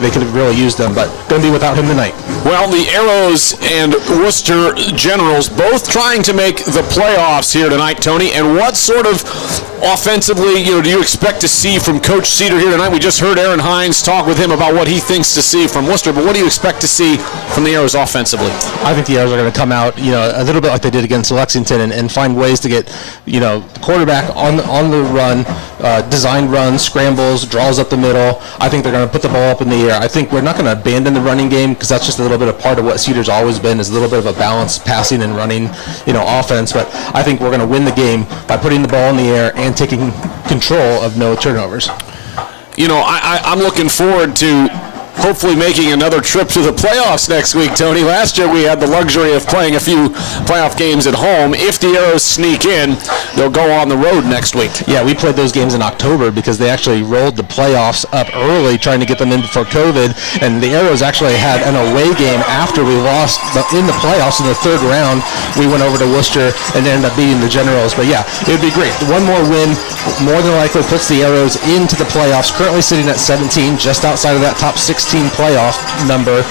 they could have really used them, but going to be without him tonight. Well, the Arrows and Wooster Generals both trying to make the playoffs here tonight, Tony. And what sort of offensively, do you expect to see from Coach Cedar here tonight? We just heard Aaron Hines talk with him about what he thinks to see from Wooster, but what do you expect to see from the Arrows offensively? I think the Arrows are going to come out, a little bit like they did against Lexington and find ways to get, the quarterback on the run, designed runs, scrambles, draws up the middle. I think they're going to put the ball up in the air. I think we're not going to abandon the running game because that's just a little bit of part of what Cedar's always been, is a little bit of a balanced passing and running, offense. But I think we're going to win the game by putting the ball in the air and taking control of no turnovers. I'm looking forward to hopefully making another trip to the playoffs next week, Tony. Last year we had the luxury of playing a few playoff games at home. If the Arrows sneak in, they'll go on the road next week. Yeah, we played those games in October because they actually rolled the playoffs up early trying to get them in before COVID, and the Arrows actually had an away game after we lost in the playoffs in the third round. We went over to Wooster and ended up beating the Generals. But yeah, it would be great. One more win more than likely puts the Arrows into the playoffs, currently sitting at 17, just outside of that top 16 playoff number,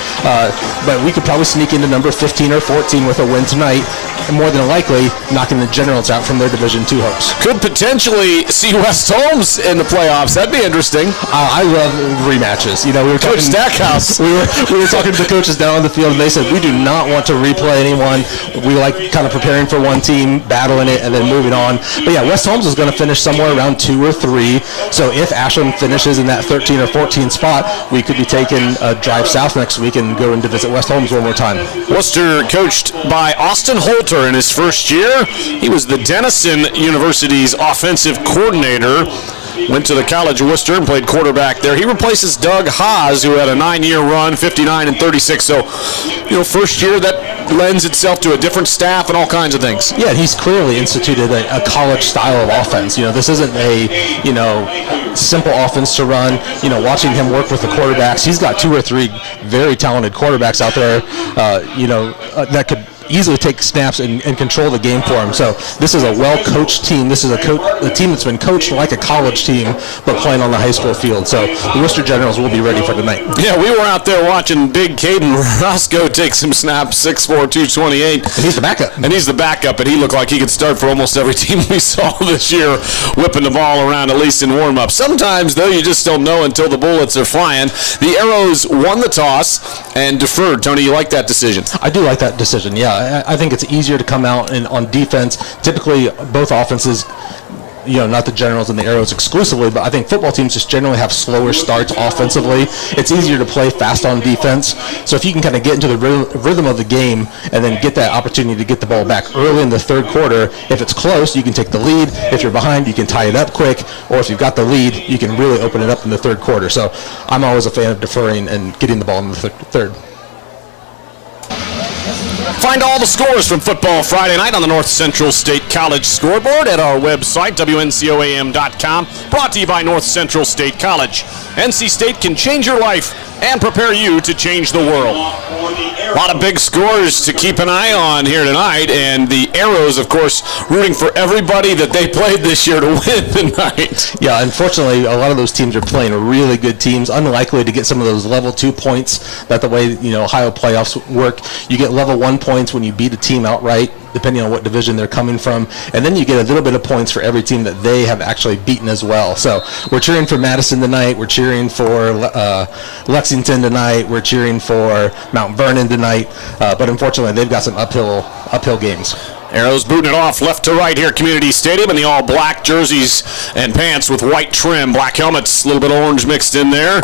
but we could probably sneak into number 15 or 14 with a win tonight, and more than likely knocking the Generals out from their Division II hopes. Could potentially see West Holmes in the playoffs. That'd be interesting. I love rematches. We were Coach Stackhouse. We were talking to the coaches down on the field, and they said we do not want to replay anyone. We like kind of preparing for one team, battling it, and then moving on. But yeah, West Holmes is going to finish somewhere around 2 or 3. So if Ashland finishes in that 13 or 14 spot, we could be taking a drive south next week and go in to visit West Holmes one more time. Wooster coached by Austin Holter in his first year. He was the Denison University's offensive coordinator. Went to the College of Wooster and played quarterback there. He replaces Doug Haas, who had a 9-year run, 59-36. So, first year that lends itself to a different staff and all kinds of things. Yeah, he's clearly instituted a college style of offense. This isn't a, simple offense to run. Watching him work with the quarterbacks, he's got 2 or 3 very talented quarterbacks out there, that could easily take snaps and control the game for him. So this is a well-coached team. This is a team that's been coached like a college team, but playing on the high school field. So the Wooster Generals will be ready for tonight. Yeah, we were out there watching big Caden Roscoe take some snaps, 6'4", 228. And he's the backup. And he looked like he could start for almost every team we saw this year, whipping the ball around, at least in warm-up. Sometimes, though, you just don't know until the bullets are flying. The Arrows won the toss and deferred. Tony, you like that decision? I do like that decision, yeah. I think it's easier to come out and on defense. Typically, both offenses, not the Generals and the Arrows exclusively, but I think football teams just generally have slower starts offensively. It's easier to play fast on defense. So if you can kind of get into the rhythm of the game and then get that opportunity to get the ball back early in the third quarter, if it's close, you can take the lead. If you're behind, you can tie it up quick. Or if you've got the lead, you can really open it up in the third quarter. So I'm always a fan of deferring and getting the ball in the third. Find all the scores from football Friday night on the North Central State College scoreboard at our website, WNCOAM.com. Brought to you by North Central State College. NC State can change your life and prepare you to change the world. A lot of big scores to keep an eye on here tonight, and the Arrows, of course, rooting for everybody that they played this year to win tonight. Yeah, unfortunately, a lot of those teams are playing really good teams, unlikely to get some of those level 2 points. That the way Ohio playoffs work. You get level 1 points when you beat a team outright, depending on what division they're coming from, and then you get a little bit of points for every team that they have actually beaten as well. So we're cheering for Madison tonight. We're cheering for Lexington tonight. We're cheering for Mount Vernon tonight. But unfortunately, they've got some uphill games. Arrows booting it off left to right here at Community Stadium in the all-black jerseys and pants with white trim, black helmets, a little bit of orange mixed in there.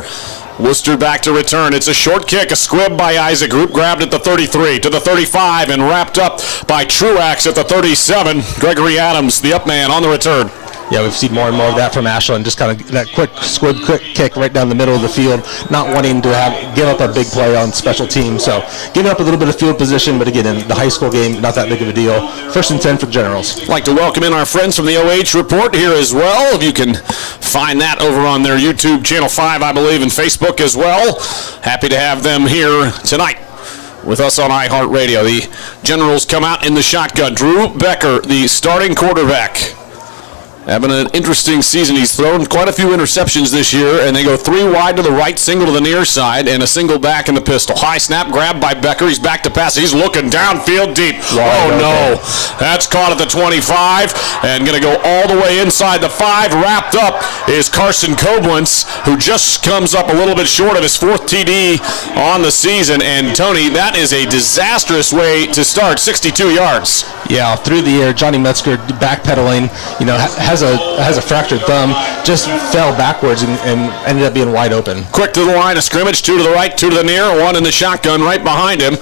Wooster back to return. It's a short kick, a squib by Isaac. Group grabbed at the 33 to the 35 and wrapped up by Truax at the 37. Gregory Adams, the up man, on the return. Yeah, we've seen more and more of that from Ashland. Just kind of that quick kick right down the middle of the field, not wanting to give up a big play on special teams. So giving up a little bit of field position, but again, in the high school game, not that big of a deal. 1st and 10 for the Generals. I'd like to welcome in our friends from the OH.Report here as well. If you can find that over on their YouTube, Channel 5, I believe, and Facebook as well. Happy to have them here tonight with us on iHeartRadio. The Generals come out in the shotgun. Drew Becker, the starting quarterback. Having an interesting season. He's thrown quite a few interceptions this year, and they go 3 wide to the right, single to the near side, and a single back in the pistol. High snap, grabbed by Becker. He's back to pass. He's looking downfield deep. No. That's caught at the 25, and going to go all the way inside the 5. Wrapped up is Carson Koblenz, who just comes up a little bit short of his 4th TD on the season. And, Tony, that is a disastrous way to start. 62 yards. Yeah, through the air. Johnny Metzger backpedaling, has a fractured thumb, just fell backwards and ended up being wide open. Quick to the line of scrimmage, 2 to the right, 2 to the near, 1 in the shotgun right behind him.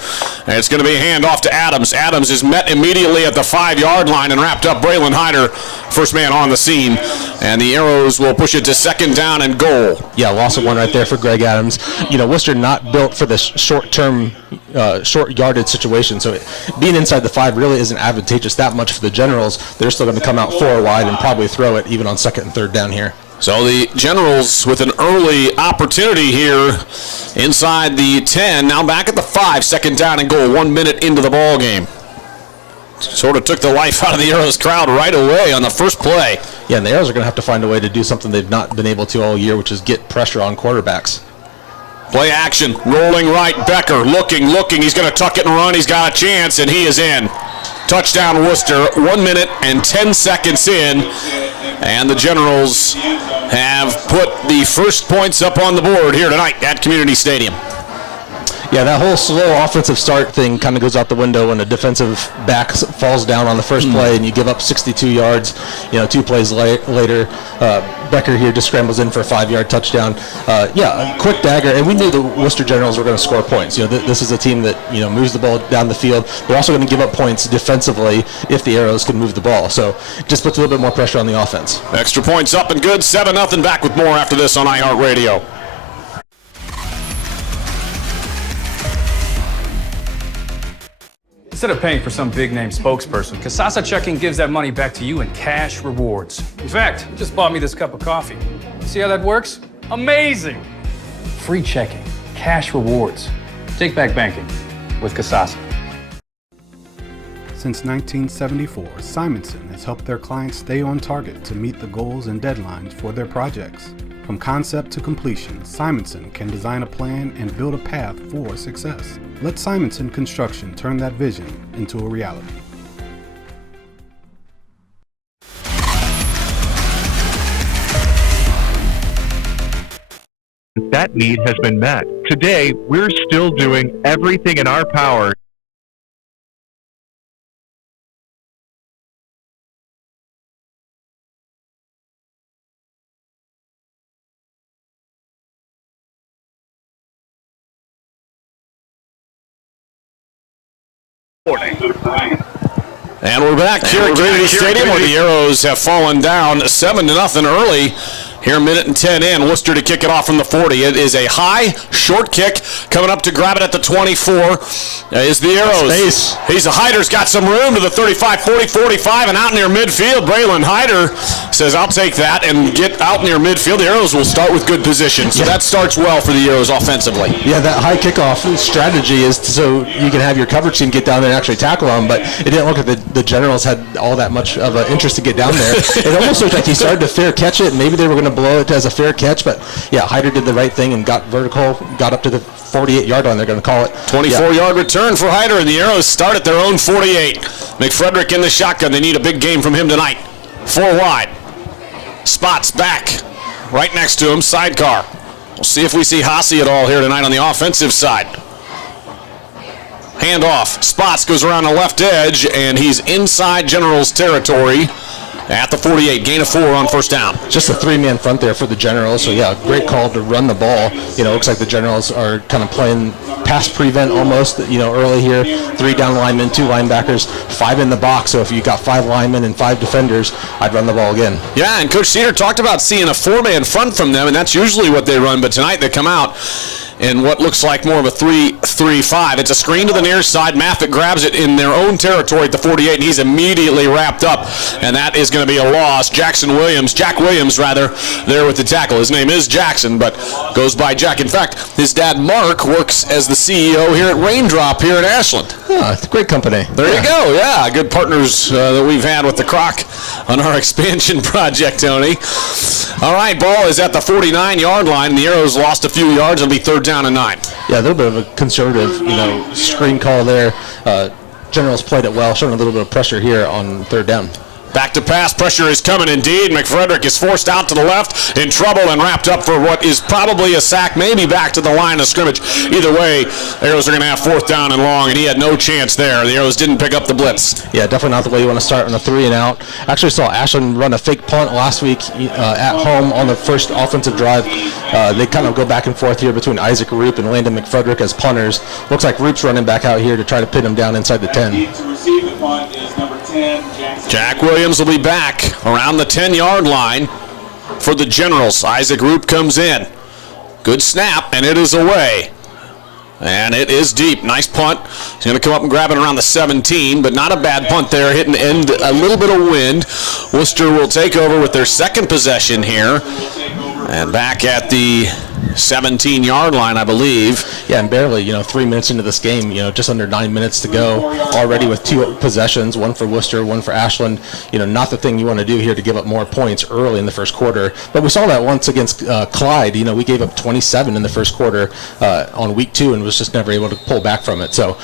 And it's going to be a handoff to Adams. Adams is met immediately at the 5-yard line and wrapped up. Braylon Hyder, first man on the scene. And the Arrows will push it to 2nd down and goal. Yeah, loss of 1 right there for Greg Adams. Worcester not built for the short-term, short-yarded situation. So being inside the 5 really isn't advantageous that much for the Generals. They're still going to come out 4 wide and probably throw it even on 2nd and 3rd down here. So the Generals with an early opportunity here inside the 10. Now back at the 5, 2nd down and goal, 1 minute into the ball game. Sort of took the life out of the Arrows crowd right away on the first play. Yeah, and the Arrows are going to have to find a way to do something they've not been able to all year, which is get pressure on quarterbacks. Play action, rolling right, Becker, looking. He's going to tuck it and run. He's got a chance, and he is in. Touchdown Wooster, 1 minute and 10 seconds in, and the Generals have put the first points up on the board here tonight at Community Stadium. Yeah, that whole slow offensive start thing kind of goes out the window when a defensive back falls down on the first play and you give up 62 yards. 2 plays later, Becker here just scrambles in for a 5-yard touchdown. A quick dagger, and we knew the Worcester Generals were going to score points. This is a team that moves the ball down the field. They're also going to give up points defensively if the Arrows can move the ball. So just puts a little bit more pressure on the offense. Extra points up and good. 7-0. Back with more after this on iHeartRadio. Instead of paying for some big-name spokesperson, Kasasa Checking gives that money back to you in cash rewards. In fact, you just bought me this cup of coffee. See how that works? Amazing! Free checking, cash rewards. Take back banking with Kasasa. Since 1974, Simonson has helped their clients stay on target to meet the goals and deadlines for their projects. From concept to completion, Simonson can design a plan and build a path for success. Let Simonson Construction turn that vision into a reality. That need has been met. Today, we're still doing everything in our power. And we're back here at Community Stadium where the Arrows have fallen down 7-0 early. Here, a minute and 10 in. Wooster to kick it off from the 40. It is a high, short kick. Coming up to grab it at the 24 is the Arrows. Hyder's got some room to the 35, 40, 45, and out near midfield. Braylon Hyder says, I'll take that and get out near midfield. The Arrows will start with good position. So that starts well for the Arrows offensively. Yeah, that high kickoff strategy is so you can have your coverage team get down there and actually tackle them, but it didn't look like the Generals had all that much of an interest to get down there. It almost looked like he started to fair catch it, and maybe they were going to blow it as a fair catch, but yeah, Hyder did the right thing and got vertical, got up to the 48-yard line, they're going to call it. 24-yard return for Hyder, and the Arrows start at their own 48. McFrederick in the shotgun. They need a big game from him tonight. 4 wide. Spots back. Right next to him, sidecar. We'll see if we see Haase at all here tonight on the offensive side. Handoff. Spots goes around the left edge, and he's inside Generals territory at the 48. Gain of 4 on first down. Just a 3-man front there for the Generals. So, yeah, great call to run the ball. Looks like the Generals are kind of playing pass prevent almost, early here. 3 down linemen, 2 linebackers, 5 in the box. So if you got 5 linemen and 5 defenders, I'd run the ball again. Yeah, and Coach Cedar talked about seeing a 4-man front from them, and that's usually what they run. But tonight they come out in what looks like more of a 3-3-5. It's a screen to the near side. Maffitt grabs it in their own territory at the 48, and he's immediately wrapped up, and that is going to be a loss. Jack Williams, there with the tackle. His name is Jackson, but goes by Jack. In fact, his dad, Mark, works as the CEO here at Raindrop here in Ashland. Oh, it's great company. There you go, yeah. Good partners that we've had with the Croc on our expansion project, Tony. All right, ball is at the 49-yard line. The Arrows lost a few yards. It'll be 3rd down and 9. Yeah, a little bit of a conservative, screen call there. Generals played it well, showing a little bit of pressure here on 3rd down. Back to pass. Pressure is coming indeed. McFrederick is forced out to the left, in trouble, and wrapped up for what is probably a sack, maybe back to the line of scrimmage. Either way, Arrows are going to have 4th down and long, and he had no chance there. The Arrows didn't pick up the blitz. Yeah, definitely not the way you want to start on a 3 and out. Actually saw Ashland run a fake punt last week at home on the first offensive drive. They kind of go back and forth here between Isaac Roop and Landon McFrederick as punters. Looks like Roop's running back out here to try to pin him down inside the 10. Jack Williams will be back around the 10-yard line for the Generals. Isaac Roop comes in. Good snap, and it is away. And it is deep. Nice punt. He's going to come up and grab it around the 17, but not a bad punt there, hitting the end, a little bit of wind. Worcester will take over with their 2nd possession here. And back at the 17-yard line, I believe. Yeah, and barely, 3 minutes into this game, just under 9 minutes to go, already with 2 possessions, one for Wooster, one for Ashland. Not the thing you want to do here to give up more points early in the first quarter. But we saw that once against Clyde. We gave up 27 in the first quarter on week 2 and was just never able to pull back from it. So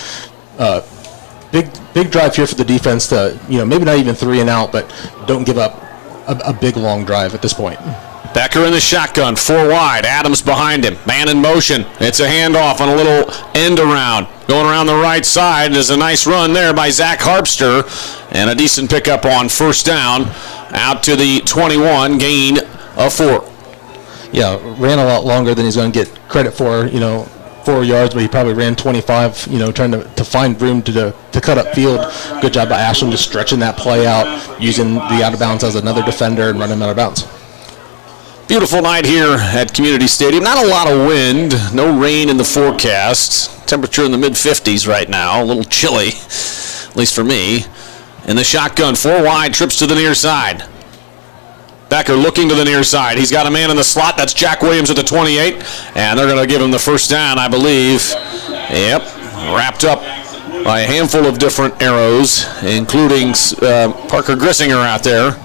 big drive here for the defense to, maybe not even 3 and out, but don't give up a big, long drive at this point. Becker in the shotgun, 4 wide. Adams behind him. Man in motion. It's a handoff on a little end around. Going around the right side. There's a nice run there by Zach Harpster. And a decent pickup on 1st down. Out to the 21, gain of 4. Yeah, ran a lot longer than he's going to get credit for, 4 yards, but he probably ran 25, trying to find room to cut up field. Good job by Ashland just stretching that play out, using the out of bounds as another defender and running him out of bounds. Beautiful night here at Community Stadium. Not a lot of wind, no rain in the forecast. Temperature in the mid-50s right now, a little chilly, at least for me. In the shotgun, 4 wide, trips to the near side. Becker looking to the near side. He's got a man in the slot. That's Jack Williams at the 28, and they're going to give him the 1st down, I believe. Yep, wrapped up by a handful of different Arrows, including Parker Grissinger out there.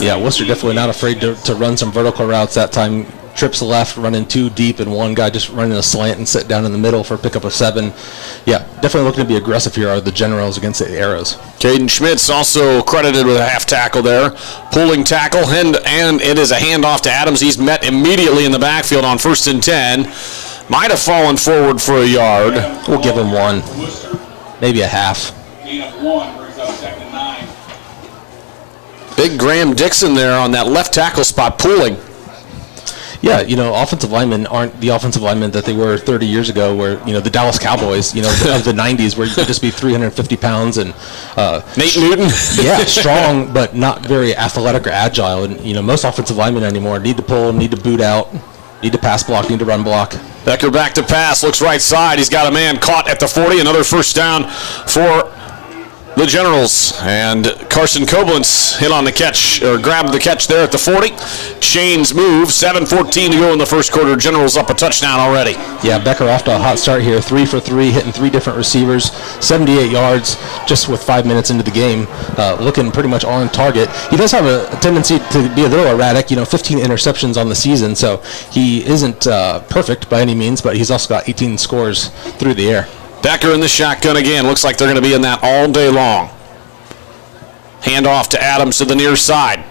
Yeah, Worcester definitely not afraid to run some vertical routes that time. Trips left, running 2 deep, and one guy just running a slant and sit down in the middle for a pickup of 7. Yeah, definitely looking to be aggressive here are the Generals against the Arrows. Caden Schmitz also credited with a half tackle there. Pulling tackle, and it is a handoff to Adams. He's met immediately in the backfield on 1st and 10. Might have fallen forward for a yard. We'll give him 1, maybe a half. Big Graham Dixon there on that left tackle spot, pulling. Yeah, offensive linemen aren't the offensive linemen that they were 30 years ago where, the Dallas Cowboys, of the 90s where you could just be 350 pounds and... Nate Newton? Yeah, strong but not very athletic or agile. And, most offensive linemen anymore need to pull, need to boot out, need to pass block, need to run block. Becker back to pass, looks right side. He's got a man caught at the 40. Another 1st down for the Generals, and Carson Koblenz hit on the catch, or grabbed the catch there at the 40. Shane's move, 7:14 to go in the first quarter. Generals up a touchdown already. Yeah, Becker off to a hot start here, 3 for 3, hitting 3 different receivers, 78 yards just with 5 minutes into the game, looking pretty much on target. He does have a tendency to be a little erratic, 15 interceptions on the season, so he isn't perfect by any means, but he's also got 18 scores through the air. Becker in the shotgun again. Looks like they're going to be in that all day long. Hand off to Adams to the near side.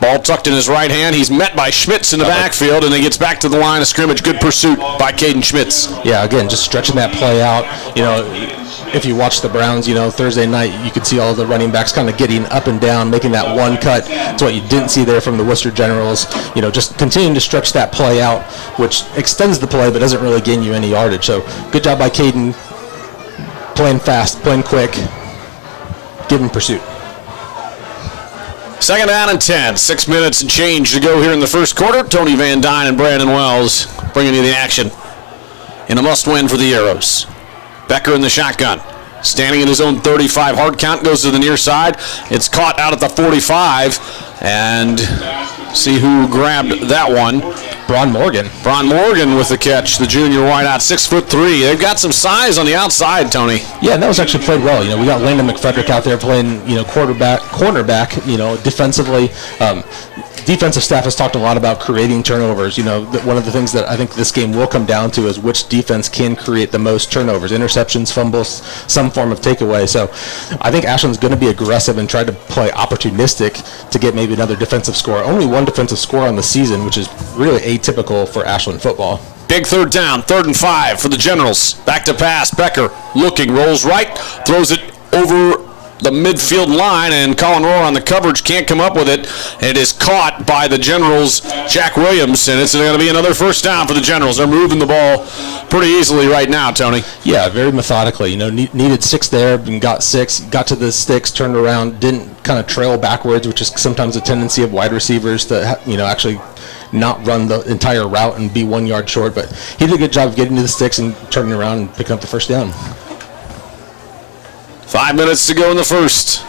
Ball tucked in his right hand. He's met by Schmitz in the backfield, and he gets back to the line of scrimmage. Good pursuit by Caden Schmitz. Yeah, again, just stretching that play out. If you watch the Browns, Thursday night, you could see all the running backs kind of getting up and down, making that one cut. It's what you didn't see there from the Worcester Generals. Just continuing to stretch that play out, which extends the play but doesn't really gain you any yardage. So good job by Caden. Playing fast, playing quick, give him pursuit. 2nd down and 10. 6 minutes and change to go here in the first quarter. Tony Van Dyne and Brandon Wells bringing you the action in a must-win for the Arrows. Becker in the shotgun. Standing in his own 35. Hard count goes to the near side. It's caught out at the 45. And see who grabbed that one. Bron Morgan. Bron Morgan with the catch, the junior wideout, 6'3". They've got some size on the outside, Tony. Yeah, and that was actually played well. We got Landon McFrederick out there playing, cornerback, defensively. Defensive staff has talked a lot about creating turnovers. One of the things that I think this game will come down to is which defense can create the most turnovers, interceptions, fumbles, some form of takeaway. So I think Ashland's going to be aggressive and try to play opportunistic to get maybe another defensive score. Only one defensive score on the season, which is really atypical for Ashland football. Big third down, 3rd and 5 for the Generals. Back to pass, Becker looking, rolls right, throws it over the midfield line, and Colin Rohr on the coverage can't come up with it. It is caught by the Generals' Jack Williams, and it's going to be another first down for the Generals. They're moving the ball pretty easily right now, Tony. Yeah, very methodically. Needed 6 there and got 6, got to the sticks, turned around, didn't kind of trail backwards, which is sometimes a tendency of wide receivers to, actually not run the entire route and be 1 yard short. But he did a good job of getting to the sticks and turning around and picking up the first down. 5 minutes to go in the first.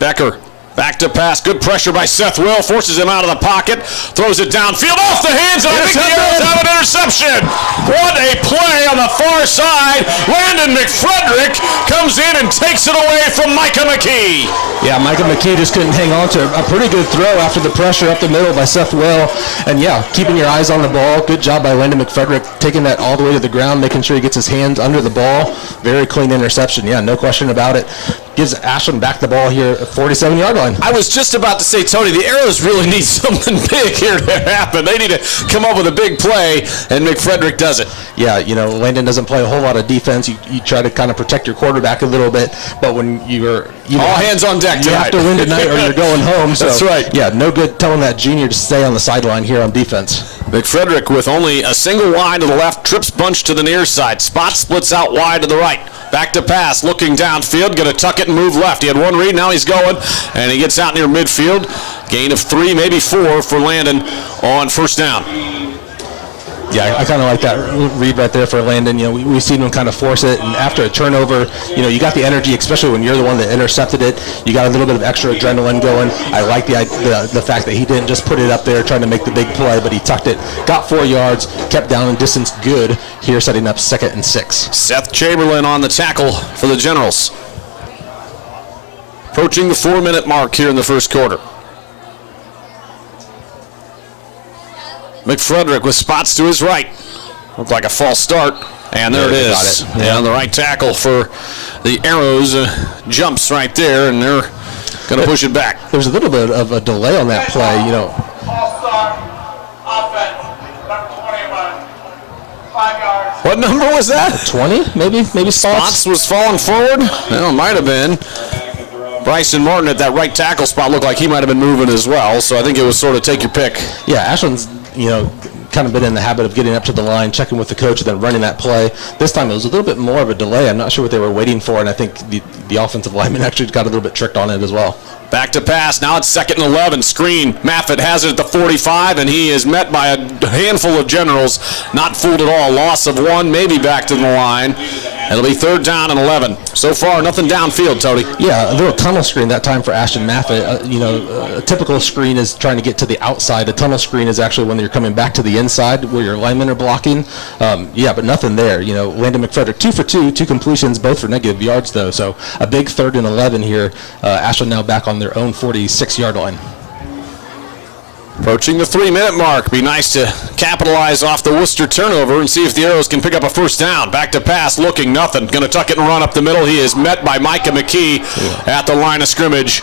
Becker back to pass. Good pressure by Seth Will. Forces him out of the pocket. Throws it downfield off the hands. And I think the Arrows have an interception. What a play on the far side. Landon McFrederick comes in and takes it away from Micah McKee. Yeah, Micah McKee just couldn't hang on to a pretty good throw after the pressure up the middle by Seth Will. And yeah, keeping your eyes on the ball. Good job by Landon McFrederick, taking that all the way to the ground, making sure he gets his hands under the ball. Very clean interception. Yeah, no question about it. Gives Ashland back the ball here at 47-yard line. I was just about to say, Tony, the Arrows really need something big here to happen. They need to come up with a big play, and McFrederick does it. Yeah, Landon doesn't play a whole lot of defense. You try to kind of protect your quarterback a little bit, but when you're all hands on deck tonight. You have to win tonight or you're going home. So, that's right. Yeah, no good telling that junior to stay on the sideline here on defense. McFrederick with only a single wide to the left, trips bunch to the near side. Spot splits out wide to the right. Back to pass, looking downfield, going to tuck it and move left. He had one read, now he's going, and he gets out near midfield. Gain of 3, maybe 4 for Landon on first down. Yeah, I kind of like that read right there for Landon. We've seen him kind of force it, and after a turnover, you got the energy, especially when you're the one that intercepted it. You got a little bit of extra adrenaline going. I like the fact that he didn't just put it up there trying to make the big play, but he tucked it, got 4 yards, kept down and distance good here, setting up 2nd and 6. Seth Chamberlain on the tackle for the Generals. Approaching the 4-minute mark here in the first quarter. McFrederick with spots to his right. Looked like a false start. And there it is. Got it. Yeah, the right tackle for the Arrows jumps right there, and they're going to push it back. There's a little bit of a delay on that play, What number was that? 20, maybe Spots was falling forward? No, it might have been. Bryson Martin at that right tackle spot looked like he might have been moving as well, so I think it was sort of take your pick. Yeah, Ashland's, kind of been in the habit of getting up to the line, checking with the coach, and then running that play. This time it was a little bit more of a delay. I'm not sure what they were waiting for, and I think the offensive lineman actually got a little bit tricked on it as well. Back to pass. Now it's 2nd and 11. Screen. Maffett has it at the 45, and he is met by a handful of Generals. Not fooled at all. Loss of 1, maybe back to the line. It'll be 3rd down and 11. So far, nothing downfield, Tony. Yeah, a little tunnel screen that time for Ashton Maffett. A typical screen is trying to get to the outside. A tunnel screen is actually when you're coming back to the inside where your linemen are blocking. But nothing there. Landon McFrederick, 2 for 2, 2 completions, both for negative yards, though. So a big 3rd and 11 here. Ashland now back on their own 46-yard line. Approaching the 3-minute mark. Be nice to capitalize off the Wooster turnover and see if the Arrows can pick up a first down. Back to pass, looking, nothing. Going to tuck it and run up the middle. He is met by Micah McKee at the line of scrimmage.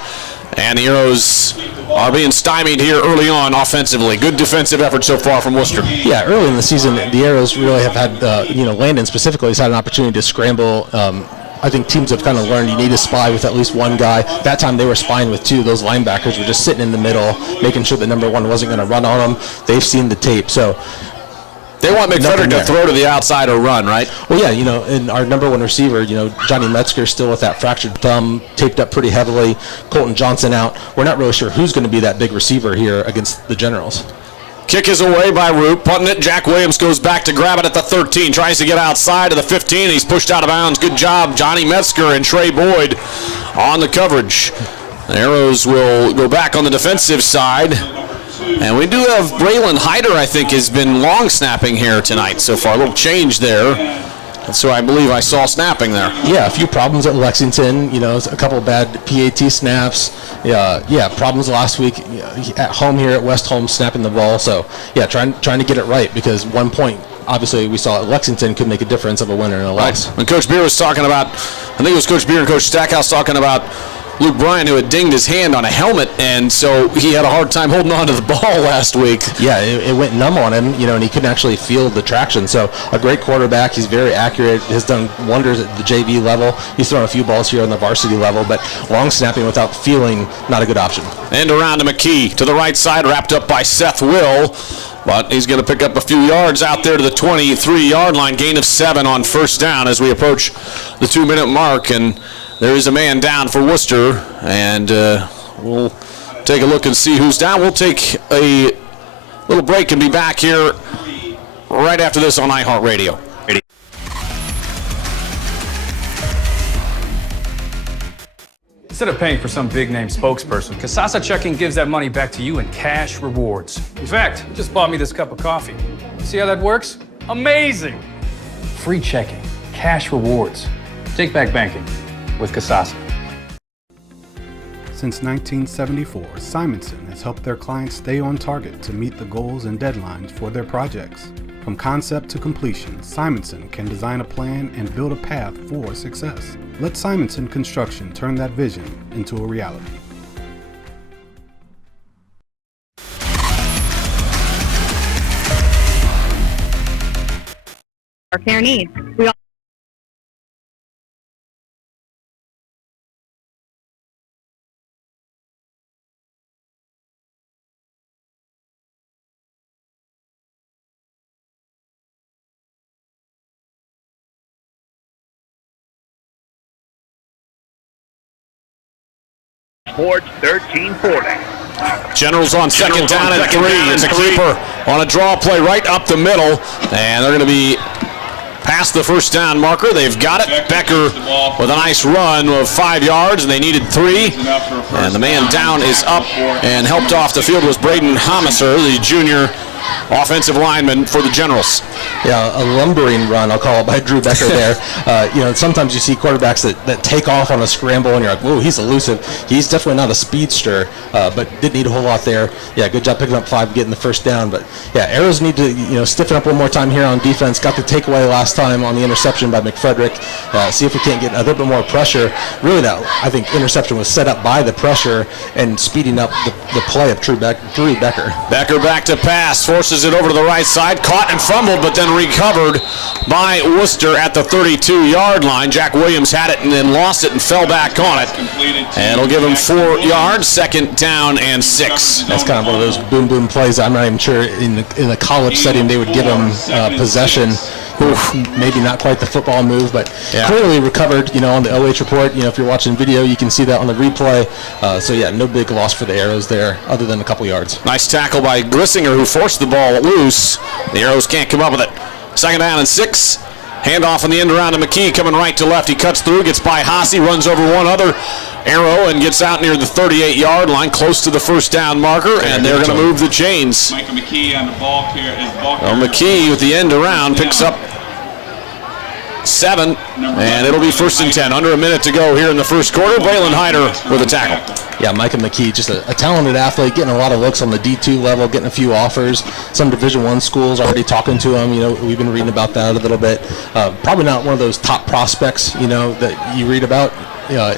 And the Arrows are being stymied here early on offensively. Good defensive effort so far from Wooster. Yeah, early in the season, the Arrows really have had, Landon specifically has had an opportunity to scramble. I think teams have kind of learned you need to spy with at least one guy. That time they were spying with 2. Those linebackers were just sitting in the middle, making sure that number 1 wasn't going to run on them. They've seen the tape, so they want McFrederick to throw to the outside or run, right? Well, yeah, and our number 1 receiver, Johnny Metzger still with that fractured thumb, taped up pretty heavily. Colton Johnson out. We're not really sure who's going to be that big receiver here against the Generals. Kick is away by Root. Punting it. Jack Williams goes back to grab it at the 13. Tries to get outside of the 15. He's pushed out of bounds. Good job, Johnny Metzger and Trey Boyd on the coverage. The Arrows will go back on the defensive side. And we do have Braylon Hyder, I think, has been long snapping here tonight so far. A little change there. And so I believe I saw snapping there. Yeah, a few problems at Lexington. A couple of bad PAT snaps. Yeah, problems last week at home here at West Holmes snapping the ball. So yeah, trying to get it right, because 1 point, obviously, we saw at Lexington could make a difference of a winner and a loss. When Coach Beer was talking about, I think it was Coach Beer and Coach Stackhouse talking about Luke Bryan, who had dinged his hand on a helmet, and so he had a hard time holding on to the ball last week. Yeah, it went numb on him, and he couldn't actually feel the traction. So a great quarterback. He's very accurate, has done wonders at the JV level. He's thrown a few balls here on the varsity level, but long snapping without feeling, not a good option. And around to McKee to the right side, wrapped up by Seth Will. But he's going to pick up a few yards out there to the 23-yard line. Gain of 7 on first down as we approach the 2-minute mark. And there is a man down for Wooster. And we'll take a look and see who's down. We'll take a little break and be back here right after this on iHeartRadio. Instead of paying for some big-name spokesperson, Kasasa Checking gives that money back to you in cash rewards. In fact, you just bought me this cup of coffee. See how that works? Amazing! Free checking, cash rewards. Take back banking with Kasasa. Since 1974, Simonson has helped their clients stay on target to meet the goals and deadlines for their projects. From concept to completion, Simonson can design a plan and build a path for success. Let Simonson Construction turn that vision into a reality. Our care needs. Sports 1340. Generals on second down and 3. It's a keeper on a draw play right up the middle. And they're going to be past the first down marker. They've got it. Becker with a nice run of 5 yards, and they needed 3. And the man down is up, and helped off the field was Braden Homiser, the junior offensive lineman for the Generals. Yeah, a lumbering run, I'll call it, by Drew Becker there. Sometimes you see quarterbacks that take off on a scramble, and you're like, whoa, he's elusive. He's definitely not a speedster, but didn't need a whole lot there. Yeah, good job picking up 5, getting the first down. But yeah, Arrows need to stiffen up one more time here on defense. Got the takeaway last time on the interception by McFrederick. See if we can't get a little bit more pressure. Really, I think interception was set up by the pressure and speeding up the play of Drew Becker. Becker back to pass, forces it over to the right side, caught and fumbled, but then recovered by Wooster at the 32-yard line. Jack Williams had it and then lost it and fell back on it. And it'll give him 4 yards, second down and 6. That's kind of one of those boom plays. I'm not even sure in a college setting they would give him possession. Oof, maybe not quite the football move, but clearly recovered, on the OH.Report. If you're watching video, you can see that on the replay. So, yeah, no big loss for the Arrows there other than a couple yards. Nice tackle by Glissinger, who forced the ball loose. The Arrows can't come up with it. Second down and 6. Handoff in the end around to McKee, coming right to left. He cuts through, gets by Haase, runs over one other Arrow and gets out near the 38-yard line, close to the first down marker, and they're going to move the chains. McKee on the ball carrier. McKee with the end around picks up 7, and it'll be first and 10. Under a minute to go here in the first quarter. Braylon Hyder with a tackle. Yeah, Micah McKee, just a talented athlete, getting a lot of looks on the D2 level, getting a few offers. Some Division I schools already talking to him. We've been reading about that a little bit. Probably not one of those top prospects, that you read about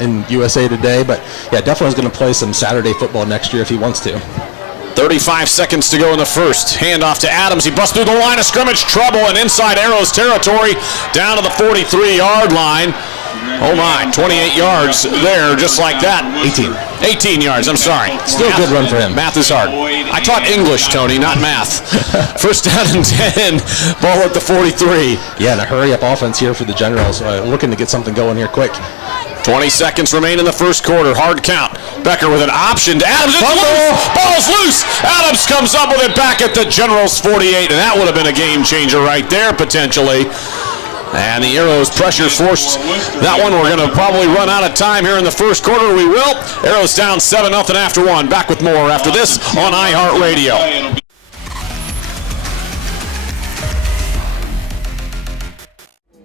in USA Today, but yeah, definitely is going to play some Saturday football next year if he wants to. 35 seconds to go in the first. Handoff to Adams. He busts through the line of scrimmage. Trouble and inside Arrows territory down to the 43-yard line. Oh my, 28 yards there, just like that. 18 yards, I'm sorry. Still a good run for him. Math is hard. I taught English, Tony, not math. First down and 10, ball at the 43. Yeah, and a hurry-up offense here for the Generals. Looking to get something going here quick. 20 seconds remain in the first quarter. Hard count. Becker with an option to Adams. It's loose. Ball's loose. Adams comes up with it back at the Generals 48, and that would have been a game changer right there, potentially. And the Arrows pressure forced that one. We're going to probably run out of time here in the first quarter. We will. Arrows down 7-0 after one. Back with more after this on iHeartRadio.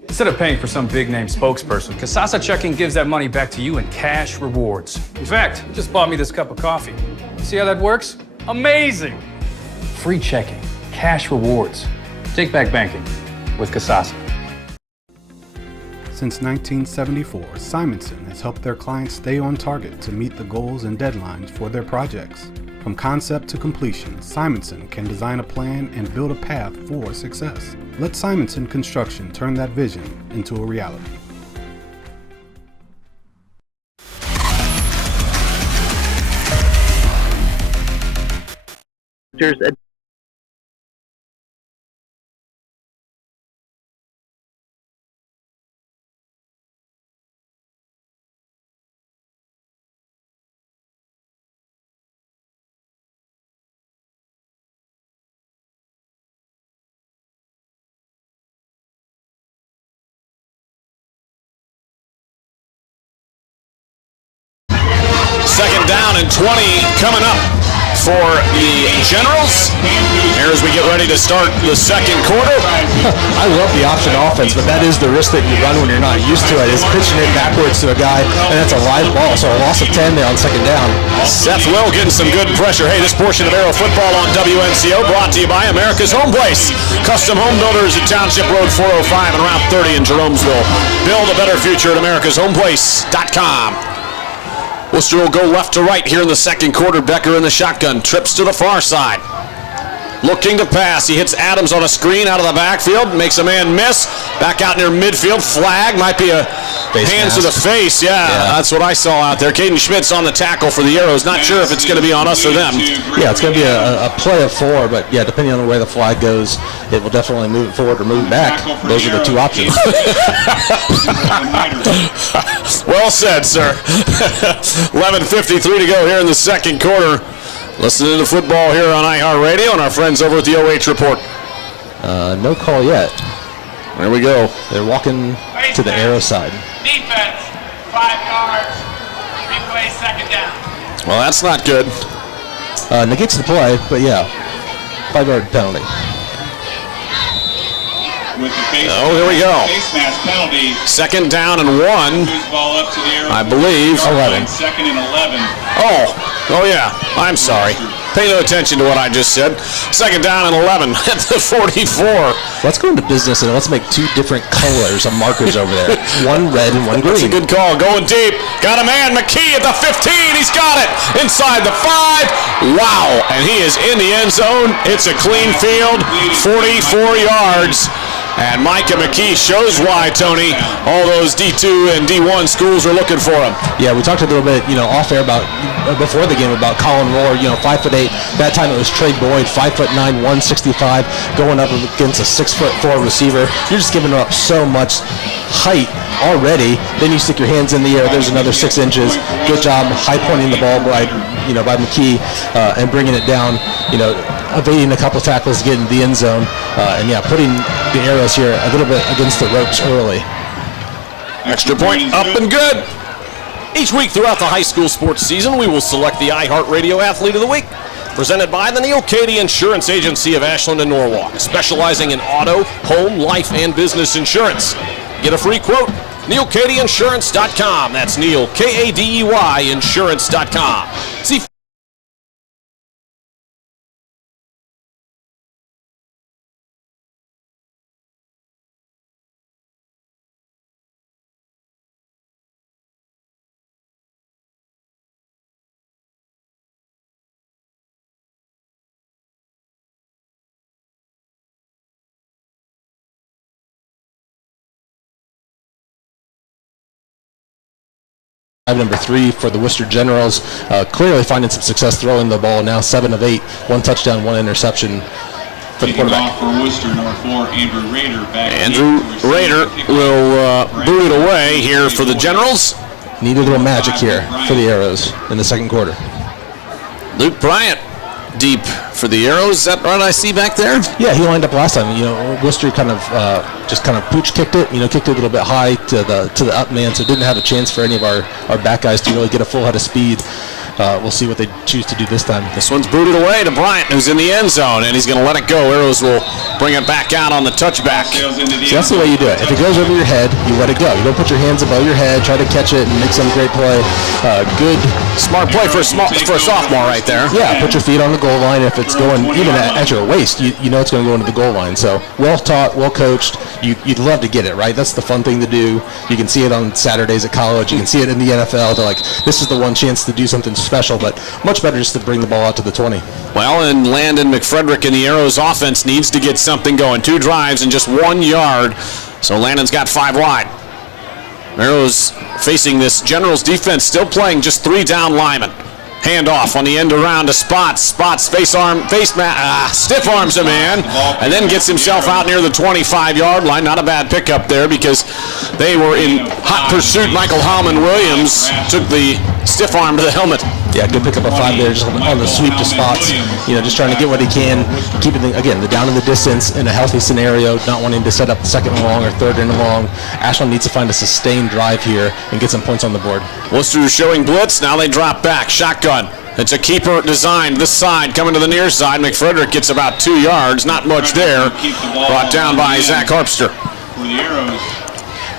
Instead of paying for some big-name spokesperson, Kasasa Checking gives that money back to you in cash rewards. In fact, you just bought me this cup of coffee. See how that works? Amazing! Free checking, cash rewards. Take back banking with Kasasa. Since 1974, Simonson has helped their clients stay on target to meet the goals and deadlines for their projects. From concept to completion, Simonson can design a plan and build a path for success. Let Simonson Construction turn that vision into a reality. Second down and 20 coming up for the Generals. Here as we get ready to start the second quarter. I love the option offense, but that is the risk that you run when you're not used to it, is pitching it backwards to a guy, and that's a live ball, so a loss of 10 there on second down. Seth Will getting some good pressure. Hey, this portion of Arrow Football on WNCO brought to you by America's Home Place. Custom home builders at Township Road 405 and Route 30 in Jeromesville. Build a better future at americashomeplace.com. Wooster will go left to right here in the second quarter. Becker in the shotgun, trips to the far side. Looking to pass. He hits Adams on a screen out of the backfield, makes a man miss. Back out near midfield. Flag, might be a hands to the face. Yeah, that's what I saw out there. Caden Schmidt's on the tackle for the Arrows. Not sure if it's going to be on us or them. Yeah, it's going to be a play of 4, but yeah, depending on the way the flag goes, it will definitely move it forward or move it back. Those are the two options. Well said, sir. 11:53 to go here in the second quarter. Listening to football here on iHeartRadio and our friends over at the OH.Report. No call yet. There we go. They're walking to the Arrow side. Defense, 5 yards. Replay second down. Well, that's not good. Negates the play, but yeah, 5-yard penalty. Oh, here we go. Face mask penalty. Second down and 1. Ball up to the Arrow. I believe. 11. Second and 11. Oh yeah. I'm sorry. Pay no attention to what I just said. Second down and 11 at the 44. Let's go into business and let's make 2 different colors of markers over there. One red and one green. That's a good call. Going deep. Got a man. McKee at the 15. He's got it. Inside the 5. Wow. And he is in the end zone. It's a clean field. 44 yards. And Micah McKee shows why, Tony, all those D2 and D1 schools are looking for him. Yeah, we talked a little bit, off air about before the game about Colin Rohr, 5'8". That time it was Trey Boyd, 5'9", 165, going up against a 6'4" receiver. You're just giving up so much height already. Then you stick your hands in the air. There's another 6 inches. Good job high pointing the ball by McKee and bringing it down. Evading a couple tackles, getting the end zone, putting the Arrows here a little bit against the ropes early. Extra point up and good. Each week throughout the high school sports season, we will select the iHeartRadio Athlete of the Week, presented by the Neil Cady Insurance Agency of Ashland and Norwalk, specializing in auto, home, life, and business insurance. Get a free quote, NeilCadyInsurance.com. That's Neil, K-A-D-E-Y, insurance.com. See Number 3 for the Worcester Generals, clearly finding some success throwing the ball. Now 7 of 8, 1 touchdown, 1 interception for the quarterback. For Wooster, number 4, Andrew Rader. Andrew Rader will boot it away here for the Generals. Need a little magic here for the Arrows in the second quarter. Luke Bryant deep for the Arrows. Is that what I see back there? Yeah, he lined up last time. Wooster kind of just kind of pooch kicked it. Kicked it a little bit high to the up man, so didn't have a chance for any of our back guys to really get a full head of speed. We'll see what they choose to do this time. This one's booted away to Bryant, who's in the end zone, and he's going to let it go. Arrows will bring it back out on the touchback. So that's the way you do it. If it goes over your head, you let it go. You don't put your hands above your head, try to catch it, and make some great play. Good. Smart play for a sophomore right there. Yeah, put your feet on the goal line. If it's going even at your waist, you know it's going to go into the goal line. So well taught, well coached. You'd love to get it, right? That's the fun thing to do. You can see it on Saturdays at college. You can see it in the NFL. They're like, this is the one chance to do something special, but much better just to bring the ball out to the 20. Well, and Landon McFrederick and the Arrows offense needs to get something going. 2 drives and just 1 yard. So Landon's got 5 wide. Arrows facing this Generals defense, still playing just 3 down linemen. Hand off on the end around to Spots. Spots stiff arms him in, and then gets himself out near the 25-yard line. Not a bad pickup there because they were in hot pursuit. Michael Hallman-Williams took the stiff arm to the helmet. Yeah, good pickup of 5 there, just on the sweep to Spots. Just trying to get what he can, keeping the down in the distance in a healthy scenario, not wanting to set up second and long or third and long. Ashland needs to find a sustained drive here and get some points on the board. Worcester showing blitz. Now they drop back. Shotgun. It's a keeper design. This side coming to the near side. McFrederick gets about 2 yards. Not much there. Brought down by Zach Harpster. For the Arrows.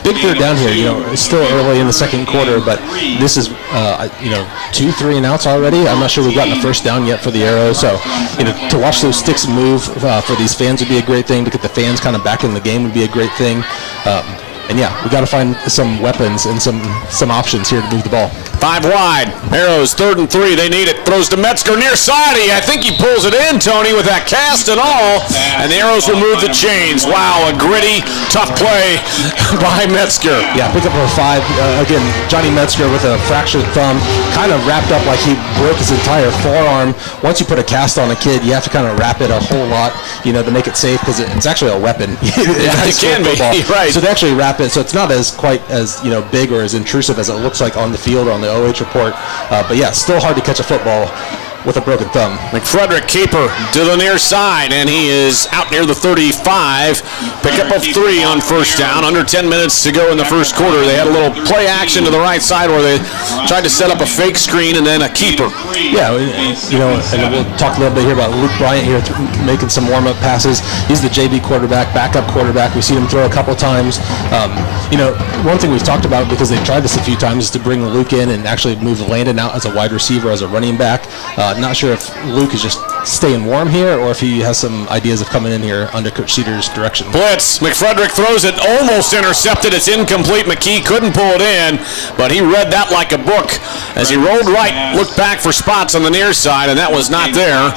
Big third down here. It's still early in the second quarter, but this is 2 3 and outs already. I'm not sure we've gotten a first down yet for the Arrows. So to watch those sticks move for these fans would be a great thing. To get the fans kind of back in the game would be a great thing. And yeah, we got to find some weapons and some options here to move the ball. 5 wide. Arrows 3rd and 3. They need it. Throws to Metzger near side. I think he pulls it in, Tony, with that cast and all. And the Arrows will move the chains. Wow, a gritty, tough play by Metzger. Yeah, pick up a 5. Again, Johnny Metzger with a fractured thumb, kind of wrapped up like he broke his entire forearm. Once you put a cast on a kid, you have to kind of wrap it a whole lot, to make it safe, because it's actually a weapon. It can be, right. So they actually wrap it, so it's not quite as big or as intrusive as it looks like on the field or on the OH.Report. But yeah, still hard to catch a football with a broken thumb. McFrederick keeper to the near side, and he is out near the 35. Pickup of 3 on first down. Under 10 minutes to go in the first quarter. They had a little play action to the right side where they tried to set up a fake screen and then a keeper. Yeah, and we'll talk a little bit here about Luke Bryant here making some warm-up passes. He's the JV quarterback, backup quarterback. We've seen him throw a couple times. One thing we've talked about, because they've tried this a few times, is to bring Luke in and actually move Landon out as a wide receiver, as a running back. Not sure if Luke is just staying warm here or if he has some ideas of coming in here under Coach Cedar's direction. Blitz. McFrederick throws it, almost intercepted. It's incomplete. McKee couldn't pull it in, but he read that like a book as he rolled right, looked back for Spots on the near side, and that was not there.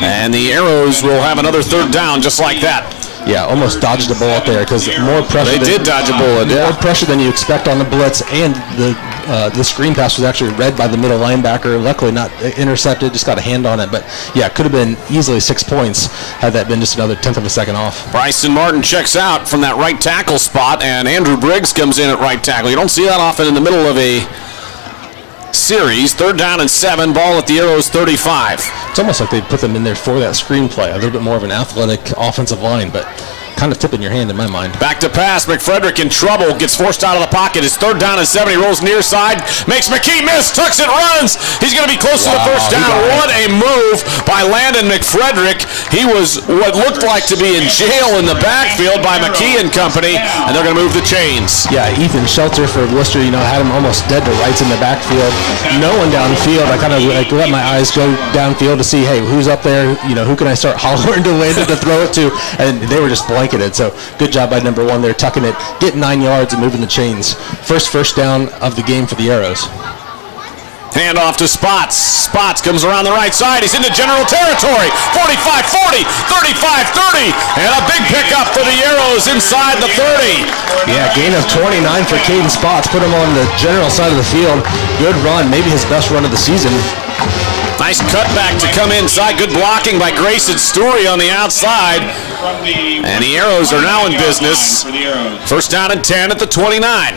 And the Arrows will have another 3rd down just like that. Yeah, almost dodged the bullet there, because more pressure. They did dodge a bullet. More pressure than you expect on the blitz, and the screen pass was actually read by the middle linebacker. Luckily not intercepted, just got a hand on it. But yeah, could have been easily 6 points had that been just another 1/10 of a second off. Bryson Martin checks out from that right tackle spot, and Andrew Briggs comes in at right tackle. You don't see that often in the middle of a series. 3rd down and 7. Ball at the Arrows 35. It's almost like they put them in there for that screenplay. A little bit more of an athletic offensive line, but kind of tipping your hand in my mind. Back to pass. McFrederick in trouble. Gets forced out of the pocket. It's 3rd down and 7. He rolls near side. Makes McKee miss. Tucks it. Runs. He's going to be close to the first down. What a move by Landon McFrederick. He was what looked like to be in jail in the backfield by McKee and company, and they're going to move the chains. Yeah, Ethan Shelter for Wooster, had him almost dead to rights in the backfield. No one downfield. I kind of let my eyes go downfield to see, hey, who's up there? Who can I start hollering to Landon to throw it to? And they were just blanketed. So good job by number 1 there, tucking it, getting 9 yards and moving the chains. First down of the game for the Arrows. Hand off to Spots. Spots comes around the right side. He's into general territory. 45-40, 35-30, and a big pickup for the Arrows inside the 30. Yeah, gain of 29 for Caden Spots. Put him on the general side of the field. Good run, maybe his best run of the season. Nice cutback to come inside. Good blocking by Grayson Story on the outside. And the Arrows are now in business. First down and 10 at the 29.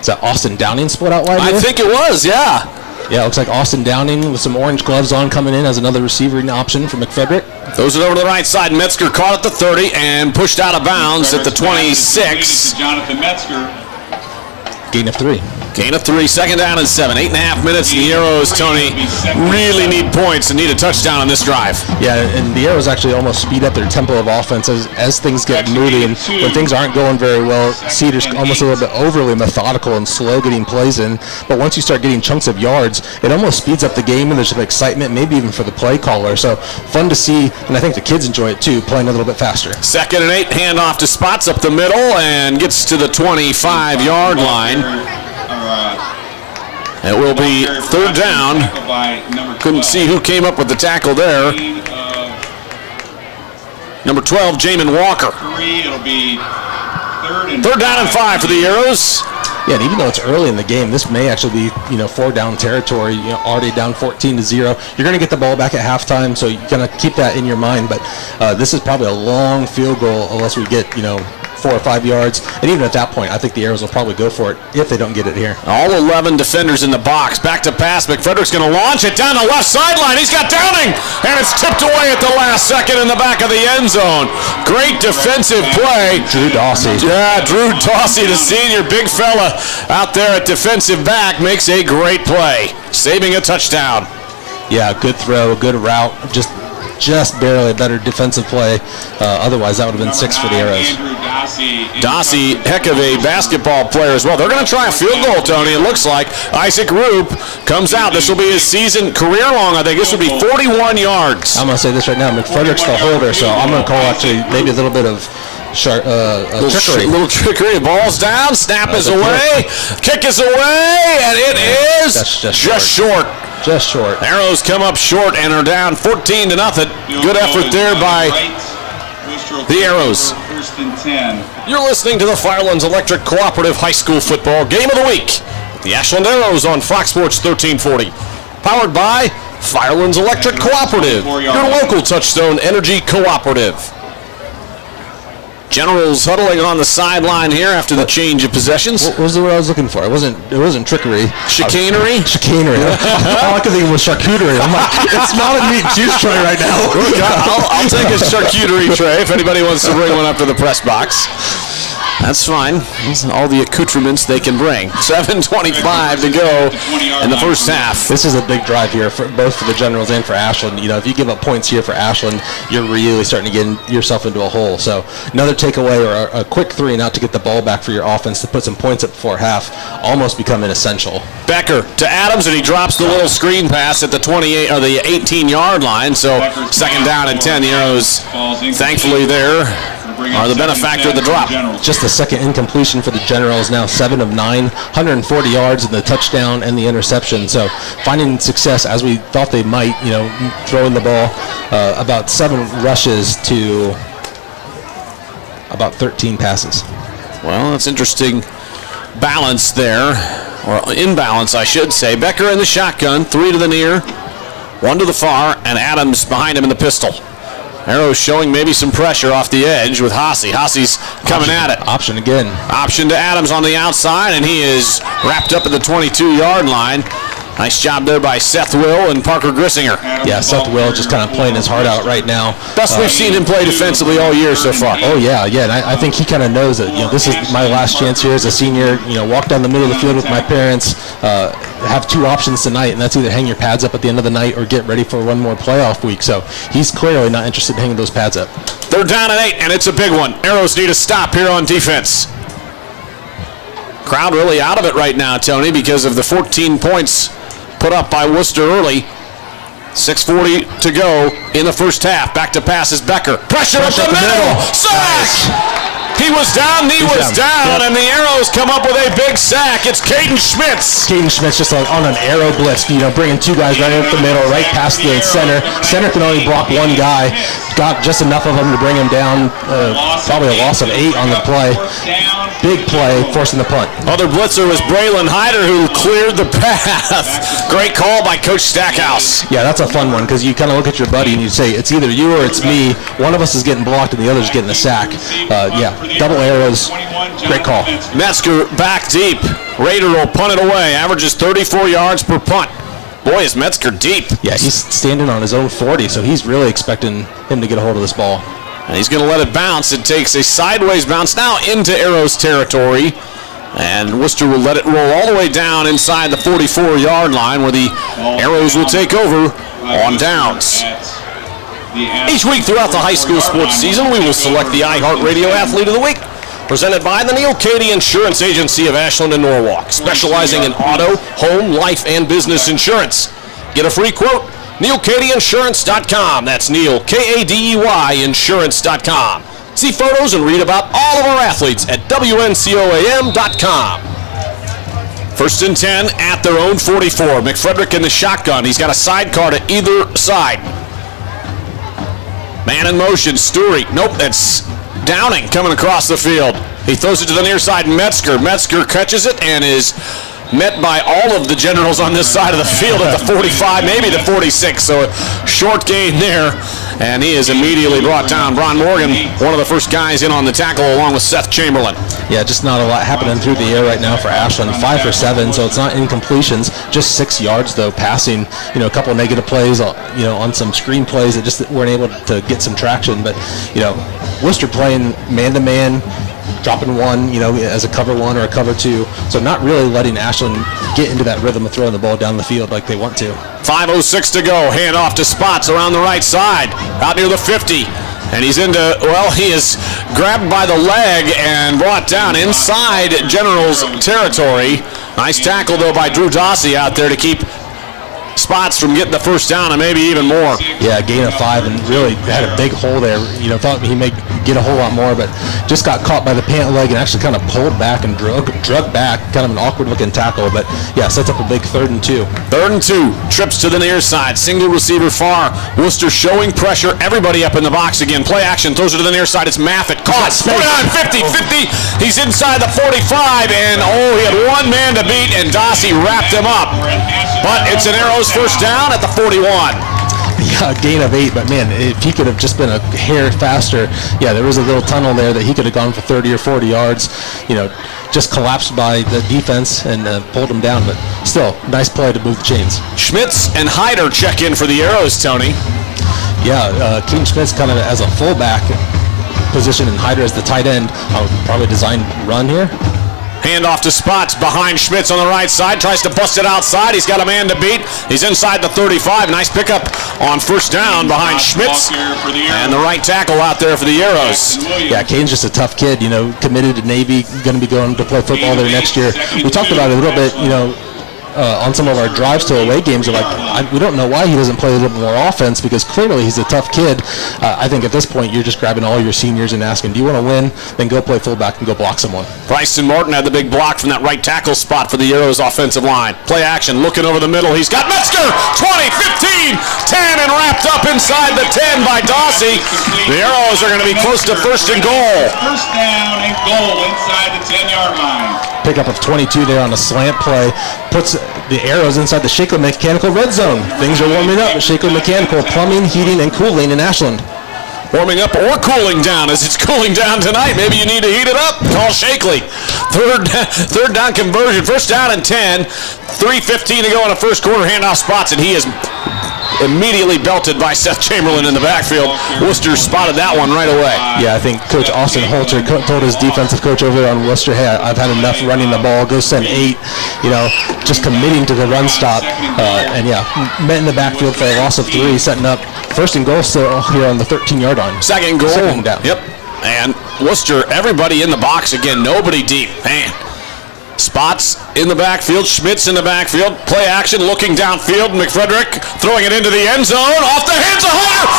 Is that Austin Downing split out wide? I think it was, yeah. Yeah, it looks like Austin Downing with some orange gloves on coming in as another receiving option for McFedrick. Throws it over to the right side. Metzger caught at the 30 and pushed out of bounds at the 26. Jonathan Metzger. Gain of 3. Gain of 3, 2nd down and 7. 8.5 minutes, and the Arrows, Tony, really need points and need a touchdown on this drive. Yeah, and the Arrows actually almost speed up their tempo of offense as things get moving. When things aren't going very well, Cedar's almost a little bit overly methodical and slow getting plays in. But once you start getting chunks of yards, it almost speeds up the game, and there's some excitement, maybe even for the play caller. So fun to see, and I think the kids enjoy it too, playing a little bit faster. 2nd and 8, handoff to Spots up the middle and gets to the 25-yard line. It will be 3rd down. Couldn't see who came up with the tackle there. Number 12, Jamin Walker. It'll be 3rd down and 5 for the Arrows. Yeah, and even though it's early in the game, this may actually be 4-down territory. Already down 14-0. You're going to get the ball back at halftime, so you're going to keep that in your mind. But this is probably a long field goal unless we get 4 or 5 yards. And even at that point, I think the Arrows will probably go for it if they don't get it here. All 11 defenders in the box. Back to pass. McFedrick's going to launch it down the left sideline. He's got Downing, and it's tipped away at the last second in the back of the end zone. Great defensive play. Drew Dawsey. Yeah, Drew Dawsey, the senior, big fella out there at defensive back, makes a great play, saving a touchdown. Yeah, good throw, good route, just barely a better defensive play. Otherwise, that would have been 6 for the Arrows. Dawsey, heck of a basketball player as well. They're going to try a field goal, Tony, it looks like. Isaac Roop comes out. This will be his season career long, I think. This will be 41 yards. I'm going to say this right now. McFedrick's the holder, so I'm going to call actually maybe a little bit of trickery. Little trickery. Ball's down. Snap is away. Kick is away, and it is just short. Just short. Arrows come up short and are down 14-0. Good effort there by the Arrows. 1st and 10. You're listening to the Firelands Electric Cooperative High School Football Game of the Week. The Ashland Arrows on Fox Sports 1340. Powered by Firelands Electric Cooperative, your local Touchstone Energy Cooperative. Generals huddling on the sideline here after the change of possessions. What was the word I was looking for? It wasn't trickery. Chicanery? Chicanery. All I could think of was charcuterie. I'm like, it's not a meat and juice tray right now. I'll take a charcuterie tray if anybody wants to bring one up to the press box. That's fine. That's all the accoutrements they can bring. 7:25 to go in the first half. This is a big drive here, both for the Generals and for Ashland. If you give up points here for Ashland, you're really starting to get yourself into a hole. So another takeaway or a quick 3-and-out to get the ball back for your offense to put some points up before half, almost becoming essential. Becker to Adams, and he drops the little screen pass at the 28 or the 18-yard line. So 2nd down and 10. The Arrows, thankfully, there are the benefactor of the drop. Just the second incompletion for the Generals, now 7 of 9, 140 yards in the touchdown and the interception. So finding success as we thought they might, throwing the ball, about 7 rushes to about 13 passes. Well, that's interesting balance there, or imbalance, I should say. Becker in the shotgun, 3 to the near, 1 to the far, and Adams behind him in the pistol. Arrows showing maybe some pressure off the edge with Haase. Haase's coming at it. Option again. Option to Adams on the outside, and he is wrapped up at the 22-yard line. Nice job there by Seth Will and Parker Grissinger. Yeah, Seth Will just kind of playing his heart out right now. Best we've seen him play defensively all year so far. Oh, yeah, and I think he kind of knows that, this is my last chance here as a senior. Walk down the middle of the field with my parents, have 2 options tonight, and that's either hang your pads up at the end of the night or get ready for one more playoff week. So he's clearly not interested in hanging those pads up. They're down at 8, and it's a big one. Arrows need a stop here on defense. Crowd really out of it right now, Tony, because of the 14 points put up by Wooster early. 6:40 to go in the first half. Back to passes Becker. Pressure up the middle. Sack! He was down, and the Arrows come up with a big sack. It's Caden Schmitz. Caden Schmitz just on an arrow blitz, bringing 2 guys right up the middle, right past the center. Center can only block 1 guy. Got just enough of them to bring him down. Probably a loss of 8 on the play. Big play, forcing the punt. Other blitzer was Braylon Hyder, who cleared the path. Great call by Coach Stackhouse. Yeah, that's a fun one because you kind of look at your buddy and you say, it's either you or it's me. One of us is getting blocked and the other's getting a sack. Double arrows. Great call. Metzger back deep. Raider will punt it away. Averages 34 yards per punt. Boy, is Metzger deep. Yeah, he's standing on his own 40, so he's really expecting him to get a hold of this ball. And he's going to let it bounce. It takes a sideways bounce now into Arrows territory. And Wooster will let it roll all the way down inside the 44-yard line where the Arrows will take over on downs. Each week throughout the high school sports season, we will select the iHeartRadio Athlete of the Week, presented by the Neil Cady Insurance Agency of Ashland and Norwalk, specializing in auto, home, life, and business insurance. Get a free quote, NeilCadyInsurance.com. That's Neil, K-A-D-E-Y, Insurance.com. See photos and read about all of our athletes at WNCOAM.com. First and 10 at their own 44. McFrederick in the shotgun. He's got a sidecar to either side. Man in motion, Stewart. Nope, that's Downing coming across the field. He throws it to the near side, Metzger. Metzger catches it and is met by all of the generals on this side of the field at the 45, maybe the 46. So a short gain there. And he is immediately brought down. Bron Morgan, one of the first guys in on the tackle along with Seth Chamberlain. Yeah, just not a lot happening through the air right now for Ashland. 5 for 7, so it's not incompletions. Just 6 yards, though, passing. A couple of negative plays, on some screen plays that just weren't able to get some traction. But, Wooster playing man-to-man, dropping one, as a cover 1 or a cover 2. So not really letting Ashland get into that rhythm of throwing the ball down the field like they want to. 5:06 to go. Hand off to Spots around the right side, out near the 50. And he's he is grabbed by the leg and brought down inside General's territory. Nice tackle, though, by Drew Dossie out there to keep Spots from getting the first down and maybe even more. Yeah, gain of 5 and really had a big hole there. Thought he may get a whole lot more, but just got caught by the pant leg and actually kind of pulled back and drug back. Kind of an awkward looking tackle, but yeah, sets up a big 3rd and 2. 3rd and 2, trips to the near side, single receiver far. Worcester showing pressure, everybody up in the box again. Play action, throws it to the near side, it's Maffett. Caught, 49, 50, he's inside the 45, and he had one man to beat, and Dossie wrapped him up. But it's an Arrows first down at the 41. Yeah, gain of 8, but man, if he could have just been a hair faster, there was a little tunnel there that he could have gone for 30 or 40 yards, just collapsed by the defense and pulled him down, but still, nice play to move the chains. Schmitz and Hyder check in for the Arrows, Tony. Yeah, King Schmitz kind of as a fullback position and Hyder as the tight end. Probably designed run here. Hand off to Spots behind Schmitz on the right side. Tries to bust it outside. He's got a man to beat. He's inside the 35. Nice pickup on first down behind Schmitz. And the right tackle out there for the Arrows. Yeah, Kane's just a tough kid, committed to Navy, going to be going to play football there next year. We talked about it a little bit, on some of our drives to away games. We don't know why he doesn't play a little bit more offense because clearly he's a tough kid. I think at this point you're just grabbing all your seniors and asking, do you want to win? Then go play fullback and go block someone. Bryson Martin had the big block from that right tackle spot for the Arrows offensive line. Play action, looking over the middle. He's got Metzger, 20, 15, 10, and wrapped up inside the 10 by Dossie. The Arrows are going to be close to first and goal. First down and goal inside the 10-yard line. Pickup of 22 there on a slant play. Puts the Arrows inside the Shakley Mechanical red zone. Things are warming up at Shakley Mechanical, plumbing, heating, and cooling in Ashland. Warming up or cooling down, as it's cooling down tonight. Maybe you need to heat it up. Call Shakley. Third down conversion. First down and 10. 3:15 to go in the first quarter. Handoff Spots, and he is immediately belted by Seth Chamberlain in the backfield. Worcester spotted that one right away. Yeah, I think Coach Austin Holter told his defensive coach over there on Worcester, hey, I've had enough running the ball. Go send 8. Just committing to the run stop. Met in the backfield for a loss of 3, setting up first and goal still here on the 13-yard line. Second goal. Second down. Yep. And Worcester, everybody in the box again. Nobody deep. Man. Spots in the backfield, Schmitz in the backfield, play action, looking downfield, McFrederick throwing it into the end zone, off the hands of Hyder,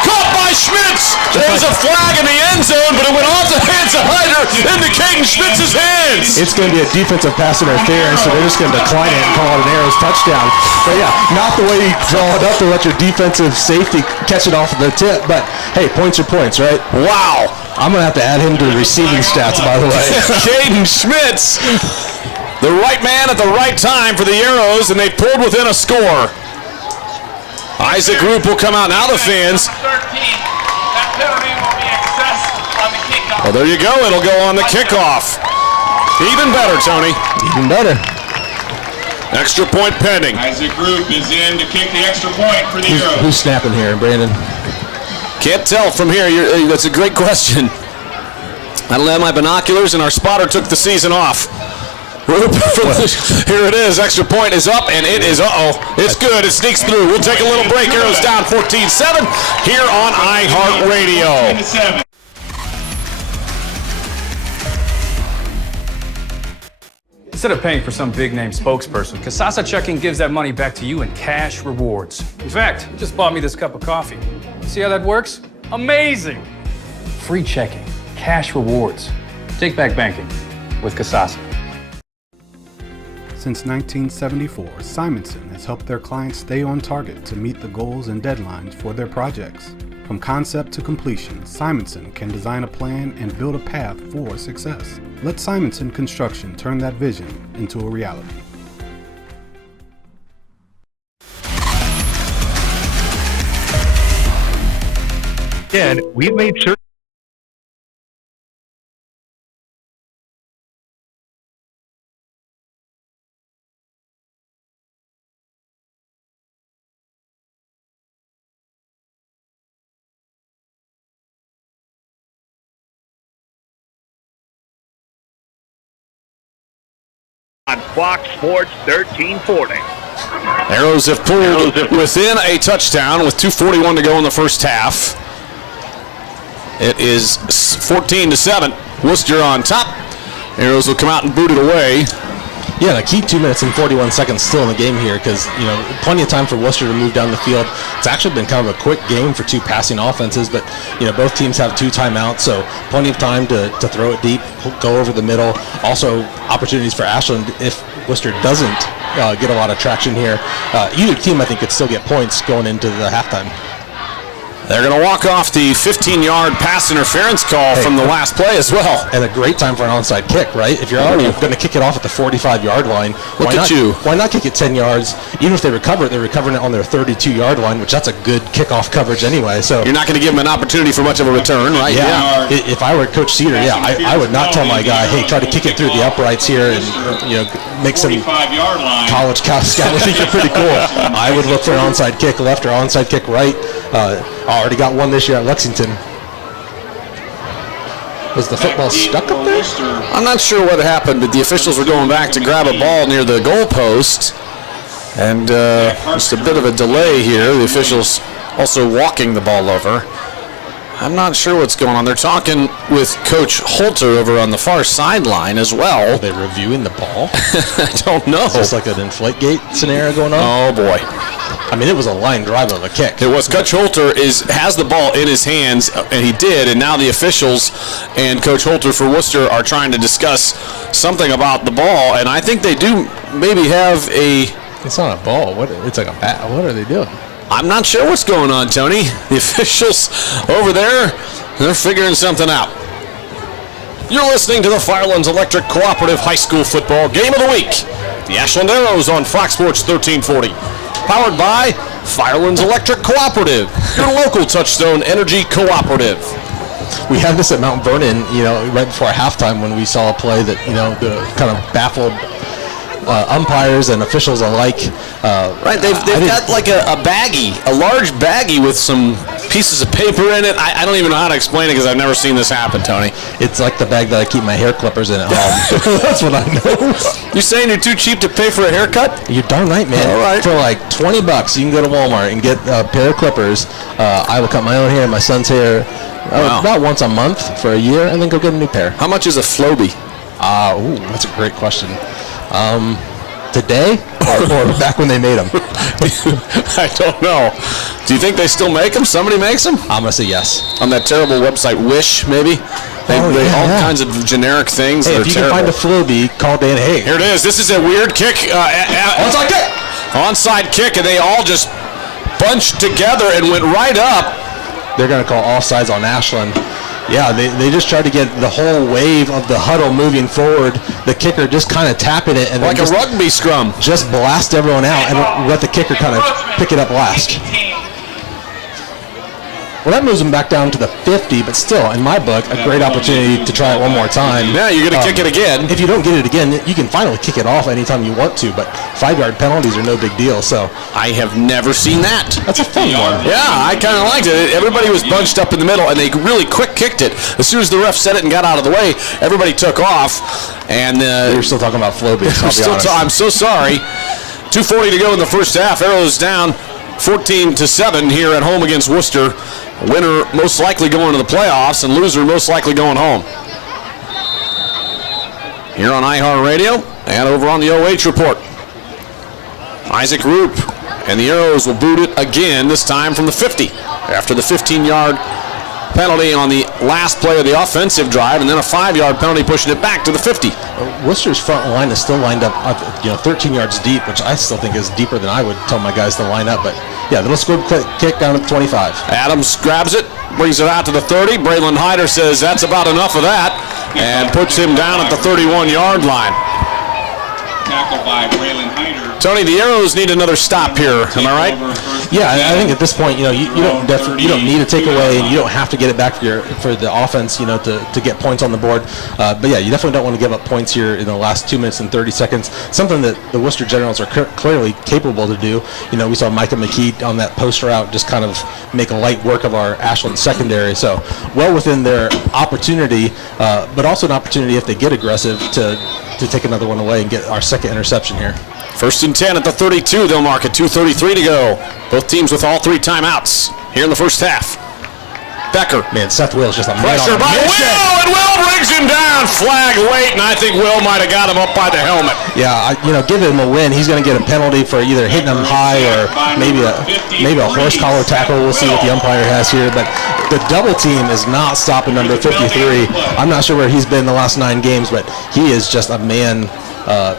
caught by Schmitz. There was a flag in the end zone, but it went off the hands of Hyder into Caden Schmitz's hands. It's going to be a defensive pass interference, so they're just going to decline it and call it an Arrows touchdown. But yeah, not the way you draw it up to let your defensive safety catch it off the tip, but hey, points are points, right? Wow. I'm going to have to add him to the receiving stats, by the way. Caden Schmitz, the right man at the right time for the Arrows, and they pulled within a score. Isaac Roop will come out. Now the fans. That penalty will be excess on the kickoff. Well, there you go. It'll go on the kickoff. Even better, Tony. Even better. Extra point pending. Isaac Group is in to kick the extra point for the Arrows. Who's snapping here, Brandon? Can't tell from here. That's a great question. I don't have my binoculars, and our spotter took the season off. Here it is. Extra point is up, and it is, it's good. It sneaks through. We'll take a little break. Arrows down 14-7 here on iHeartRadio. Instead of paying for some big-name spokesperson, Kasasa Checking gives that money back to you in cash rewards. In fact, you just bought me this cup of coffee. See how that works? Amazing! Free checking, cash rewards. Take back banking with Kasasa. Since 1974, Simonson has helped their clients stay on target to meet the goals and deadlines for their projects. From concept to completion, Simonson can design a plan and build a path for success. Let Simonson Construction turn that vision into a reality. Again, we've made certain on Fox Sports 1340. Arrows have pulled within a touchdown with 2:41 to go in the first half. It is 14-7. Wooster on top. Arrows will come out and boot it away. Yeah, a key 2 minutes and 41 seconds still in the game here because, plenty of time for Wooster to move down the field. It's actually been kind of a quick game for two passing offenses, but, both teams have 2 timeouts, so plenty of time to throw it deep, go over the middle. Also, opportunities for Ashland if Wooster doesn't get a lot of traction here. Either team, I think, could still get points going into the halftime. They're going to walk off the 15-yard pass interference call from the last play as well. And a great time for an onside kick, right? If you're already going to kick it off at the 45-yard line, why not kick it 10 yards? Even if they recover it, they're recovering it on their 32-yard line, which that's a good kickoff coverage anyway. So you're not going to give them an opportunity for much of a return, right? Yeah. If I were Coach Cedar, I would not tell my guy, hey, try to kick it through the uprights here and make some college scout think you're pretty cool. I would look for an onside kick left or onside kick right. Already got one this year at Lexington. Was the football stuck up there? I'm not sure what happened, but the officials were going back to grab a ball near the goalpost. And just a bit of a delay here. The officials also walking the ball over. I'm not sure what's going on. They're talking with Coach Holter over on the far sideline as well. Are they reviewing the ball? I don't know. Is this like an Inflategate scenario going on? Oh, boy. I mean, it was a line drive of a kick. It was. Coach Holter has the ball in his hands, and he did, and now the officials and Coach Holter for Wooster are trying to discuss something about the ball, and I think they do maybe have a... It's not a ball. It's like a bat. What are they doing? I'm not sure what's going on, Tony. The officials over there, they're figuring something out. You're listening to the Firelands Electric Cooperative High School Football Game of the Week. The Ashland Arrows on Fox Sports 1340. Powered by Firelands Electric Cooperative, your local Touchstone Energy Cooperative. We had this at Mount Vernon, right before halftime when we saw a play that, the kind of baffled umpires and officials alike. Right, they've got like a baggie, a large baggie with some pieces of paper in it. I don't even know how to explain it because I've never seen this happen, Tony. It's like the bag that I keep my hair clippers in at home. That's what I know. You saying you're too cheap to pay for a haircut? You're darn right, man. All right. For like $20, you can go to Walmart and get a pair of clippers. I will cut my own hair and my son's hair about once a month for a year, and then go get a new pair. How much is a Flowbee? That's a great question. Today or back when they made them? I don't know. Do you think they still make them? Somebody makes them? I'm going to say yes. On that terrible website, Wish, maybe? They all kinds of generic things that are if you terrible. can find a Flowbee, call Dan. Hey. Here it is. This is a weird kick. Onside kick. Onside kick, and they all just bunched together and went right up. They're going to call offsides on Ashland. Yeah, they just tried to get the whole wave of the huddle moving forward. The kicker just kind of tapping it. And like a rugby scrum. Just blast everyone out and let the kicker kind of pick it up last. Well, that moves them back down to the 50, but still, in my book, a great opportunity to try it one more time. Yeah, you're going to kick it again. If you don't get it again, you can finally kick it off anytime you want to, but 5-yard penalties are no big deal. So I have never seen that. That's a fun one. Yeah, I kind of liked it. Everybody was bunched up in the middle, and they really quick kicked it. As soon as the ref said it and got out of the way, everybody took off. And we're still talking about flow beats, I'll be honest. I'm so sorry. 2:40 to go in the first half. Arrows down 14-7 here at home against Wooster. Winner most likely going to the playoffs, and loser most likely going home. Here on iHeartRadio and over on the OH.Report. Isaac Roop and the Arrows will boot it again, this time from the 50, after the 15-yard penalty on the last play of the offensive drive, and then a 5-yard penalty pushing it back to the 50. Worcester's front line is still lined up, 13 yards deep, which I still think is deeper than I would tell my guys to line up. But yeah, little squib kick down at the 25. Adams grabs it, brings it out to the 30. Braylon Hyder says that's about enough of that, and puts him down at the 31-yard line. Tackled by Braylon Hyder. Tony, the Arrows need another stop here. Am I right? Yeah, I think at this point, you don't need a takeaway, and you don't have to get it back for the offense, to get points on the board. But yeah, you definitely don't want to give up points here in the last 2 minutes and 30 seconds. Something that the Worcester Generals are clearly capable to do. We saw Micah McKee on that post route just kind of make a light work of our Ashland secondary. So well within their opportunity, but also an opportunity if they get aggressive to take another one away and get our second interception here. 1st and 10 at the 32. They'll mark it. 2:33 to go. Both teams with all 3 timeouts here in the first half. Becker. Man, Seth Will's just a pressure by Will, and Will brings him down. Flag late, and I think Will might have got him up by the helmet. Yeah, give him a win. He's going to get a penalty for either hitting him high or maybe a horse collar tackle. We'll see what the umpire has here. But the double team is not stopping number 53. I'm not sure where he's been the last 9 games, but he is just a man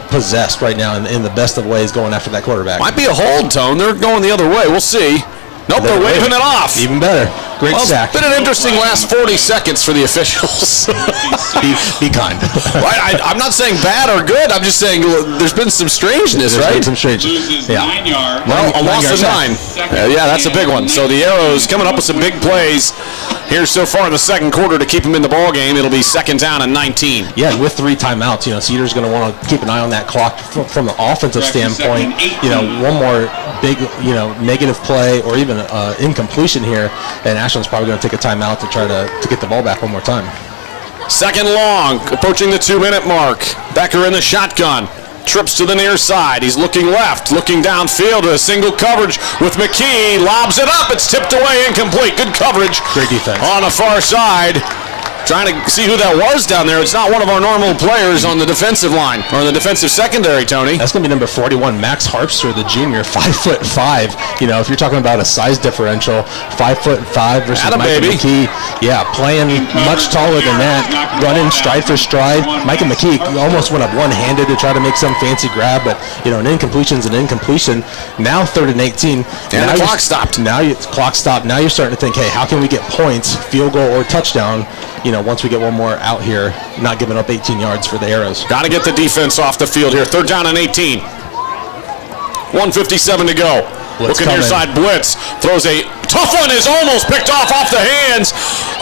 possessed right now in the best of ways going after that quarterback. Might be a hold, Tone. They're going the other way. We'll see. Nope, they're waving it off. Even better. Great sack. It's been an interesting last 40 seconds for the officials. be kind. I'm not saying bad or good. I'm just saying there's been some strangeness, right? Been some strangeness. Yeah. 9 yards. Well, a loss of 9. Yeah, that's a big one. So the Arrows coming up with some big plays here so far in the second quarter to keep them in the ball game. It'll be 2nd down and 19. Yeah, and with 3 timeouts, Cedar's going to want to keep an eye on that clock from the offensive standpoint. One more big, negative play or even incompletion here, and Ashland's probably going to take a timeout to try to get the ball back one more time. 2nd long, approaching the 2-minute mark. Becker in the shotgun. Trips to the near side. He's looking left, looking downfield to a single coverage with McKee. Lobs it up. It's tipped away, incomplete. Good coverage. Great defense. On the far side. Trying to see who that was down there. It's not one of our normal players on the defensive line or the defensive secondary, Tony. That's going to be number 41, Max Harpster, the junior, 5'5". If you're talking about a size differential, 5'5" versus Micah McKee. Yeah, playing much taller than that, running stride for stride. Micah McKee almost went up one-handed to try to make some fancy grab, but an incompletion's an incompletion. Now 3rd and 18. And the clock stopped. Now clock stopped. Now you're starting to think, hey, how can we get points, field goal or touchdown? Once we get one more out here, not giving up 18 yards for the Arrows. Got to get the defense off the field here. 3rd down and 18. 1:57 to go. Looking near side blitz. Throws a tough one, is almost picked off the hands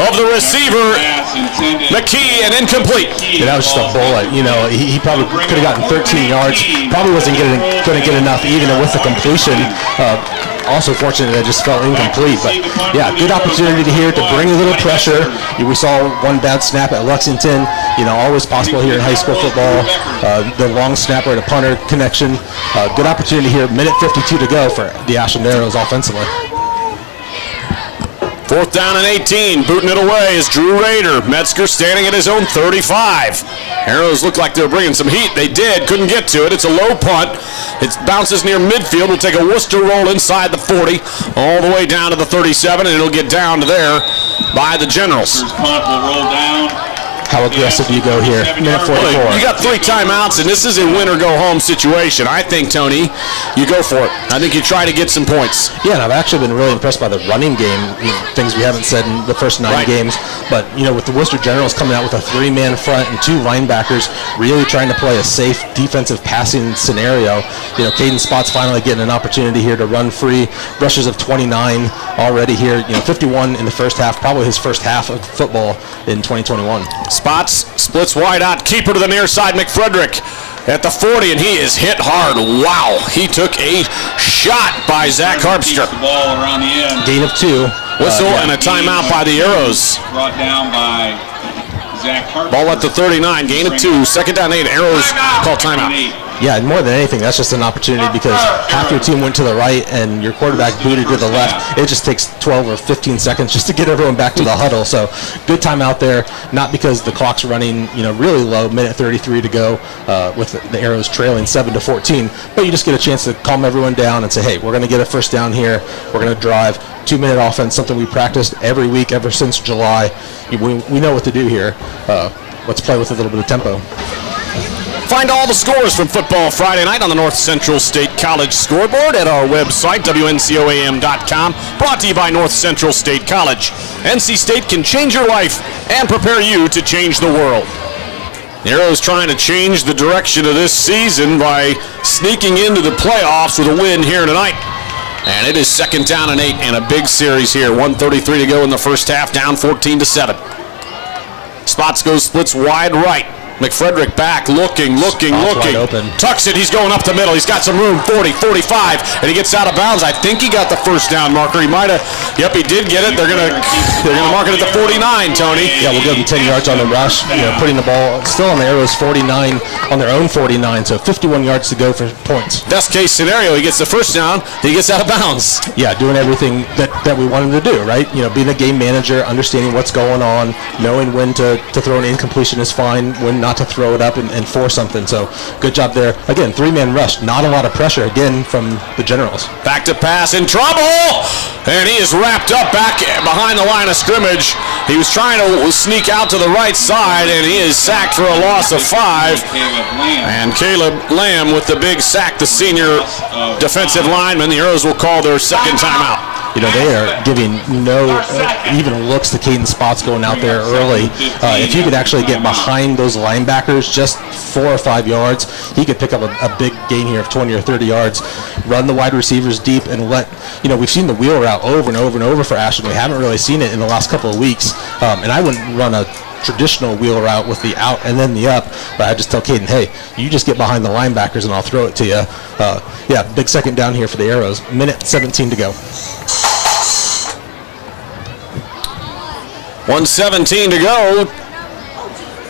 of the receiver. McKee, and incomplete. Yeah, that was just a bullet. He probably could have gotten 13 yards. Probably wasn't going to get enough even with the completion. Also fortunate that it just fell incomplete. But yeah, good opportunity here to bring a little pressure. We saw one bad snap at Lexington. Always possible here in high school football. The long snapper to punter connection. Good opportunity here. 1:52 to go for the Ashland Arrows offensively. 4th down and 18. Booting it away is Drew Rader. Metzger standing at his own 35. Arrows looked like they were bringing some heat. They did. Couldn't get to it. It's a low punt. It bounces near midfield. Will take a Wooster roll inside the 40, all the way down to the 37, and it'll get down to there by the Generals. First punt will roll down. How aggressive do you go here? Minute 44. You got 3 timeouts, and this is a win-or-go-home situation. I think, Tony, you go for it. I think you try to get some points. Yeah, and I've actually been really impressed by the running game, things we haven't said in the first 9 games. But, with the Wooster Generals coming out with a 3-man front and 2 linebackers, really trying to play a safe defensive passing scenario. Caden Spott's finally getting an opportunity here to run free. Rushes of 29 already here. 51 in the first half, probably his first half of football in 2021. Spots, splits wide out, keeper to the near side, McFrederick at the 40, and he is hit hard. Wow, he took a shot by Zach Harpster. The ball around the end. Gain of 2. Whistle and a timeout by the Arrows. Brought down by Zach Harpster. Ball at the 39, gain of 2, second down 8, Arrows call timeout. Yeah, and more than anything, that's just an opportunity because half your team went to the right and your quarterback booted to the left. It just takes 12 or 15 seconds just to get everyone back to the huddle. So good time out there, not because the clock's running, really low, minute 33 to go with the Arrows trailing 7-14, but you just get a chance to calm everyone down and say, hey, we're going to get a first down here. We're going to drive 2-minute offense, something we practiced every week ever since July. We know what to do here. Let's play with a little bit of tempo. Find all the scores from Football Friday night on the North Central State College scoreboard at our website, WNCOAM.com. Brought to you by North Central State College. NC State can change your life and prepare you to change the world. The Arrows trying to change the direction of this season by sneaking into the playoffs with a win here tonight. And it is second down and 8 in a big series here. 1:33 to go in the first half, down 14-7. Spots goes splits wide right. McFrederick back, looking. Tucks it, he's going up the middle. He's got some room, 40, 45, and he gets out of bounds. I think he got the first down marker. He might have, yep, he did get it. They're gonna mark it at the 49, Tony. Yeah, we'll give him 10 yards on the rush, putting the ball still on the Arrows 49, on their own 49, so 51 yards to go for points. Best case scenario, he gets the first down, he gets out of bounds. Yeah, doing everything that we want him to do, right? Being a game manager, understanding what's going on, knowing when to throw an incompletion is fine, when not to throw it up and force something. So good job there. Again, 3-man rush, not a lot of pressure again from the Generals. Back to pass, in trouble, and he is wrapped up back behind the line of scrimmage. He was trying to sneak out to the right side, and he is sacked for a loss of 5. And Caleb Lamb with the big sack, the senior defensive lineman. The Arrows will call their second timeout. They are giving no even looks to Caden Spots going out there early. If you could actually get behind those linebackers just 4 or 5 yards, he could pick up a big gain here of 20 or 30 yards, run the wide receivers deep, and we've seen the wheel route over and over and over for Ashland. We haven't really seen it in the last couple of weeks. And I wouldn't run a traditional wheel route with the out and then the up, but I just tell Caden, hey, you just get behind the linebackers and I'll throw it to you. Big second down here for the Arrows. Minute 17 to go. 1:17 to go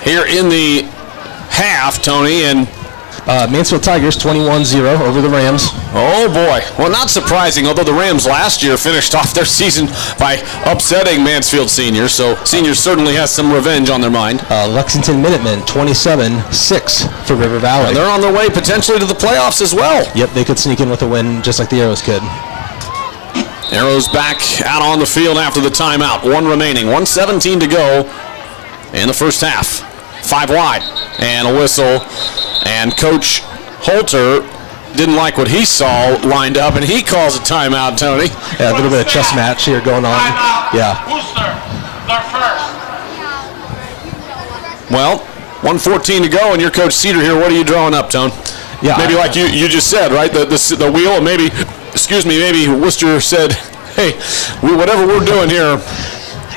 here in the half, Tony, and Mansfield Tigers 21-0 over the Rams. Oh boy. Well, not surprising, although the Rams last year finished off their season by upsetting Mansfield Seniors, so Seniors certainly has some revenge on their mind. Lexington Minutemen 27-6 for River Valley. And they're on their way potentially to the playoffs as well. Yep, they could sneak in with a win just like the Arrows could. Arrows back out on the field after the timeout. 1 remaining. 1:17 to go in the first half. 5 wide and a whistle. And Coach Holter didn't like what he saw lined up, and he calls a timeout, Tony. Yeah, a little bit of chess match here going on. Yeah. Wooster, they're first. Well, 1:14 to go, and your Coach Cedar here. What are you drawing up, Tone? Yeah. Maybe like you just said, right? The wheel, and maybe Wooster said, hey, whatever we're doing here.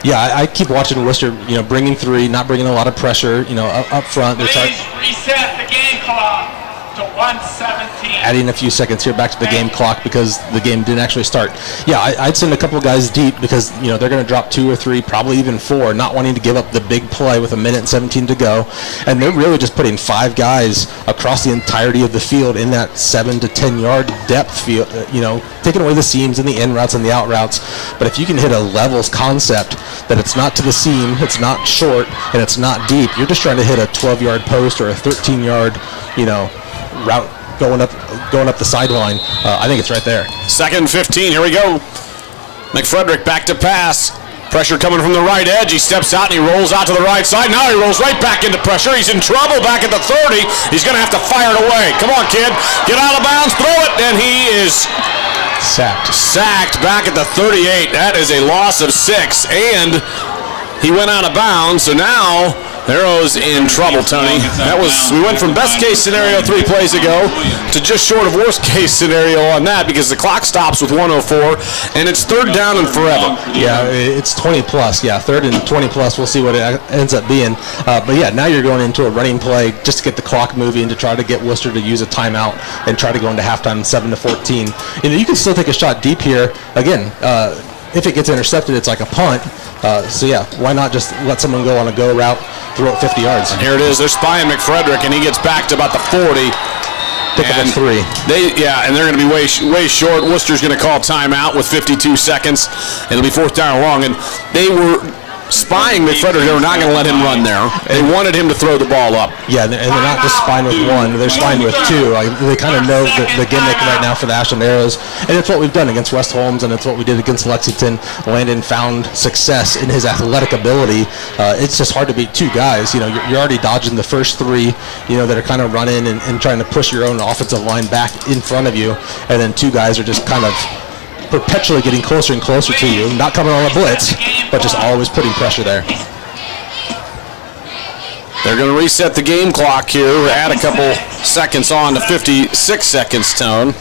Yeah, I keep watching Wooster, bringing 3, not bringing a lot of pressure, up front. They're Please reset the game clock to 1:17. adding a few seconds here back to the game clock because the game didn't actually start. Yeah, I'd send a couple of guys deep because, they're going to drop 2 or 3, probably even 4, not wanting to give up the big play with 1:17 to go. And they're really just putting 5 guys across the entirety of the field in that 7 to 10 yard depth field, taking away the seams and the in routes and the out routes. But if you can hit a levels concept that it's not to the seam, it's not short, and it's not deep, you're just trying to hit a 12-yard post or a 13-yard, route going up the sideline. I think it's right there. 2nd 15, here we go. McFrederick back to pass. Pressure coming from the right edge. He steps out and he rolls out to the right side. Now he rolls right back into pressure. He's in trouble back at the 30. He's going to have to fire it away. Come on, kid. Get out of bounds. Throw it. And he is sacked back at the 38. That is a loss of 6. And he went out of bounds. So now Arrow's in trouble, Tony. We went from best case scenario 3 plays ago to just short of worst case scenario on that because the clock stops with 1:04 and it's 3rd down and forever. Yeah, it's 20 plus. Yeah, 3rd and 20 plus. We'll see what it ends up being. But yeah, now you're going into a running play just to get the clock moving to try to get Wooster to use a timeout and try to go into halftime 7-14. You can still take a shot deep here. Again, if it gets intercepted, it's like a punt. So yeah, why not just let someone go on a go route, throw it 50 yards? And here it is. They're spying McFrederick, and he gets back to about the 40. Pick up a 3. And they're going to be way short. Worcester's going to call timeout with 52 seconds. It'll be 4th down and long. And they were spying McFrederick. They were not going to let him run there. They wanted him to throw the ball up. Yeah, and they're not just spying with 1. They're spying with 2. They kind of know the gimmick right now for the Ashland Arrows. And it's what we've done against West Holmes, and it's what we did against Lexington. Landon found success in his athletic ability. It's just hard to beat 2 guys. You're already dodging the first 3, that are kind of running and trying to push your own offensive line back in front of you. And then 2 guys are just kind of perpetually getting closer and closer to you, not coming on a blitz, but just always putting pressure there. They're going to reset the game clock here, add a couple seconds on to 56 seconds, Tone.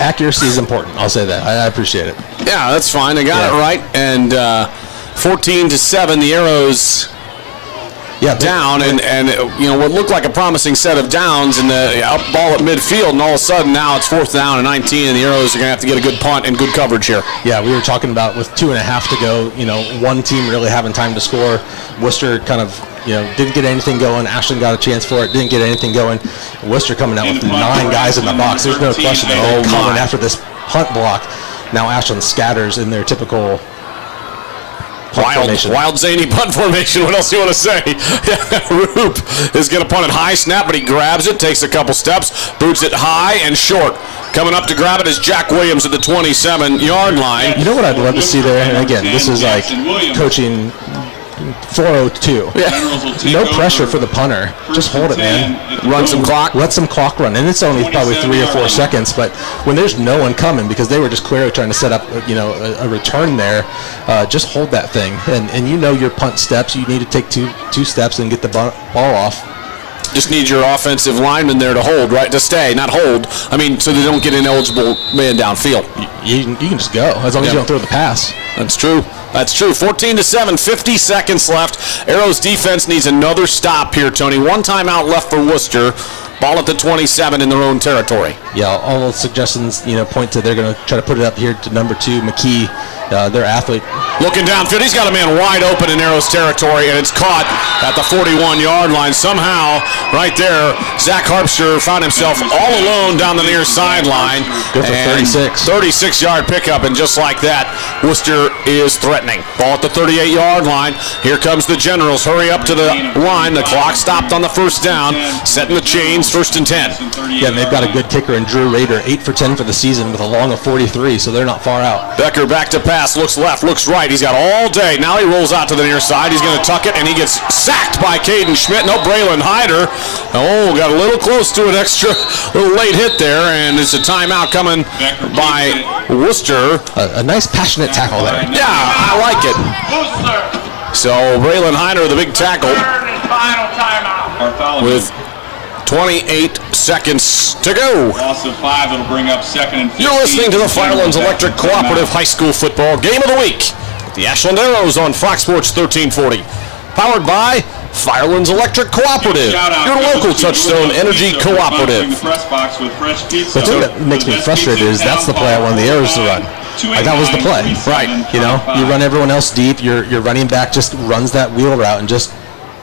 Accuracy is important. I'll say that. I appreciate it. Yeah, that's fine. They got it right. And 14-7, the Arrows down, and what looked like a promising set of downs in the up ball at midfield, and all of a sudden now it's 4th down and 19, and the Arrows are going to have to get a good punt and good coverage here. Yeah, we were talking about with 2.5 to go, one team really having time to score. Worcester kind of, didn't get anything going. Ashland got a chance for it, didn't get anything going. Worcester coming out with 9 guys in the box. There's no question they're coming after this punt block. Now Ashland scatters in their typical wild zany punt formation. What else do you want to say? Roop is going to punt it high, snap, but he grabs it, takes a couple steps, boots it high and short. Coming up to grab it is Jack Williams at the 27-yard line. You know what I'd love to see there? And again, this is like coaching 402. Yeah. No pressure for the punter. Just hold it, man. Run some clock. Let some clock run. And it's only probably 3 or 4 seconds, but when there's no one coming, because they were just clearly trying to set up, a return there, just hold that thing. And your punt steps. You need to take two steps and get the ball off. Just need your offensive lineman there to hold, right? To stay, not hold. I mean, so they don't get an eligible man downfield. You can just go, as long as you don't throw the pass. That's true. 14-7, 50 seconds left. Arrows defense needs another stop here, Tony. 1 timeout left for Wooster. Ball at the 27 in their own territory. Yeah, all those suggestions, point to they're going to try to put it up here to number 2, McKee, their athlete. Looking downfield, he's got a man wide open in Arrows territory, and it's caught at the 41-yard line. Somehow, right there, Zach Harpster found himself all alone down the near sideline. Good for 36. 36-yard pickup, and just like that, Wooster is threatening. Ball at the 38-yard line. Here comes the Generals. Hurry up to the line. The clock stopped on the 1st down, setting the chains, 1st and 10. Yeah, and they've got a good kicker in Drew Rader, 8 for 10 for the season with a long of 43, so they're not far out. Becker back to pass, looks left, looks right. He's got all day. Now he rolls out to the near side. He's going to tuck it, and he gets sacked by Caden Schmidt. No, Braylon Hyder. Oh, got a little close to an extra little late hit there, and it's a timeout coming by Wooster. A nice passionate tackle there. Yeah, I like it. So Braylon Hyder, the big tackle, with 28 seconds to go. Loss of 5, it'll bring up 2nd and 15. You're listening to the Firelands Electric Cooperative High School Football Game of the Week. The Ashland Arrows on Fox Sports 1340. Powered by Firelands Electric Cooperative, your local Touchstone Energy Cooperative. The thing that makes me frustrated is that's the play I wanted the Arrows to run. Like, that was the play. Right. You run everyone else deep. Your running back just runs that wheel route and just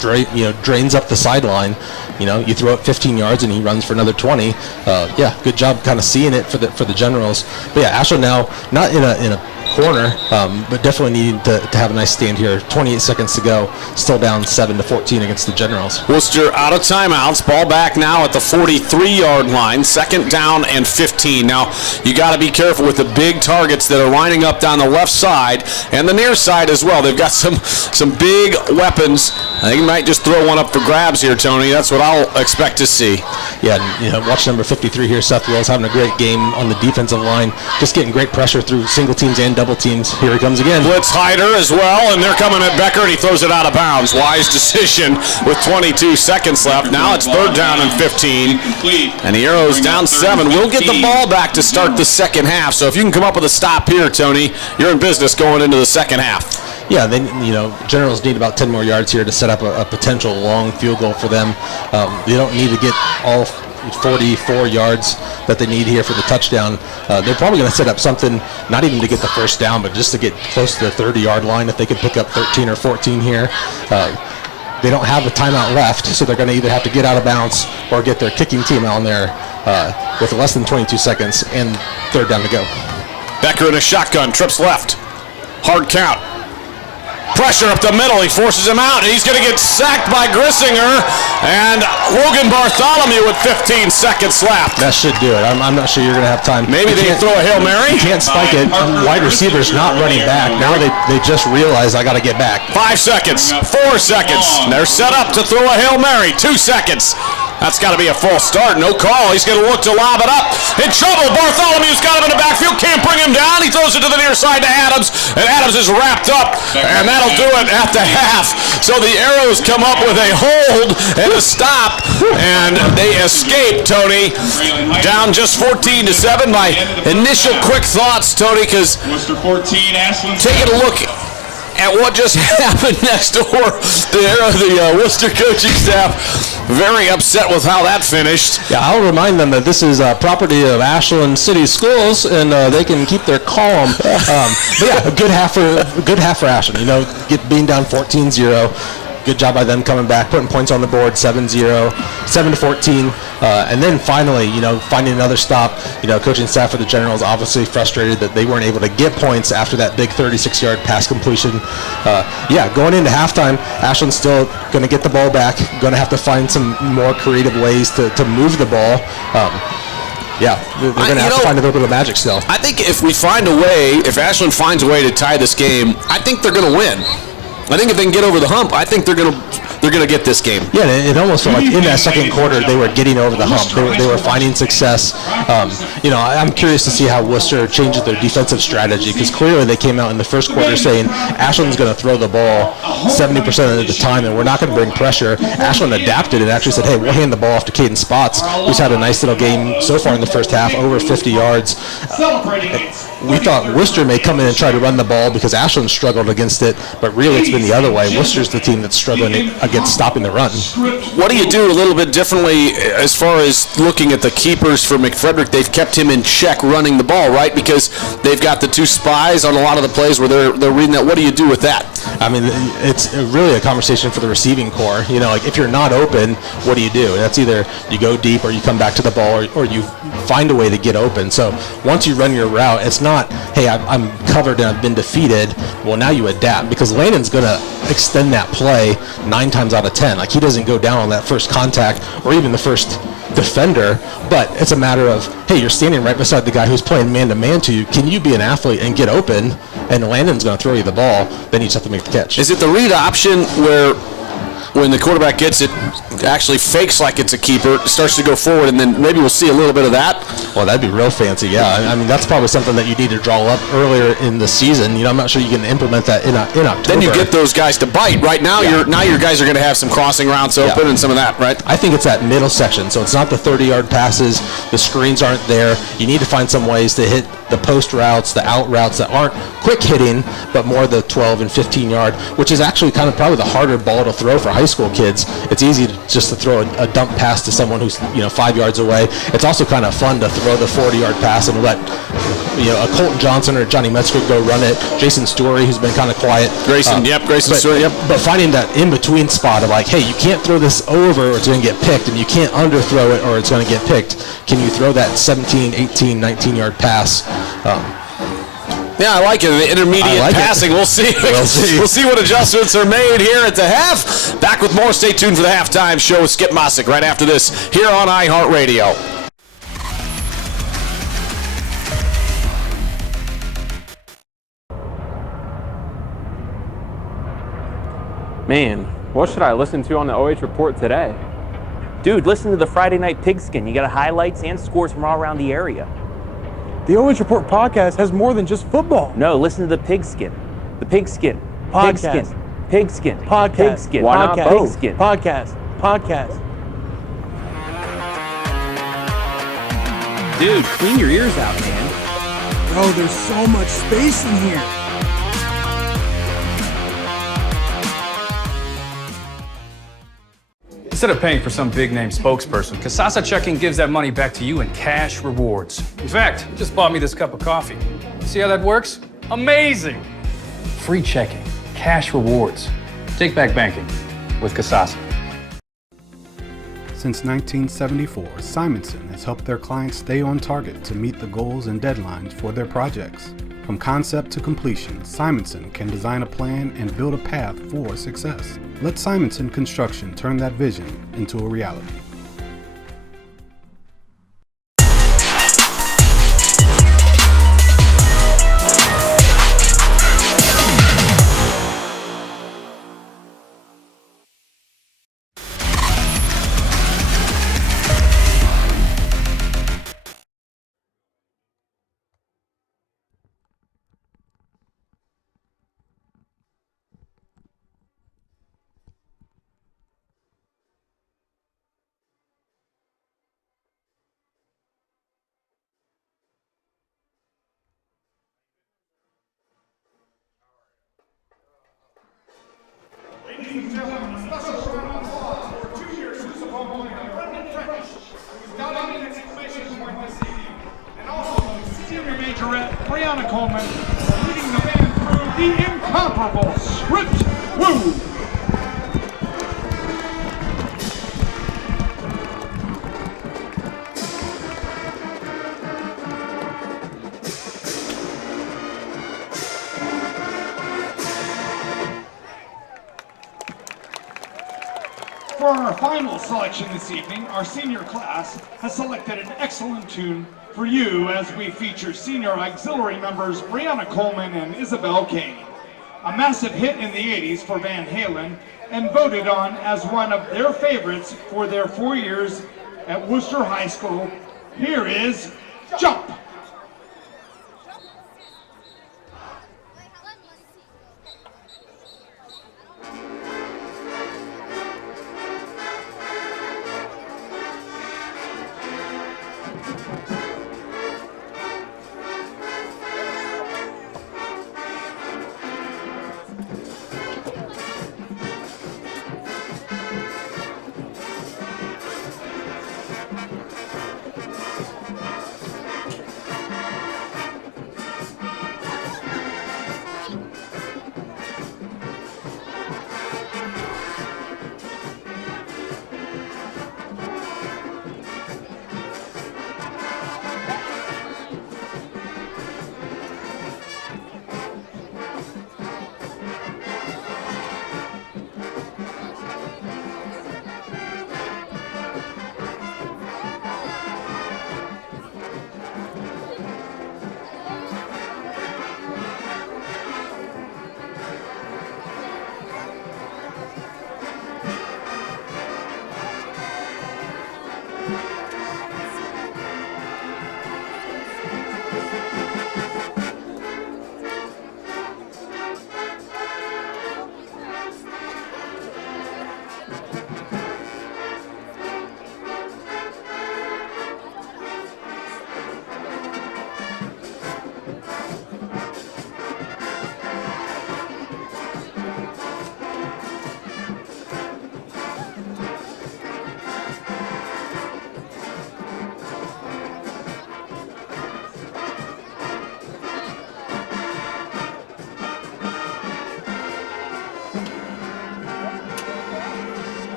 drains up the sideline. You throw it 15 yards and he runs for another 20. Good job kind of seeing it for the Generals. But yeah, Ashland now not in a corner, but definitely needing to have a nice stand here. 28 seconds to go, still down 7-14 against the Generals. Wooster out of timeouts. Ball back now at the 43-yard line. 2nd down and 15. Now, you got to be careful with the big targets that are lining up down the left side and the near side as well. They've got some big weapons. I think he might just throw one up for grabs here, Tony. That's what I'll expect to see. Yeah, watch number 53 here, Seth Wills, having a great game on the defensive line, just getting great pressure through single teams and double teams. Here he comes again. Blitz hider as well, and they're coming at Becker, and he throws it out of bounds. Wise decision with 22 seconds left. Now it's 3rd down and 15, and the Arrows down 7. We'll get the ball back to start the second half, so if you can come up with a stop here, Tony, you're in business going into the second half. Yeah, then Generals need about 10 more yards here to set up a potential long field goal for them. They don't need to get all 44 yards that they need here for the touchdown. They're probably going to set up something, not even to get the first down, but just to get close to the 30-yard line if they could pick up 13 or 14 here. They don't have a timeout left, so they're going to either have to get out of bounds or get their kicking team on there with less than 22 seconds and 3rd down to go. Becker in a shotgun, trips left. Hard count. Pressure up the middle, he forces him out, and he's going to get sacked by Grissinger, and Logan Bartholomew with 15 seconds left. That should do it. I'm not sure you're going to have time. Maybe they throw a Hail Mary? You can't spike it. Wide receiver's not running back. Now they just realize I got to get back. 5 seconds, 4 seconds. They're set up to throw a Hail Mary. 2 seconds. That's got to be a false start. No call. He's going to look to lob it up. In trouble. Bartholomew's got him in the backfield. Can't bring him down. He throws it to the near side to Adams. And Adams is wrapped up. And that'll do it at the half. So the Arrows come up with a hold and a stop. And they escape, Tony. Down just 14-7. My initial quick thoughts, Tony, because taking a look at what just happened next door, the Wooster coaching staff very upset with how that finished. Yeah, I'll remind them that this is property of Ashland City Schools, and they can keep their calm. But yeah, a good half for Ashland. Being down 14-0. Good job by them coming back, putting points on the board, 7-0, 7-14, and then finally, finding another stop. Coaching staff for the Generals obviously frustrated that they weren't able to get points after that big 36-yard pass completion. Going into halftime, Ashland's still going to get the ball back, going to have to find some more creative ways to move the ball. They're going to have to find a little bit of magic still. I think if Ashland finds a way to tie this game, I think they're going to win. I think if they can get over the hump, I think they're going to get this game. Yeah, it almost felt like in that second quarter they were getting over the hump. They were finding success. I'm curious to see how Wooster changes their defensive strategy, because clearly they came out in the first quarter saying Ashland's going to throw the ball 70% of the time and we're not going to bring pressure. Ashland adapted and actually said, hey, we'll hand the ball off to Caden Spots, who's had a nice little game so far in the first half, over 50 yards. We thought Wooster may come in and try to run the ball because Ashland struggled against it, but really it's been the other way. Worcester's the team that's struggling against stopping the run. What do you do a little bit differently as far as looking at the keepers for McFrederick? They've kept him in check running the ball, right? Because they've got the 2 spies on a lot of the plays where they're reading that. What do you do with that? I mean, it's really a conversation for the receiving corps. If you're not open, what do you do? That's either you go deep or you come back to the ball or you find a way to get open. So once you run your route, it's not, hey, I'm covered and I've been defeated. Well, now you adapt, because Landon's going to extend that play 9 times out of 10. Like, he doesn't go down on that first contact or even the first defender, but it's a matter of, hey, you're standing right beside the guy who's playing man-to-man to you. Can you be an athlete and get open? And Landon's going to throw you the ball. Then you just have to make the catch. Is it the read option where when the quarterback gets it, actually fakes like it's a keeper, starts to go forward, and then maybe we'll see a little bit of that? Well, that'd be real fancy, yeah. I mean, that's probably something that you need to draw up earlier in the season. I'm not sure you can implement that in October. Then you get those guys to bite. Right now, your guys are going to have some crossing routes open and some of that, right? I think it's that middle section. So it's not the 30-yard passes. The screens aren't there. You need to find some ways to hit the post routes, the out routes that aren't quick hitting, but more the 12 and 15-yard, which is actually kind of probably the harder ball to throw for high school kids. It's easy just to throw a dump pass to someone who's 5 yards away. It's also kind of fun to throw the 40-yard pass and let a Colton Johnson or Johnny Metzger go run it. Jason Story, who's been kind of quiet. Grayson Story. But finding that in-between spot of like, hey, you can't throw this over or it's going to get picked, and you can't underthrow it or it's going to get picked. Can you throw that 17, 18, 19-yard pass? Yeah, I like it. The intermediate passing. We'll see. We'll see what adjustments are made here at the half. Back with more. Stay tuned for the halftime show with Skip Mossick right after this here on iHeartRadio. Man, what should I listen to on the OH.Report today? Dude, listen to the Friday Night Pigskin. You got highlights and scores from all around the area. The OH.Report podcast has more than just football. No, listen to the Pigskin. The Pigskin. Podcast. Pigskin. Podcast. Pigskin. Why not both? Pigskin. Podcast. Dude, clean your ears out, man. Bro, there's so much space in here. Instead of paying for some big-name spokesperson, Kasasa Checking gives that money back to you in cash rewards. In fact, you just bought me this cup of coffee. See how that works? Amazing! Free checking, cash rewards. Take back banking with Kasasa. Since 1974, Simonson has helped their clients stay on target to meet the goals and deadlines for their projects. From concept to completion, Simonson can design a plan and build a path for success. Let Simonson Construction turn that vision into a reality. Ladies and gentlemen, a special round of applause for 2 years Super Bowl winner Brendan French, who was dominating an exclamation point this evening, and also senior majorette Brianna Coleman, leading the band through the incomparable Script Woo. For our final selection this evening, our senior class has selected an excellent tune for you as we feature senior auxiliary members Brianna Coleman and Isabel Kane. A massive hit in the 80s for Van Halen and voted on as one of their favorites for their 4 years at Wooster High School. Here is Jump!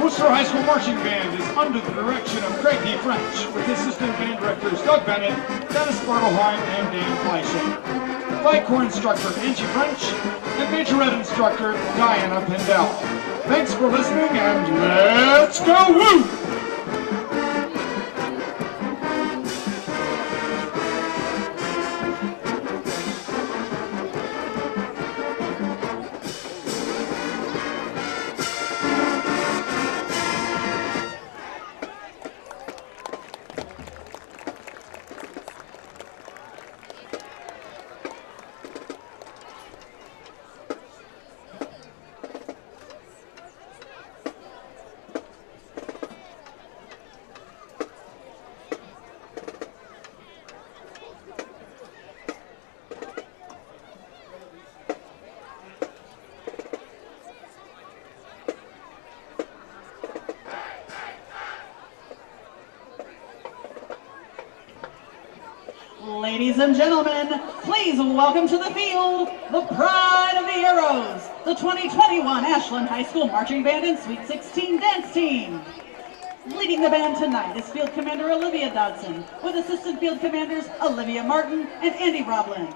Wooster High School Marching Band is under the direction of Craig D. French, with assistant band directors Doug Bennett, Dennis Bartelheim, and Dan Fleisching. Flight corps instructor Angie French, and majorette instructor Diana Pendel. Thanks for listening, and let's go Woo! Ladies and gentlemen, please welcome to the field the pride of the Arrows, the 2021 Ashland High School Marching Band and Sweet 16 Dance Team. Leading the band tonight is Field Commander Olivia Dodson, with Assistant Field Commanders Olivia Martin and Andy Roblin.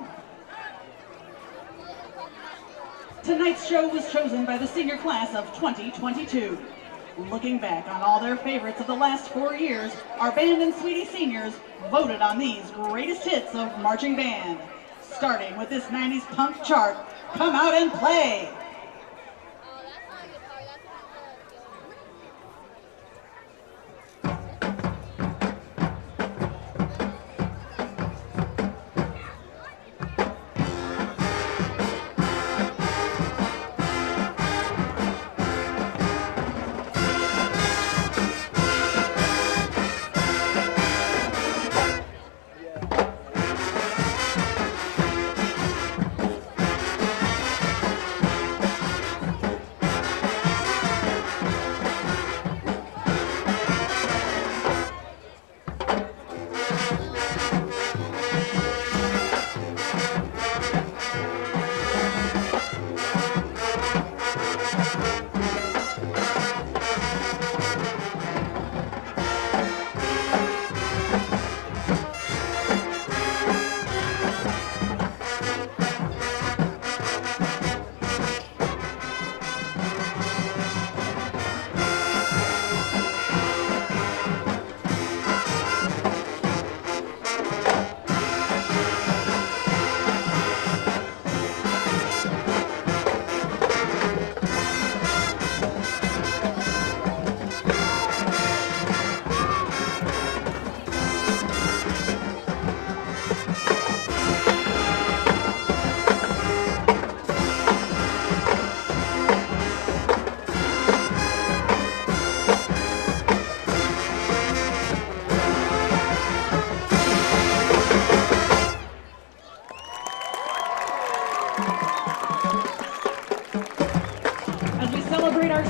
Tonight's show was chosen by the senior class of 2022. Looking back on all their favorites of the last 4 years, our band and Sweetie seniors voted on these greatest hits of marching band. Starting with this 90s punk chart, Come Out and Play.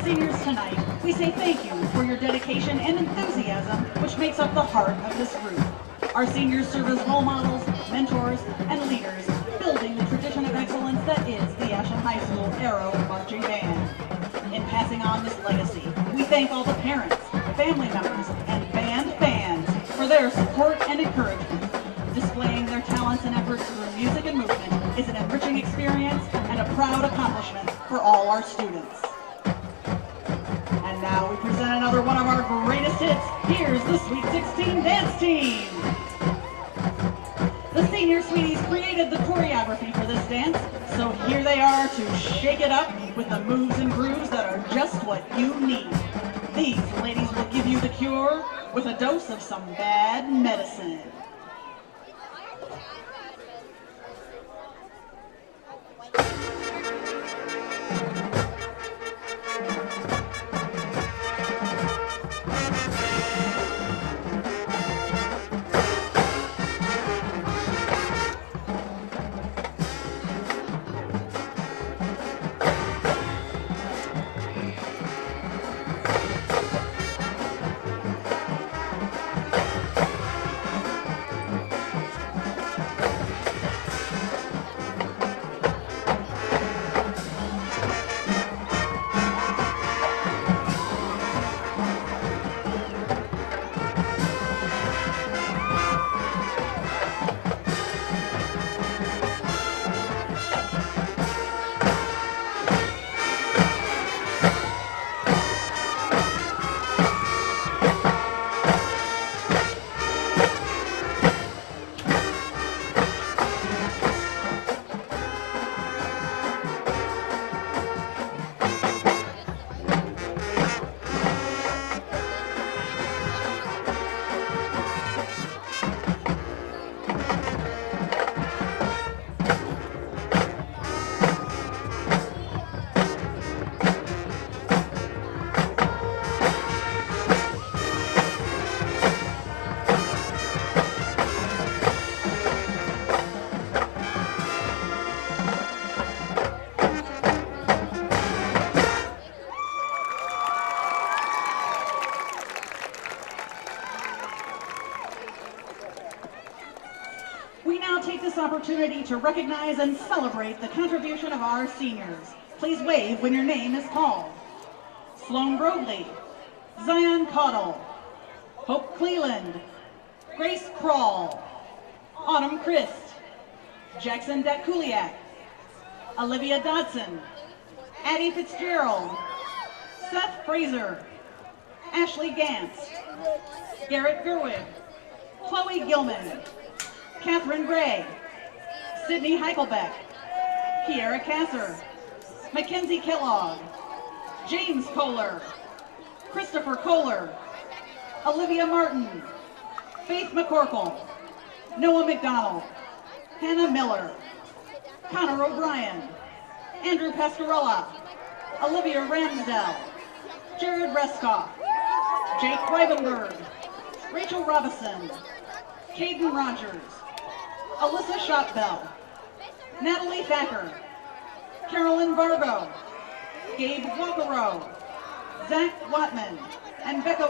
Seniors tonight, we say thank you for your dedication and enthusiasm, which makes up the heart of this group. Our seniors serve as role models, mentors, and leaders, building the tradition of excellence that is the Ashland High School Arrow Marching Band. In passing on this legacy, we thank all the parents, family members, and band fans for their support and encouragement. Displaying their talents and efforts through music and movement is an enriching experience and a proud accomplishment for all our students. And now we present another one of our greatest hits. Here's the Sweet 16 Dance Team. The senior Sweeties created the choreography for this dance, so here they are to shake it up with the moves and grooves that are just what you need. These ladies will give you the cure with a dose of some bad medicine. now take this opportunity to recognize and celebrate the contribution of our seniors. Please wave when your name is called. Sloan Broadley, Zion Caudill, Hope Cleland, Grace Kroll, Autumn Christ, Jackson Datkuliak, Olivia Dodson, Addie Fitzgerald, Seth Fraser, Ashley Gantz, Garrett Gerwig, Chloe Gilman, Catherine Gray, Sydney Heichelbeck, Kiara Kasser, Mackenzie Kellogg, James Kohler, Christopher Kohler, Olivia Martin, Faith McCorkle, Noah McDonald, Hannah Miller, Connor O'Brien, Andrew Pascarella, Olivia Ramsdell, Jared Reskoff, Jake Weibenberg, Rachel Robison, Caden Rogers, Alyssa Shotbell, Natalie Thacker, Carolyn Vargo, Gabe Walkerow, Zach Watman, and Becca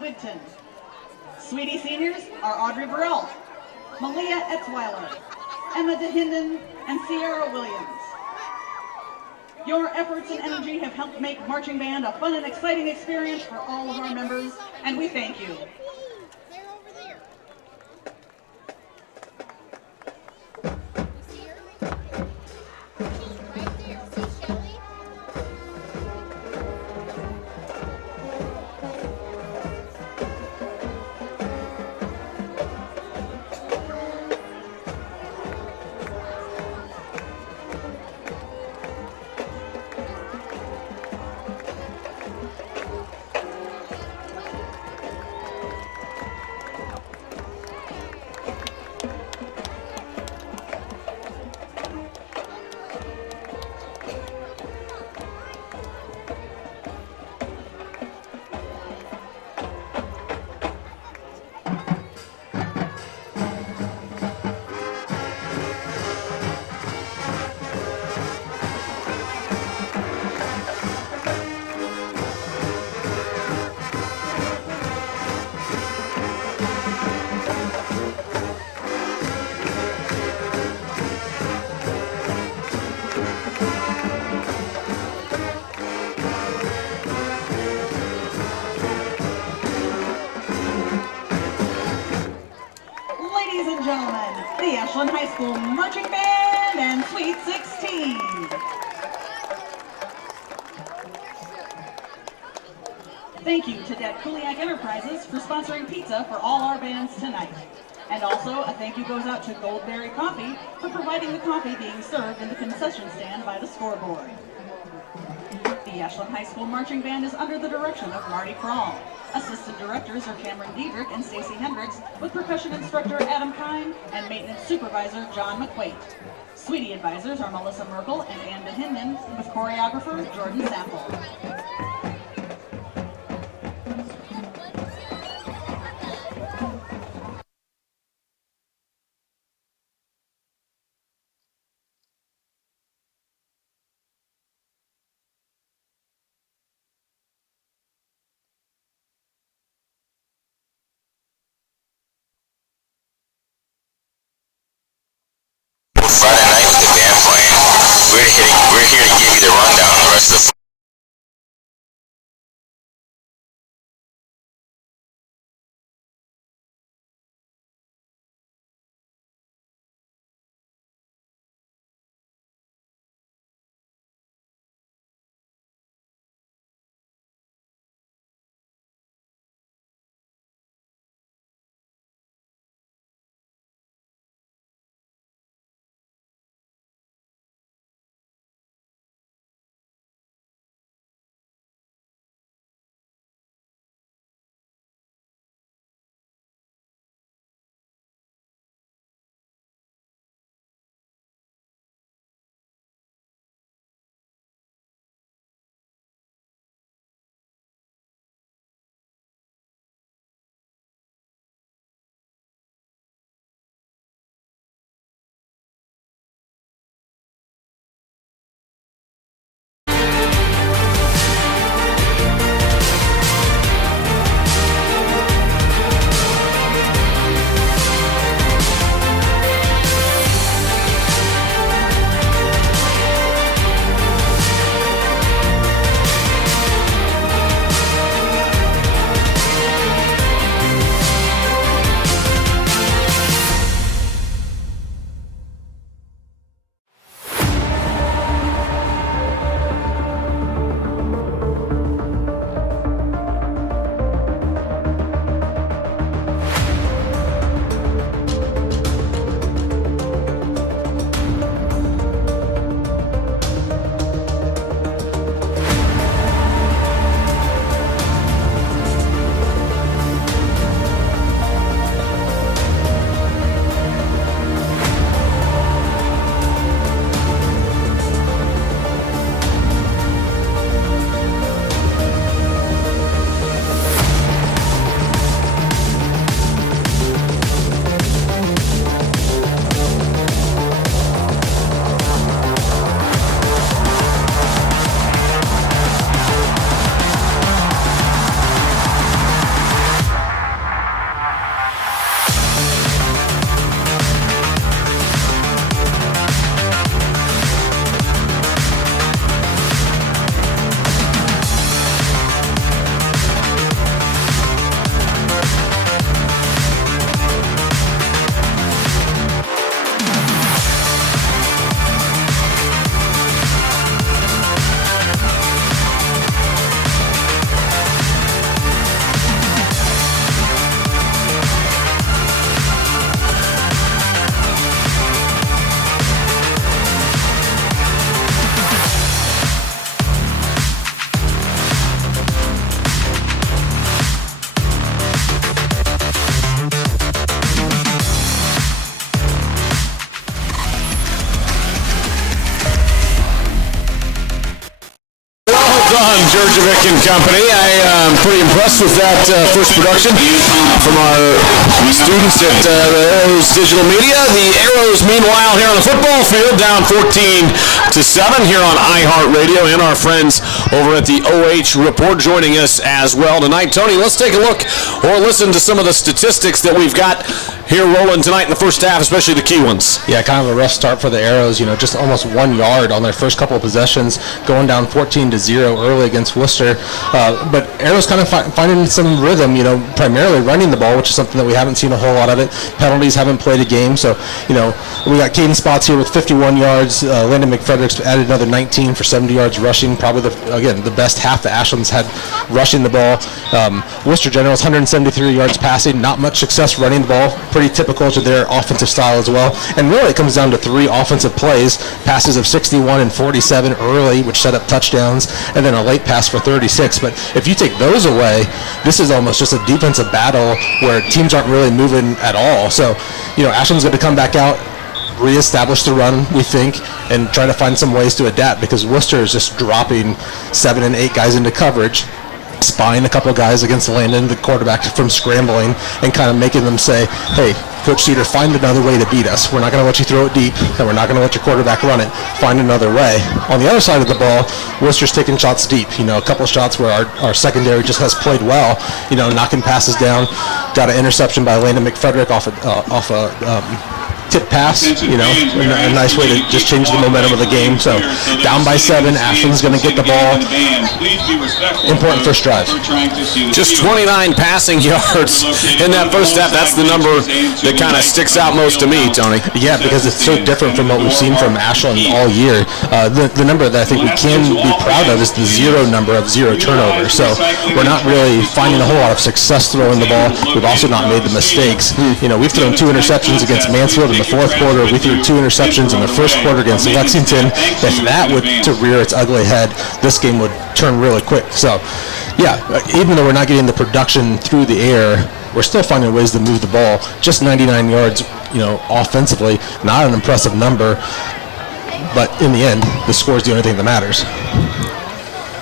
Wigton. Sweetie seniors are Audrey Burrell, Malia Etzweiler, Emma DeHinden, and Sierra Williams. Your efforts and energy have helped make marching band a fun and exciting experience for all of our members, and we thank you. Gentlemen, the Ashland High School Marching Band and Sweet 16. Thank you to Datkuliak Enterprises for sponsoring pizza for all our bands tonight. And also, a thank you goes out to Goldberry Coffee for providing the coffee being served in the concession stand by the scoreboard. The Ashland High School Marching Band is under the direction of Marty Kroll. Assistant directors are Cameron Diedrich and Stacy Hendricks, with percussion instructor Adam Kine and maintenance supervisor John McQuaid. Sweetie advisors are Melissa Merkel and Ann DeHinden, with choreographer Jordan Sample. Friday night with the band playing. We're here to give you the rundown on the rest of the Jurjevic and company. I am pretty impressed with that first production from our students at the Arrows Digital Media. The Arrows, meanwhile, here on the football field, down 14-7 here on iHeartRadio, and our friends over at the OH.Report joining us as well tonight. Tony, let's take a look or listen to some of the statistics that we've got here rolling tonight in the first half, especially the key ones. Yeah, kind of a rough start for the Arrows, just almost 1 yard on their first couple of possessions, going down 14-0 early against Wooster. But Arrows kind of finding some rhythm, primarily running the ball, which is something that we haven't seen a whole lot of it. Penalties haven't played a game, so, we got Caden Spots here with 51 yards. Landon McFrederick's added another 19 for 70 yards rushing, probably, the best half that Ashland's had rushing the ball. Worcester General's 173 yards passing, not much success running the ball, pretty typical to their offensive style as well. And really it comes down to 3 offensive plays, passes of 61 and 47 early, which set up touchdowns, and then a late pass for 36. But if you take those away, this is almost just a defensive battle where teams aren't really moving at all. So, Ashland's going to come back out, reestablish the run, we think, and try to find some ways to adapt, because Worcester is just dropping 7 and 8 guys into coverage, spying a couple of guys against Landon, the quarterback, from scrambling, and kind of making them say, hey, Coach Cedar, find another way to beat us. We're not going to let you throw it deep, and we're not going to let your quarterback run it. Find another way. On the other side of the ball, Worcester's taking shots deep. A couple of shots where our secondary just has played well, knocking passes down. Got an interception by Landon McFrederick off a tip pass, a nice way to just change the momentum of the game. So down by 7, Ashland's going to get the ball. Important first drive. Just 29 passing yards in that first half. That's the number that kind of sticks out most to me, Tony. Yeah, because it's so different from what we've seen from Ashland all year. The number that I think we can be proud of is the 0 number of 0 turnovers. So we're not really finding a whole lot of success throwing the ball. We've also not made the mistakes. We've thrown 2 interceptions against Mansfield in the fourth quarter. We threw 2 interceptions in the first quarter against Lexington. If that were to rear its ugly head, this game would turn really quick. So, yeah, even though we're not getting the production through the air, we're still finding ways to move the ball. Just 99 yards, offensively, not an impressive number. But in the end, the score is the only thing that matters.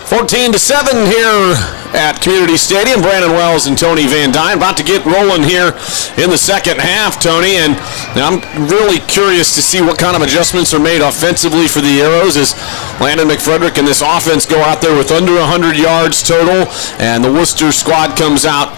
14-7 here at Community Stadium. Brandon Wells and Tony Van Dyne about to get rolling here in the second half, Tony. And I'm really curious to see what kind of adjustments are made offensively for the Arrows as Landon McFrederick and this offense go out there with under 100 yards total. And the Wooster squad comes out,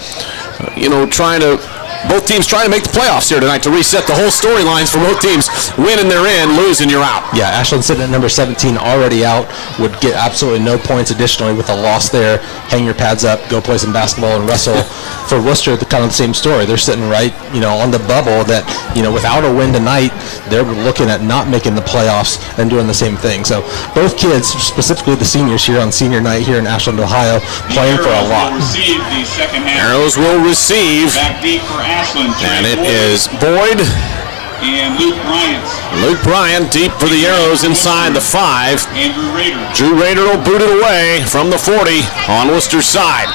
both teams trying to make the playoffs here tonight to reset the whole storylines for both teams. Win and they're in, lose and you're out. Yeah, Ashland sitting at number 17 already out, would get absolutely no points additionally with a loss there. Hang your pads up, go play some basketball and wrestle. For Worcester, kind of the same story. They're sitting right, on the bubble that, without a win tonight, they're looking at not making the playoffs and doing the same thing. So both kids, specifically the seniors here on senior night here in Ashland, Ohio, playing for a lot. Arrows will receive. Back deep for Ashland. And it is Boyd and Luke Bryant. Luke Bryant deep for the Arrows inside the 5. Andrew Rader. Drew Rader will boot it away from the 40 on Worcester's side.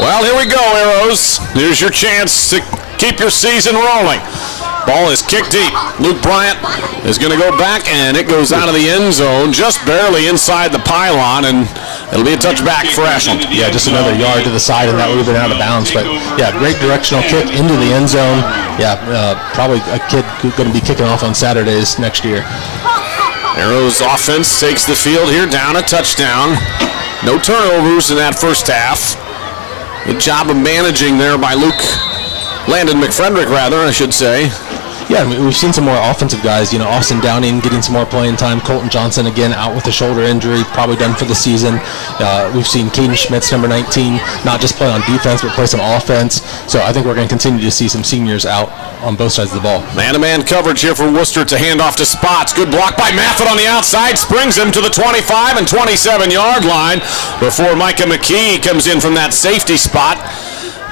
Well, here we go, Arrows. Here's your chance to keep your season rolling. Ball is kicked deep. Luke Bryant is going to go back, and it goes out of the end zone, just barely inside the pylon, and it'll be a touchback for Ashland. Yeah, just another yard to the side, and that would have been out of bounds. But, yeah, great directional kick into the end zone. Yeah, probably a kid going to be kicking off on Saturdays next year. Arrows offense takes the field here, down a touchdown. No turnovers in that first half. Good job of managing there by Landon McFrederick, I should say. Yeah, I mean, we've seen some more offensive guys. Austin Downing getting some more playing time. Colton Johnson, again, out with a shoulder injury, probably done for the season. We've seen Caden Schmitz, number 19, not just play on defense, but play some offense. So I think we're going to continue to see some seniors out on both sides of the ball. Man-to-man coverage here for Wooster to hand off to Spots. Good block by Maffett on the outside. Springs him to the 25 and 27-yard line before Micah McKee comes in from that safety spot.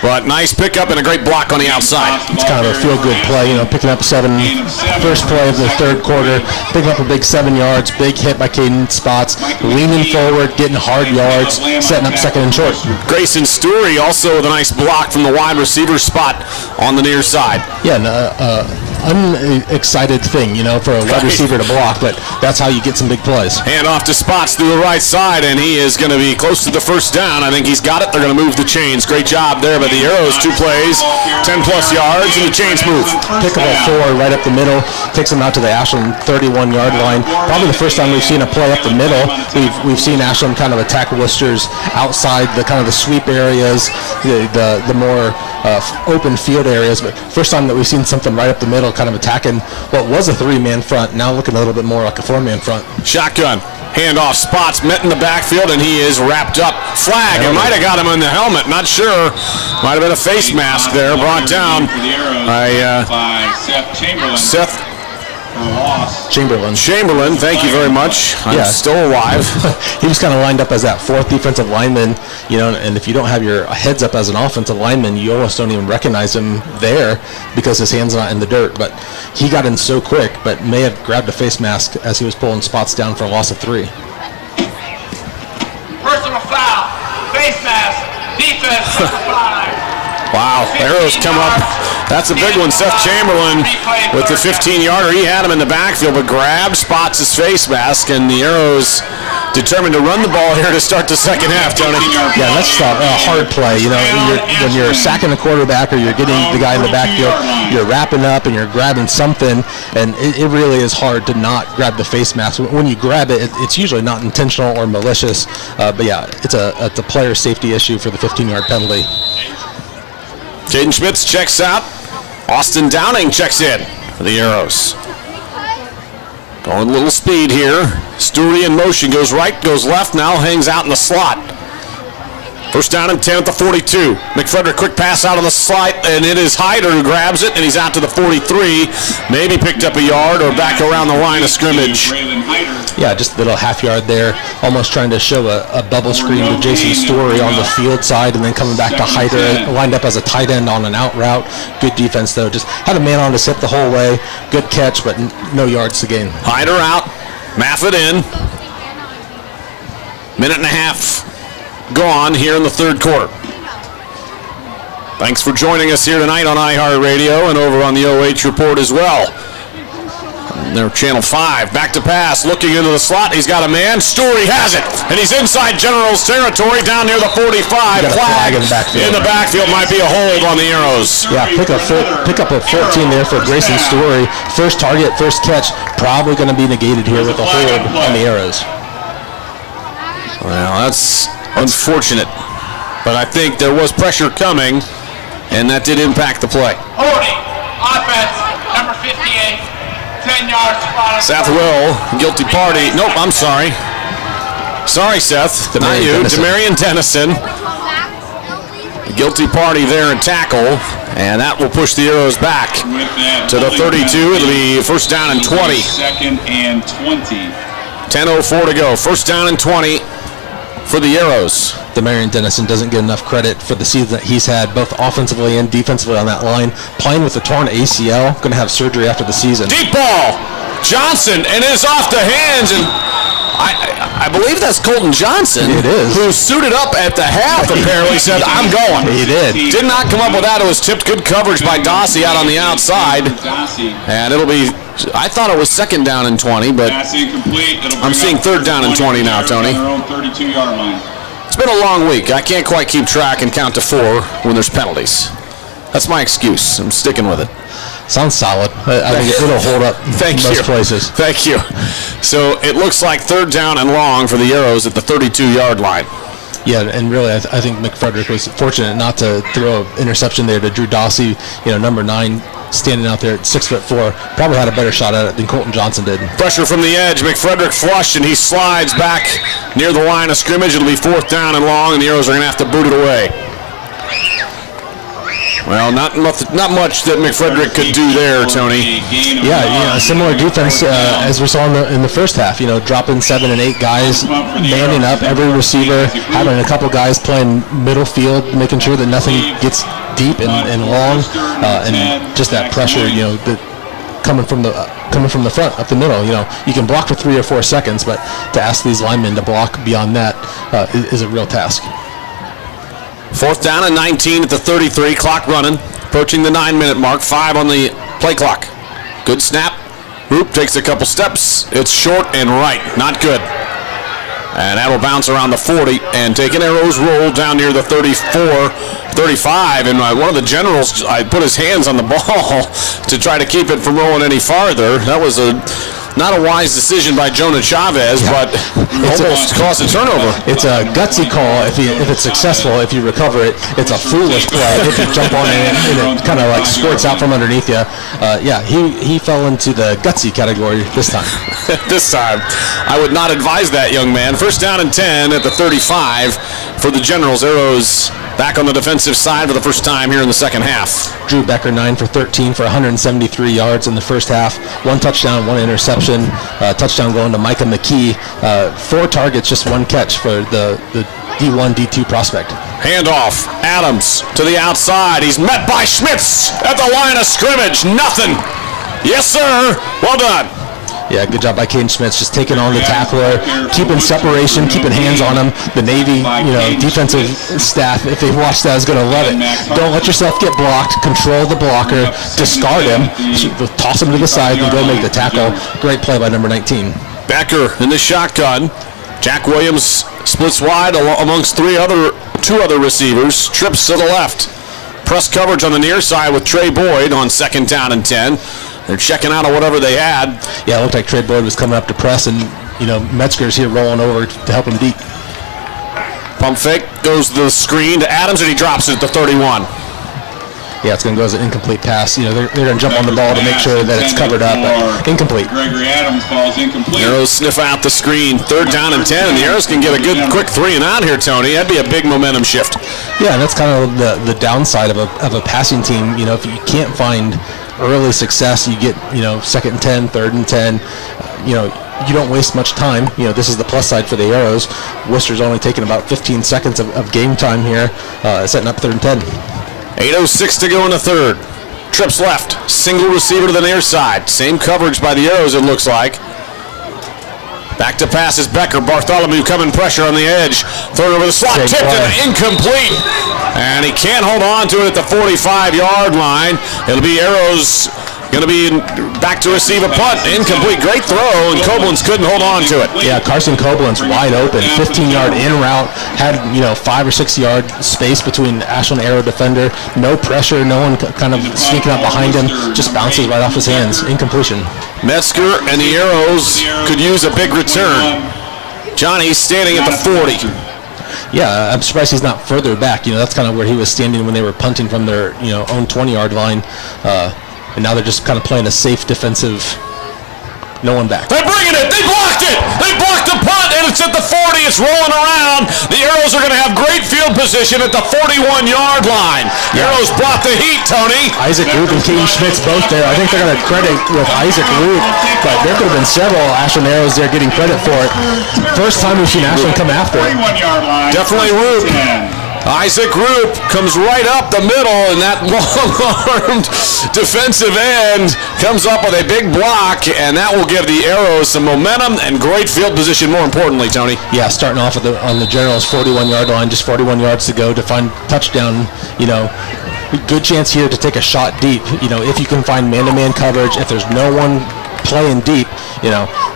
But nice pickup and a great block on the outside. It's kind of a feel-good play, picking up 7, first play of the third quarter, picking up a big 7 yards, big hit by Caden Spots, leaning forward, getting hard yards, setting up second and short. Grayson Story also with a nice block from the wide receiver spot on the near side. Yeah, and unexcited thing, for a wide receiver to block, but that's how you get some big plays. Hand off to Spots through the right side, and he is going to be close to the first down. I think he's got it. They're going to move the chains. Great job there by the Arrows. 2 plays, 10-plus yards, and the chains move. Pick up a 4 right up the middle, takes them out to the Ashland 31-yard line. Probably the first time we've seen a play up the middle. We've seen Ashland kind of attack Wooster's outside the kind of the sweep areas, the more open field areas, but first time that we've seen something right up the middle kind of attacking what was a 3-man front, now looking a little bit more like a 4-man front. Shotgun. Handoff. Spots met in the backfield, and he is wrapped up. Flag. It might have got him in the helmet. Not sure. Might have been a face mask there. Brought down by Seth Chamberlain, thank you very much. I'm still alive. He was kind of lined up as that 4th defensive lineman, and if you don't have your heads up as an offensive lineman, you almost don't even recognize him there because his hand's not in the dirt. But he got in so quick, but may have grabbed a face mask as he was pulling Spots down for a loss of 3. Personal foul, face mask, defense, number 5. Wow, Arrows come up. That's a big one. Seth Chamberlain with the 15-yarder. He had him in the backfield, but grabbed Spots' face mask, and the Arrows determined to run the ball here to start the second half, Tony. Yeah, that's a hard play. When you're sacking the quarterback or you're getting the guy in the backfield, you're wrapping up and you're grabbing something, and it really is hard to not grab the face mask. When you grab it, it's usually not intentional or malicious, but yeah, it's a player safety issue for the 15-yard penalty. Jaden Schmitz checks out. Austin Downing checks in for the Arrows. Going a little speed here. Stewart in motion, goes right, goes left, now hangs out in the slot. First down and 10 at the 42. McFrederick, quick pass out of the slot, and it is Hyder who grabs it, and he's out to the 43. Maybe picked up a yard or back around the line of scrimmage. Yeah, just a little half yard there, almost trying to show a bubble screen to Jason Story on the field side, and then coming back to Hyder, lined up as a tight end on an out route. Good defense, though. Just had a man on his hip the whole way. Good catch, but no yards to gain. Hyder out. Maffett in. Minute and a half gone here in the third quarter. Thanks for joining us here tonight on iHeartRadio and over on the OH.Report as well. They're Channel 5. Back to pass. Looking into the slot. He's got a man. Story has it. And he's inside General's territory down near the 45. Flag in the backfield. Might be a hold on the Arrows. Yeah, pick up a 14 there for Grayson Story. First target, first catch. Probably going to be negated here with a hold on the Arrows. Well, that's unfortunate. But I think there was pressure coming, and that did impact the play. Holding. Offense. Number 58. 10 yards. Seth Will, guilty party. Nope, I'm sorry. Sorry, Seth. Not you. Demarion Dennison. Guilty party there and tackle. And that will push the Arrows back to the 32. It'll be first down and 20. Second and 20. 10:04 to go. First down and 20 for the Arrows. Demarion Dennison doesn't get enough credit for the season that he's had, both offensively and defensively on that line. Playing with a torn ACL, going to have surgery after the season. Deep ball. Johnson, and it's off the hands, and I believe that's Colton Johnson. It is. Who suited up at the half, apparently said, I'm going. He did. Did not come up with that. It was tipped. Good coverage by Dossie out on the outside. And it'll be, I thought it was second down and 20, but I'm seeing third down and 20 now, Tony. It's been a long week. I can't quite keep track and count to 4 when there's penalties. That's my excuse. I'm sticking with it. Sounds solid. I think it'll hold up most places. Thank you. So it looks like third down and long for the Arrows at the 32-yard line. Yeah, and really, I think McFrederick was fortunate not to throw an interception there to Drew Dossie, number 9, standing out there at 6'4", probably had a better shot at it than Colton Johnson did. Pressure from the edge. McFrederick flushed, and he slides back near the line of scrimmage. It'll be fourth down and long, and the Arrows are going to have to boot it away. Well, not much that McFrederick could do there, Tony. Yeah, similar defense as we saw in the first half. Dropping 7 and 8 guys, manning up every receiver, having a couple guys playing middle field, making sure that nothing gets deep and long, and just that pressure, coming from the front up the middle. You can block for 3 or 4 seconds, but to ask these linemen to block beyond that is a real task. Fourth down and 19 at the 33. Clock running, approaching the 9-minute mark. 5 on the play clock. Good snap. Roop takes a couple steps. It's short and right. Not good. And that'll bounce around the 40 and take an Arrows roll down near the 34, 35. And one of the generals put his hands on the ball to try to keep it from rolling any farther. That was not a wise decision by Jonah Chavez, but almost caused a turnover. It's a gutsy call if it's successful. If you recover it, it's a foolish play if you jump on it and it kind of like squirts out from underneath you. He fell into the gutsy category this time. This time, I would not advise that young man. First down and 10 at the 35 for the Generals. Arrows back on the defensive side for the first time here in the second half. Drew Becker 9 for 13 for 173 yards in the first half. 1 touchdown, 1 interception. Touchdown going to Micah McKee. 4 targets, just 1 catch for the D1, D2 prospect. Handoff. Adams to the outside. He's met by Schmitz at the line of scrimmage. Nothing. Yes, sir. Well done. Yeah, good job by Caden Schmitz, just taking on the tackler, keeping separation, keeping hands on him. The Navy, defensive staff, if they watch that, is going to love it. Don't let yourself get blocked. Control the blocker. Discard him. Toss him to the side and go make the tackle. Great play by number 19. Becker in the shotgun. Jack Williams splits wide amongst two other receivers. Trips to the left. Press coverage on the near side with Trey Boyd on second down and 10. They're checking out of whatever they had. Yeah, it looked like Trey Boyd was coming up to press, and Metzger's here rolling over to help him deep. Pump fake, goes the screen to Adams, and he drops it at the 31. Yeah, it's going to go as an incomplete pass. They're going to jump on the ball to make sure that it's covered up, but incomplete. Gregory Adams falls incomplete. Arrows sniff out the screen. Third down and 10, and the Arrows can get a good quick 3 and out here, Tony. That'd be a big momentum shift. Yeah, and that's kind of the downside of a passing team. If you can't find early success, you get second and 10, third and 10. You don't waste much time. This is the plus side for the Arrows. Wooster's only taking about 15 seconds of game time here, setting up third and 10. 8:06 to go in the third. Trips left. Single receiver to the near side. Same coverage by the Arrows, it looks like. Back to pass is Becker. Bartholomew coming pressure on the edge. Thrown over the slot. Tipped and incomplete. And he can't hold on to it at the 45-yard line. It'll be Arrows going to be back to receive a punt. Incomplete. Great throw, and Koblenz couldn't hold on to it. Yeah, Carson Koblenz wide open. 15-yard in route. Had, 5 or 6 yard space between Ashland Arrow defender. No pressure. No one kind of sneaking up behind him. Just bounces right off his hands. Incompletion. Metzger and the Arrows could use a big return. Johnny's standing at the 40. Yeah, I'm surprised he's not further back. That's kind of where he was standing when they were punting from their, own 20-yard line. And now they're just kind of playing a safe defensive, no one back. They're bringing it. They blocked it. They blocked the punt, and it's at the 40. It's rolling around. The Arrows are going to have great field position at the 41-yard line. Yeah. Arrows brought the heat, Tony. Isaac Roop and Caden Schmitz both there. I think they're going to credit with Isaac Roop, but there could have been several Ashland Arrows there getting credit for it. First time we've seen Ashland come after it. Definitely Roop. Isaac Roop comes right up the middle, and that long-armed defensive end comes up with a big block, and that will give the Arrows some momentum and great field position, more importantly, Tony. Yeah, starting off on the Generals' 41-yard line, just 41 yards to go to find touchdown, good chance here to take a shot deep, if you can find man-to-man coverage, if there's no one playing deep,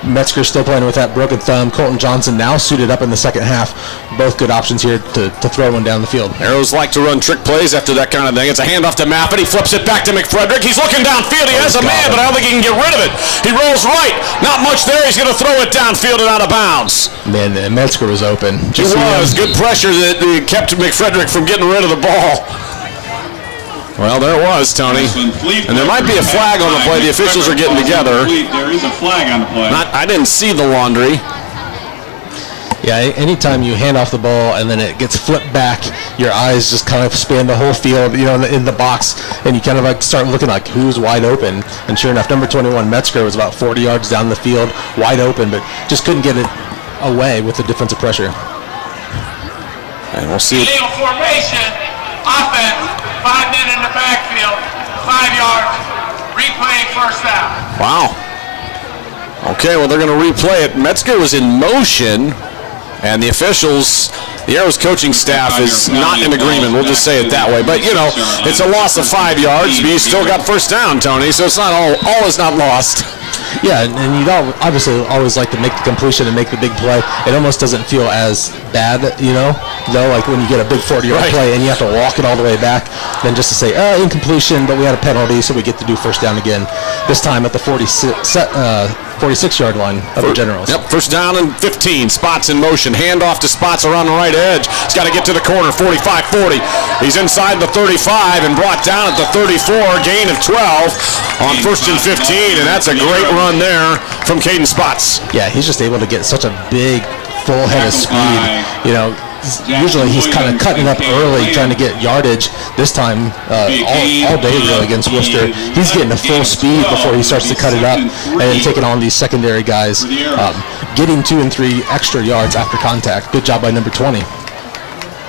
Metzger's still playing with that broken thumb. Colton Johnson now suited up in the second half. Both good options here to throw one down the field. Arrows like to run trick plays after that kind of thing. It's a handoff to Mappin. He flips it back to McFrederick. He's looking downfield. He has a man, but I don't think he can get rid of it. He rolls right. Not much there. He's going to throw it downfield and out of bounds. Man, Metzger was open. He was. Good pressure that kept McFrederick from getting rid of the ball. Well, there it was, Tony. And there might be a flag on the play. The officials are getting together. There is a flag on the play. I didn't see the laundry. Yeah, anytime you hand off the ball and then it gets flipped back, your eyes just kind of span the whole field, in the box, and you kind of start looking like who's wide open. And sure enough, number 21, Metzger, was about 40 yards down the field, wide open, but just couldn't get it away with the defensive pressure. And we'll see. Illegal formation, offense. 5 men in the backfield, 5 yards, replay first down. Wow. Okay, well, they're going to replay it. Metzger was in motion, and the officials The Arrows coaching staff is not in agreement. We'll just say it that way. But, it's a loss of 5 yards, but you still got first down, Tony, so it's not all is not lost. Yeah, and you'd obviously always like to make the completion and make the big play. It almost doesn't feel as bad, though, like when you get a big 40-yard play and you have to walk it all the way back, than just to say, incompletion, but we had a penalty, so we get to do first down again. This time at the 46-yard line of the Generals. Yep, first down and 15. Spots in motion. Handoff to Spots around the right edge. He's got to get to the corner, 45-40. He's inside the 35 and brought down at the 34, gain of 12 on first and 15, and that's a great run there from Caden Spots. Yeah, he's just able to get such a big, full head of speed. Usually he's kind of cutting up early, trying to get yardage. This time, all day really against Wooster, he's getting to full speed before he starts to cut it up and then taking on these secondary guys, getting 2 and 3 extra yards after contact. Good job by number 20.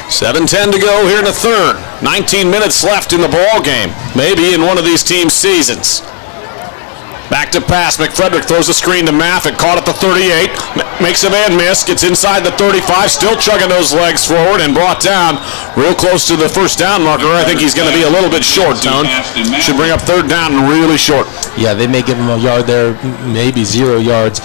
7:10 to go here in the third. 19 minutes left in the ball game, maybe in one of these teams' seasons. Back to pass. McFrederick throws a screen to Maffitt. Caught at the 38. Makes a man miss. Gets inside the 35. Still chugging those legs forward and brought down real close to the first down marker. I think he's going to be a little bit short, Tone. Should bring up third down and really short. Yeah, they may give him a yard there, maybe 0 yards.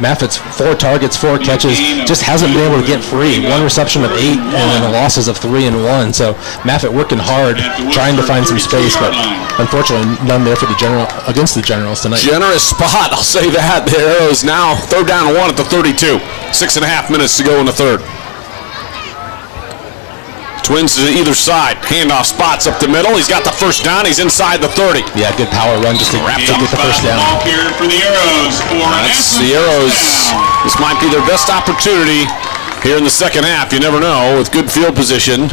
Maffitt's 4 targets, 4 catches, just hasn't been able to get free. 1 reception of 8 and then the losses of 3 and 1. So Maffitt working hard, trying to find some space, but unfortunately none there for against the Generals tonight. Generous spot, I'll say that. The Arrows now third down and 1 at the 32. 6.5 minutes to go in the third. Twins to either side. Handoff, Spots up the middle. He's got the first down. He's inside the 30. Yeah, good power run just to get the first down. That's the Arrows. This might be their best opportunity here in the second half. You never know with good field position.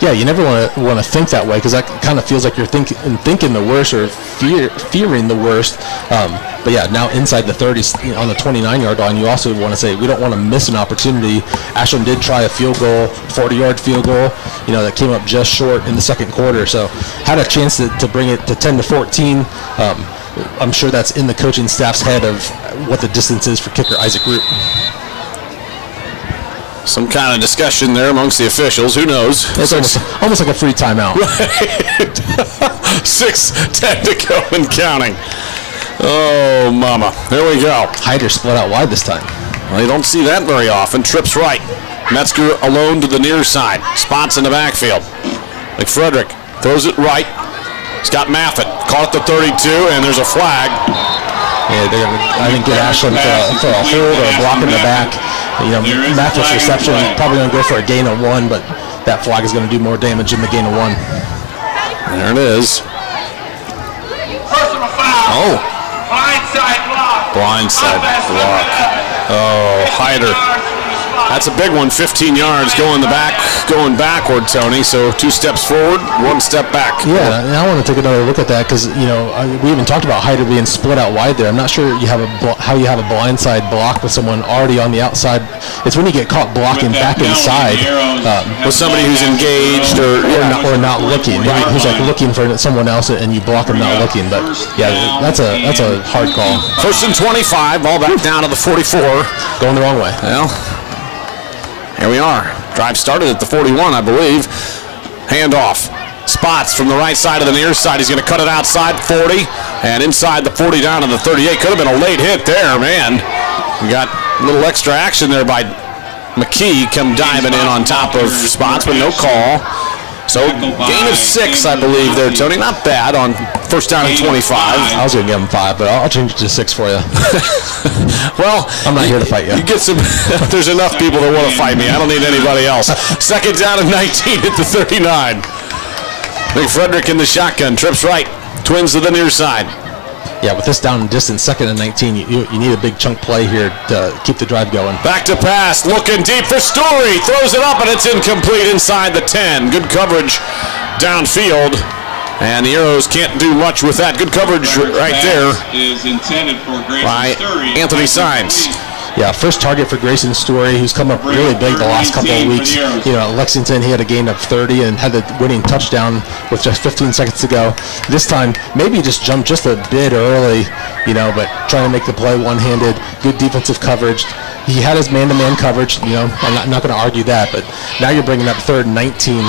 Yeah, you never want to think that way because that kind of feels like you're thinking the worst or fearing the worst. But yeah, now inside the 30s on the 29-yard line, you also want to say we don't want to miss an opportunity. Ashland did try a field goal, 40-yard field goal, that came up just short in the second quarter. So had a chance to bring it to 10-14. I'm sure that's in the coaching staff's head of what the distance is for kicker Isaac Root. Some kind of discussion there amongst the officials. Who knows? It's almost like a free timeout. Right. 6:10 to go and counting. Oh, mama. There we go. Hyder split out wide this time. Well, you don't see that very often. Trips right. Metzger alone to the near side. Spots in the backfield. McFrederick throws it right. He's got Maffitt. Caught at the 32, and there's a flag. Yeah, they're going to, I think, get Ashland for a hold or a block in the back. Maffitt's reception probably going to go for a gain of 1, but that flag is going to do more damage than the gain of 1. There it is. Personal foul. Oh. Blindside block. Blindside block. Oh, Hyder. That's a big one, 15 yards going backward, Tony. So 2 steps forward, 1 step back. Yeah, and I want to take another look at that because we even talked about Hyder being split out wide there. I'm not sure how you have a blindside block with someone already on the outside. It's when you get caught blocking back inside with somebody who's engaged or not looking. Maybe who's like looking for someone else and you block them not looking. But yeah, that's a hard call. First and 25, ball back down to the 44, going the wrong way. Well. Here we are. Drive started at the 41, I believe. Handoff. Spots from the right side of the near side. He's going to cut it outside 40 and inside the 40 down to the 38. Could have been a late hit there, man. We got a little extra action there by McKee come diving in on top of Spots, but no call. So gain of 6, I believe there, Tony. Not bad on first down and 25. I was going to give him 5, but I'll change it to 6 for you. Well, I'm not here to fight you. You get some. There's enough people that want to fight me. I don't need anybody else. Second down and 19 at the 39. McFrederick in the shotgun. Trips right. Twins to the near side. Yeah, with this down and distance, 2nd and 19, you need a big chunk play here to keep the drive going. Back to pass, looking deep for Story. Throws it up, and it's incomplete inside the 10. Good coverage downfield, and the Arrows can't do much with that. Good coverage right there by Anthony Sines. Yeah, first target for Grayson Story, who's come up really big the last couple of weeks. At Lexington, he had a gain of 30 and had the winning touchdown with just 15 seconds to go. This time, maybe just jumped just a bit early, but trying to make the play one-handed. Good defensive coverage. he had his man-to-man coverage. You know, I'm not going to argue that, but now you're bringing up 3rd and 19.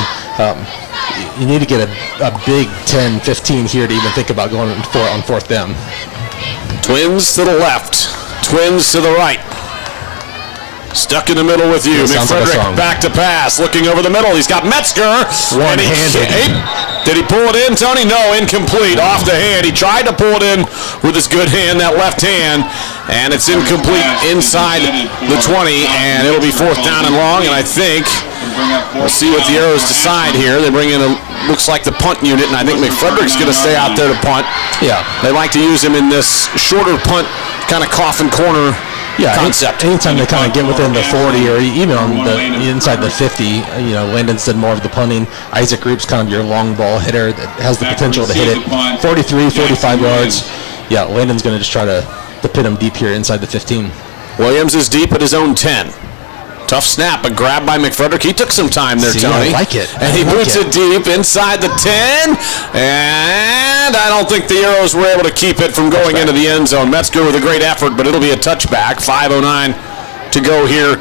You need to get a big 10, 15 here to even think about going on 4th down. Twins to the left, Twins to the right. Stuck in the middle with you. McFrederick back to pass, looking over the middle. He's got Metzger. One-handed. Did he pull it in, Tony? No, incomplete. Off the hand. He tried to pull it in with his good hand, that left hand, and it's incomplete inside the 20, and it'll be 4th down and long, and I think we'll see what the Arrows decide here. They bring in looks like the punt unit, and I think McFrederick's going to stay out there to punt. Yeah. They like to use him in this shorter punt kind of coffin corner concept. Anytime they kind of get within the 40 or even on the inside the 50, you know, Landon's done more of the punting. Isaac Group's kind of your long ball hitter that has the potential to hit it 43, 45 yards. Yeah, Landon's going to just try to pin him deep here inside the 15. Williams is deep at his own 10. Tough snap, but grabbed by McFrederick. He took some time there, Tony. I like it. And he boots it deep inside the 10. And I don't think the Arrows were able to keep it from going into the end zone. Metzger with a great effort, but it'll be a touchback. 5:09 to go here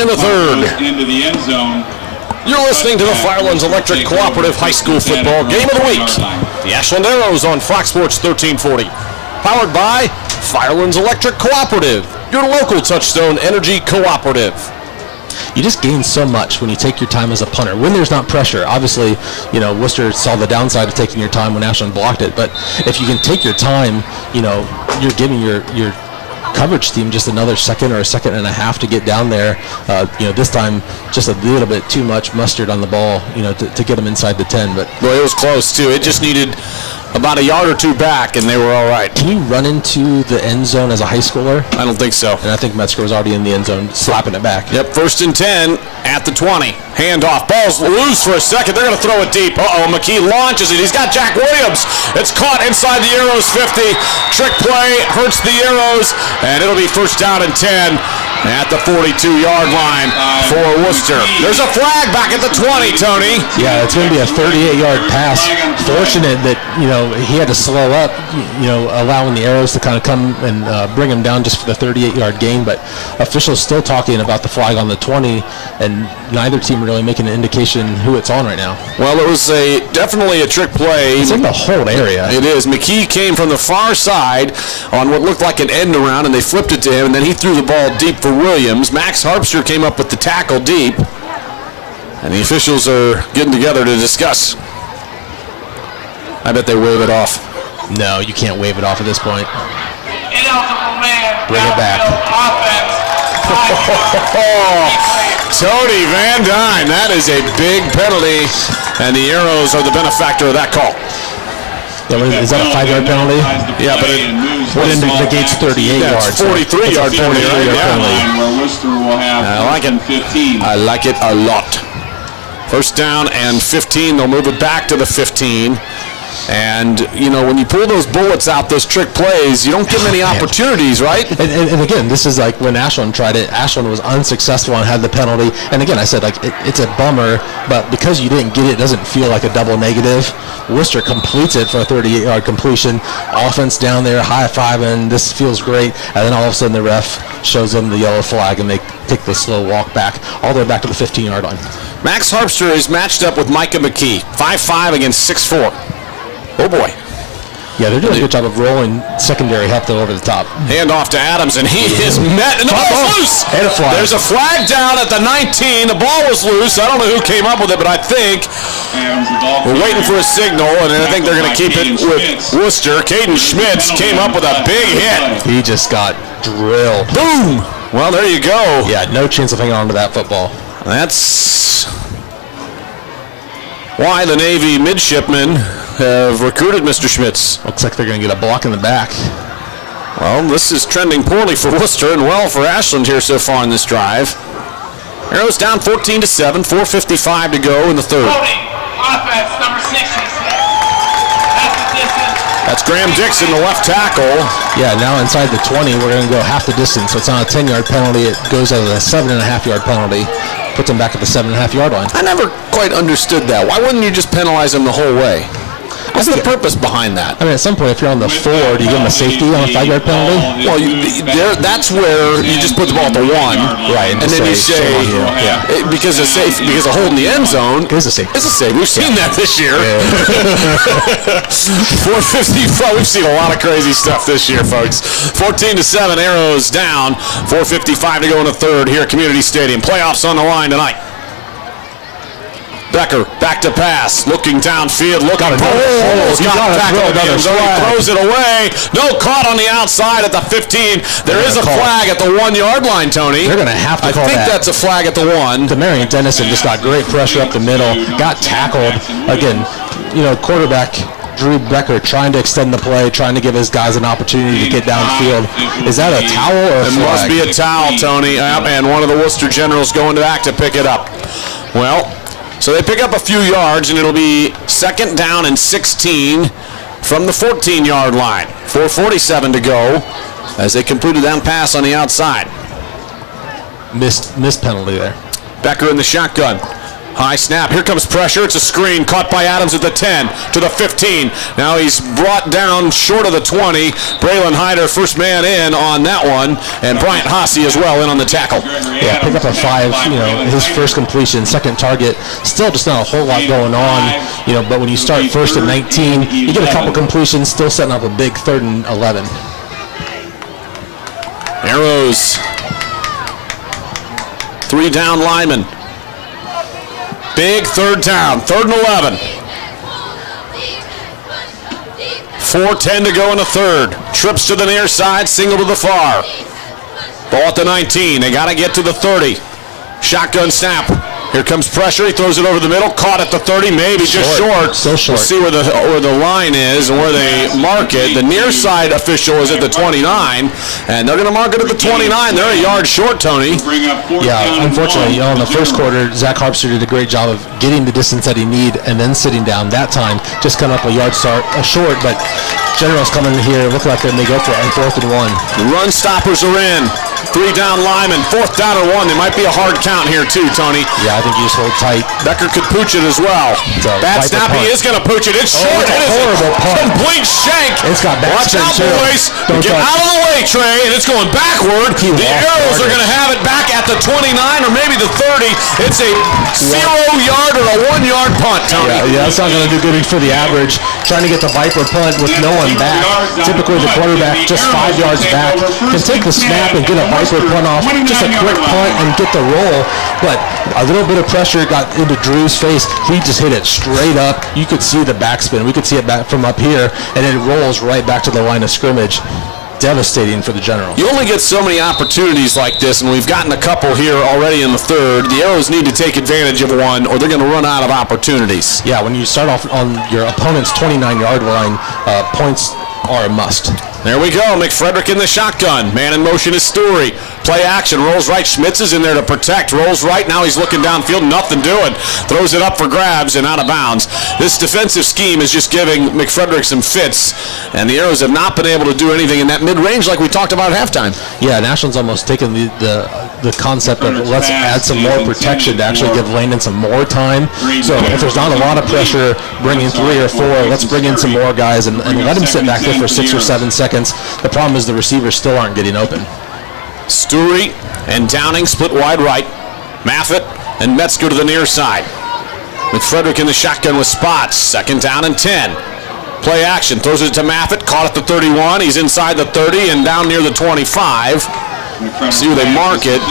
in the 3rd. Into the end zone. You're listening to the Firelands Electric Cooperative High School Football Game of the Week. The Ashland Arrows on Fox Sports 1340. Powered by Firelands Electric Cooperative, your local Touchstone Energy Cooperative. You just gain so much when you take your time as a punter. When there's not pressure, obviously, you know, Wooster saw the downside of taking your time when Ashland blocked it. But if you can take your time, you know, you're giving your coverage team just another second or a second and a half to get down there. You know, this time just a little bit too much mustard on the ball, you know, to get them inside the 10. But well, it was close too. It just needed about a yard or two back, and they were all right. Can you run into the end zone as a high schooler? I don't think so. And I think Metzger was already in the end zone, slapping it back. Yep, 1st and 10 at the 20. Handoff. Ball's loose for a second. They're going to throw it deep. Uh-oh, McKee launches it. He's got Jack Williams. It's caught inside the Arrows 50. Trick play hurts the Arrows, and it'll be 1st down and 10 at the 42-yard line for Wooster. There's a flag back at the 20, Tony. Yeah, it's going to be a 38-yard pass. Fortunate that, you know, he had to slow up, you know, allowing the Arrows to kind of come and bring him down just for the 38-yard gain. But officials still talking about the flag on the 20, and neither team really making an indication who it's on right now. Well, it was definitely a trick play. It's in the whole area. It is. McKee came from the far side on what looked like an end around, and they flipped it to him, and then he threw the ball deep for Williams. Max Harpster came up with the tackle deep, and the officials are getting together to discuss. I bet they wave it off. No, you can't wave it off at this point. Ineligible man. Bring it back. Offense. Tony Van Dyne, that is a big penalty, and the Arrows are the benefactor of that call. Yeah, is that a 5-yard penalty? Yeah, but it negates 38 yards. 43-yard penalty, right? Where Wooster will have I like it. 15. I like it a lot. 1st down and 15. They'll move it back to the 15. And, you know, when you pull those bullets out, those trick plays, you don't get many opportunities, right? And again, this is like when Ashland tried it. Ashland was unsuccessful and had the penalty. And again, I said, like, it's a bummer, but because you didn't get it, it doesn't feel like a double negative. Worcester completes it for a 38-yard completion. Offense down there, high-fiving. This feels great. And then all of a sudden the ref shows them the yellow flag, and they take the slow walk back all the way back to the 15-yard line. Max Harpster is matched up with Micah McKee, 5'5" against 6'4". Oh, boy. Yeah, they're doing a good job of rolling secondary help though over the top. Hand off to Adams, and he is met, and the ball's loose! And a flag. There's a flag down at the 19. The ball was loose. I don't know who came up with it, but I think we're waiting for a signal, and I think they're going to keep it with Wooster. Caden Schmitz came up with a big hit. He just got drilled. Boom! Well, there you go. Yeah, no chance of hanging on to that football. That's why the Navy midshipmen have recruited Mr. Schmitz. Looks like they're going to get a block in the back. Well, this is trending poorly for Wooster and well for Ashland here so far in this drive. Arrows down 14-7, 4:55 to go in the 3rd. Offense, number 66. That's the distance. That's Graham Dixon, the left tackle. Yeah, now inside the 20, we're going to go half the distance. So it's not a 10-yard penalty. It goes as a 7.5-yard penalty. Puts them back at the 7.5-yard line. I never quite understood that. Why wouldn't you just penalize them the whole way? What's the purpose behind that? I mean, at some point, if you're on the 4, do you give them a safety on a 5-yard penalty? Well, that's where you just put the ball at the 1, right? And then you say, because a hold in the end zone is a safety. It's a safety. We've seen that this year. 4:55. We've seen a lot of crazy stuff this year, folks. 14-7. Arrows down. 4:55 to go in the third here at Community Stadium. Playoffs on the line tonight. Becker back to pass, looking downfield, looking. Throws it away. No, caught on the outside at the 15. There is a flag at the 1-yard line, Tony. They're going to have to call that. I think that's a flag at the 1. Demarion Dennison just got great pressure up the middle, got tackled. Again, quarterback Drew Becker trying to extend the play, trying to give his guys an opportunity to get downfield. Is that a towel or a flag? It must be a towel, Tony. And one of the Wooster Generals going back to pick it up. Well, so they pick up a few yards, and it'll be 2nd down and 16 from the 14-yard line. 4:47 to go as they completed that pass on the outside. Missed penalty there. Becker in the shotgun. High snap. Here comes pressure. It's a screen caught by Adams at the 10 to the 15. Now he's brought down short of the 20. Braylon Hyder, first man in on that one, and Bryant Haase as well in on the tackle. Yeah, pick up a 5. His first completion, second target. Still just not a whole lot going on. But when you start 1st and 19, you get a couple completions, still setting up a big 3rd and 11. Arrows. 3 down linemen. Big 3rd down, 3rd and 11. 4:10 to go in the third. Trips to the near side, single to the far. Ball at the 19. They got to get to the 30. Shotgun snap. Here comes pressure. He throws it over the middle. Caught at the 30, maybe just short. So short. We'll see where the line is and where they mark it. The near side official is at the 29, and they're going to mark it at the 29. They're a yard short, Tony. Yeah, unfortunately, in the first quarter, Zach Harpster did a great job of getting the distance that he need and then sitting down. That time, just coming up a yard short, but Generals coming in here looking like they go for it on 4th and 1. The run stoppers are in. 3 down linemen, 4th down and 1. There might be a hard count here too, Tony. Yeah, I think you just hold tight. Becker could pooch it as well. Bad snap, he is going to pooch it. It's short. It's a horrible punt. Complete shank. It's got backspin. Watch out, boys. Get out of the way, Trey, and it's going backward. The Arrows are going to have it back at the 29 or maybe the 30. It's a 0-yard or a 1-yard punt, Tony. Yeah, that's not going to do good for the average. Trying to get the Viper punt with no one back. Typically, the quarterback just 5 yards back can take the snap and get a Viper punt off. Just a quick punt and get the roll. But a little bit of pressure got into Drew's face. He just hit it straight up. You could see the backspin. We could see it back from up here, and it rolls right back to the line of scrimmage. Devastating for the Generals. You only get so many opportunities like this, and we've gotten a couple here already in the third. The Arrows need to take advantage of one, or they're going to run out of opportunities. Yeah, when you start off on your opponent's 29-yard line, points are a must. There we go. McFrederick in the shotgun. Man in motion is Story. Play action. Rolls right. Schmitz is in there to protect. Rolls right. Now he's looking downfield. Nothing doing. Throws it up for grabs and out of bounds. This defensive scheme is just giving McFrederick some fits, and the Arrows have not been able to do anything in that mid-range like we talked about at halftime. Yeah, Ashland's almost taken the concept of let's add some more protection to actually give Landon some more time. So if there's not a lot of pressure, bring in 3 or 4. Let's bring in some more guys and let him sit back there for 6 or 7 seconds. The problem is the receivers still aren't getting open. Story and Downing split wide right. Maffett and Metzger to the near side. McFrederick in the shotgun with Spots. 2nd down and 10. Play action. Throws it to Maffett. Caught at the 31. He's inside the 30 and down near the 25. See where they mark it.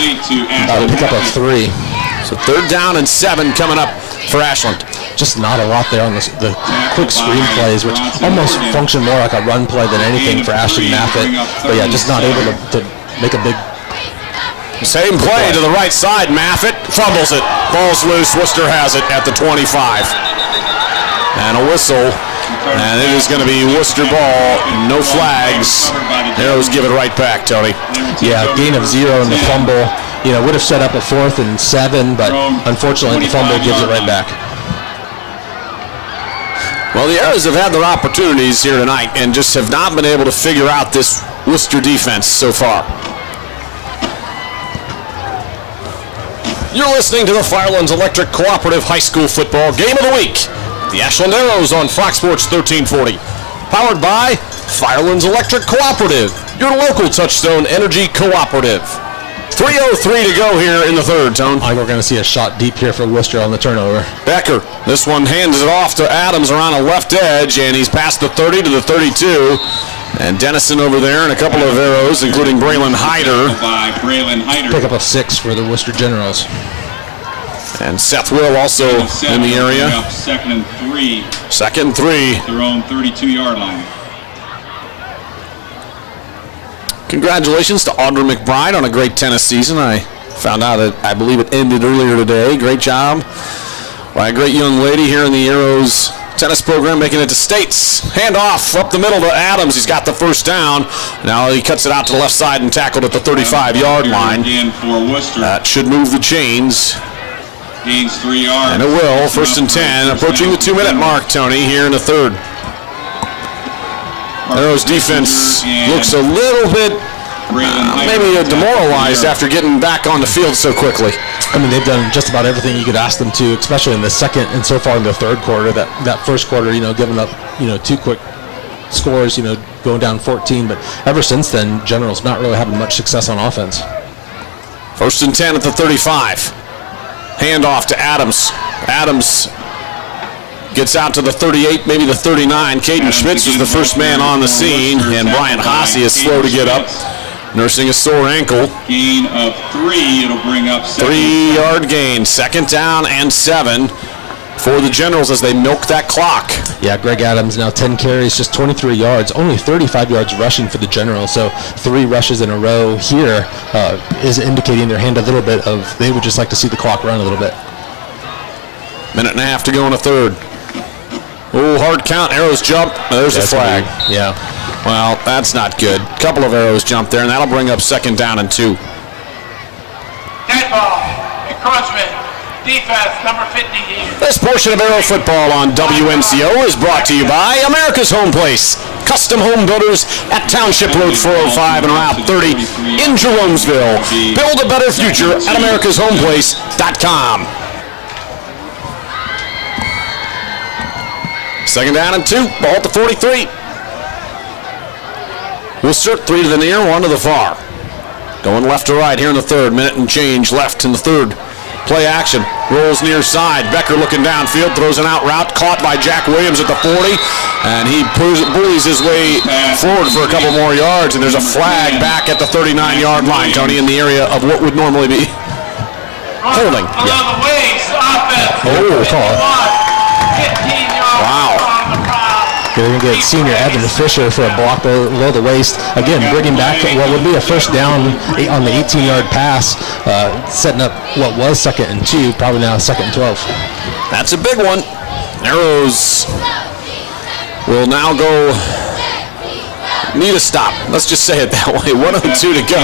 Pick up a 3. So 3rd down and 7 coming up for Ashland. Just not a lot there on the quick screen plays, which almost function more like a run play than anything for Ashton Maffett. But yeah, just not able to make a big... Same play to the right side. Maffett fumbles it. Falls loose. Wooster has it at the 25. And a whistle. And it is going to be Wooster ball. No flags. Arrows give it right back, Tony. Yeah, gain of 0 in the fumble. Would have set up a 4th and 7, but unfortunately the fumble gives it right back. Well, the Arrows have had their opportunities here tonight and just have not been able to figure out this Wooster defense so far. You're listening to the Firelands Electric Cooperative High School Football Game of the Week. The Ashland Arrows on Fox Sports 1340. Powered by Firelands Electric Cooperative, your local Touchstone Energy Cooperative. 3:03 to go here in the third, Tone. I think we're going to see a shot deep here for Wooster on the turnover. Becker, this one hands it off to Adams around a left edge, and he's past the 30 to the 32. And Dennison over there and a couple of arrows, including Braylon Hyder. Pick up a 6 for the Wooster Generals. And Seth Will also in the area. Second and 3. Second and 3. Their own 32-yard line. Congratulations to Audra McBride on a great tennis season. I found out that I believe it ended earlier today. Great job by a great young lady here in the Arrows tennis program, making it to states. Handoff up the middle to Adams. He's got the first down. Now he cuts it out to the left side and tackled at the 35-yard line. That should move the chains. Gains 3 yards. And it will. First and 10, approaching the 2-minute mark, Tony, here in the third. Arrows defense looks a little bit maybe demoralized after getting back on the field so quickly. I mean, they've done just about everything you could ask them to, especially in the second and so far in the third quarter. That first quarter, giving up, 2 quick scores, going down 14. But ever since then, General's not really having much success on offense. First and 10 at the 35. Handoff to Adams. Adams gets out to the 38, maybe the 39. Caden Schmitz was the first man on the scene, and Brian Hasse is slow to get up, nursing a sore ankle. Gain of 3, it'll bring up 3-yard gain, second down and 7 for the Generals as they milk that clock. Yeah, Greg Adams now 10 carries, just 23 yards, only 35 yards rushing for the Generals. So 3 rushes in a row here is indicating their hand a little bit of they would just like to see the clock run a little bit. Minute and a half to go in the third. Oh, hard count. Arrows jump. There's a flag. Yeah. Well, that's not good. Couple of arrows jump there, and that'll bring up second down and 2. Dead ball. Encroachment. Defense, number 50. This portion of Arrow Football on WNCO is brought to you by America's Home Place. Custom home builders at Township Road 405 and Route 30 in Jeromesville. Build a better future at americashomeplace.com. Second down and 2, ball at the 43. Wooster, 3 to the near, 1 to the far. Going left to right here in the third, minute and change left in the third. Play action, rolls near side. Becker looking downfield, throws an out route, caught by Jack Williams at the 40, and he bullies his way forward for a couple more yards, and there's a flag back at the 39-yard line, Tony, in the area of what would normally be holding. Along the waist, offense. Call. 15 yards. Wow. They're going to get senior Evan Fisher for a block below the waist. Again, bringing back what would be a first down on the 18-yard pass, setting up what was second and 2, probably now second and 12. That's a big one. Arrows will now go, need a stop. Let's just say it that way. 1:02 to go.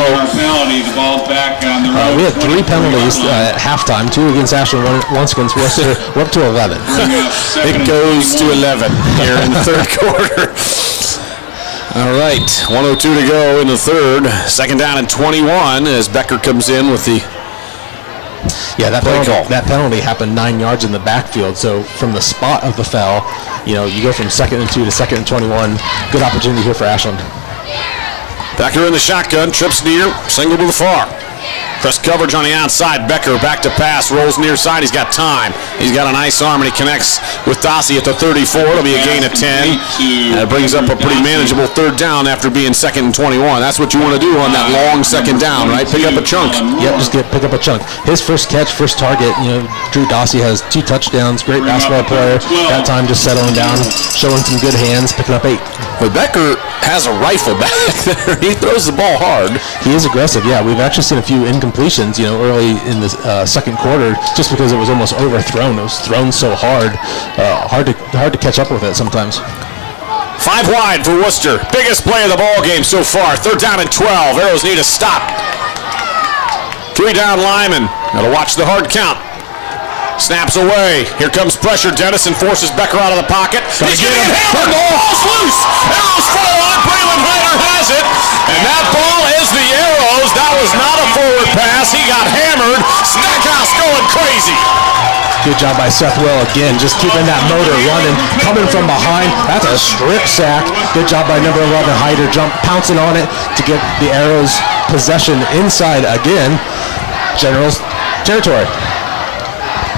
We had 3 penalties at halftime, 2 against Ashland, once against Wooster. We're up to 11. It goes to 11 here in the third quarter. All right, 1:02 to go in the third. Second down and 21 as Becker comes in with the that penalty happened 9 yards in the backfield. So from the spot of the foul, you go from second and 2 to second and 21. Good opportunity here for Ashland. Becker in the shotgun, trips near, single to the far. Press coverage on the outside. Becker back to pass, rolls near side. He's got time. He's got a nice arm, and he connects with Dossie at the 34. It'll be a gain of 10. That brings up a pretty manageable third down after being second and 21. That's what you want to do on that long second down, right? Pick up a chunk. Yep, just pick up a chunk. His first catch, first target, Drew Dossie has 2 touchdowns. Great basketball player. That time just settling down, showing some good hands, picking up 8. But Becker has a rifle back there. He throws the ball hard. He is aggressive, yeah. We've actually seen a few incompletions, early in the second quarter, just because it was almost overthrown. It was thrown so hard, hard to catch up with it sometimes. 5 wide for Wooster. Biggest play of the ball game so far. Third down and 12. Arrows need a stop. 3 down Lyman. Got to watch the hard count. Snaps away. Here comes pressure. Dennison forces Becker out of the pocket. He's getting hammered. Ball's loose. Arrows fall on. Braylon Hyder has it. And that ball is the Arrows. That was not a forward pass. He got hammered. Stackhouse going crazy. Good job by Seth Will again, just keeping that motor running, coming from behind. That's a strip sack. Good job by number 11, Hyder, pouncing on it to get the Arrows possession inside again. General's territory.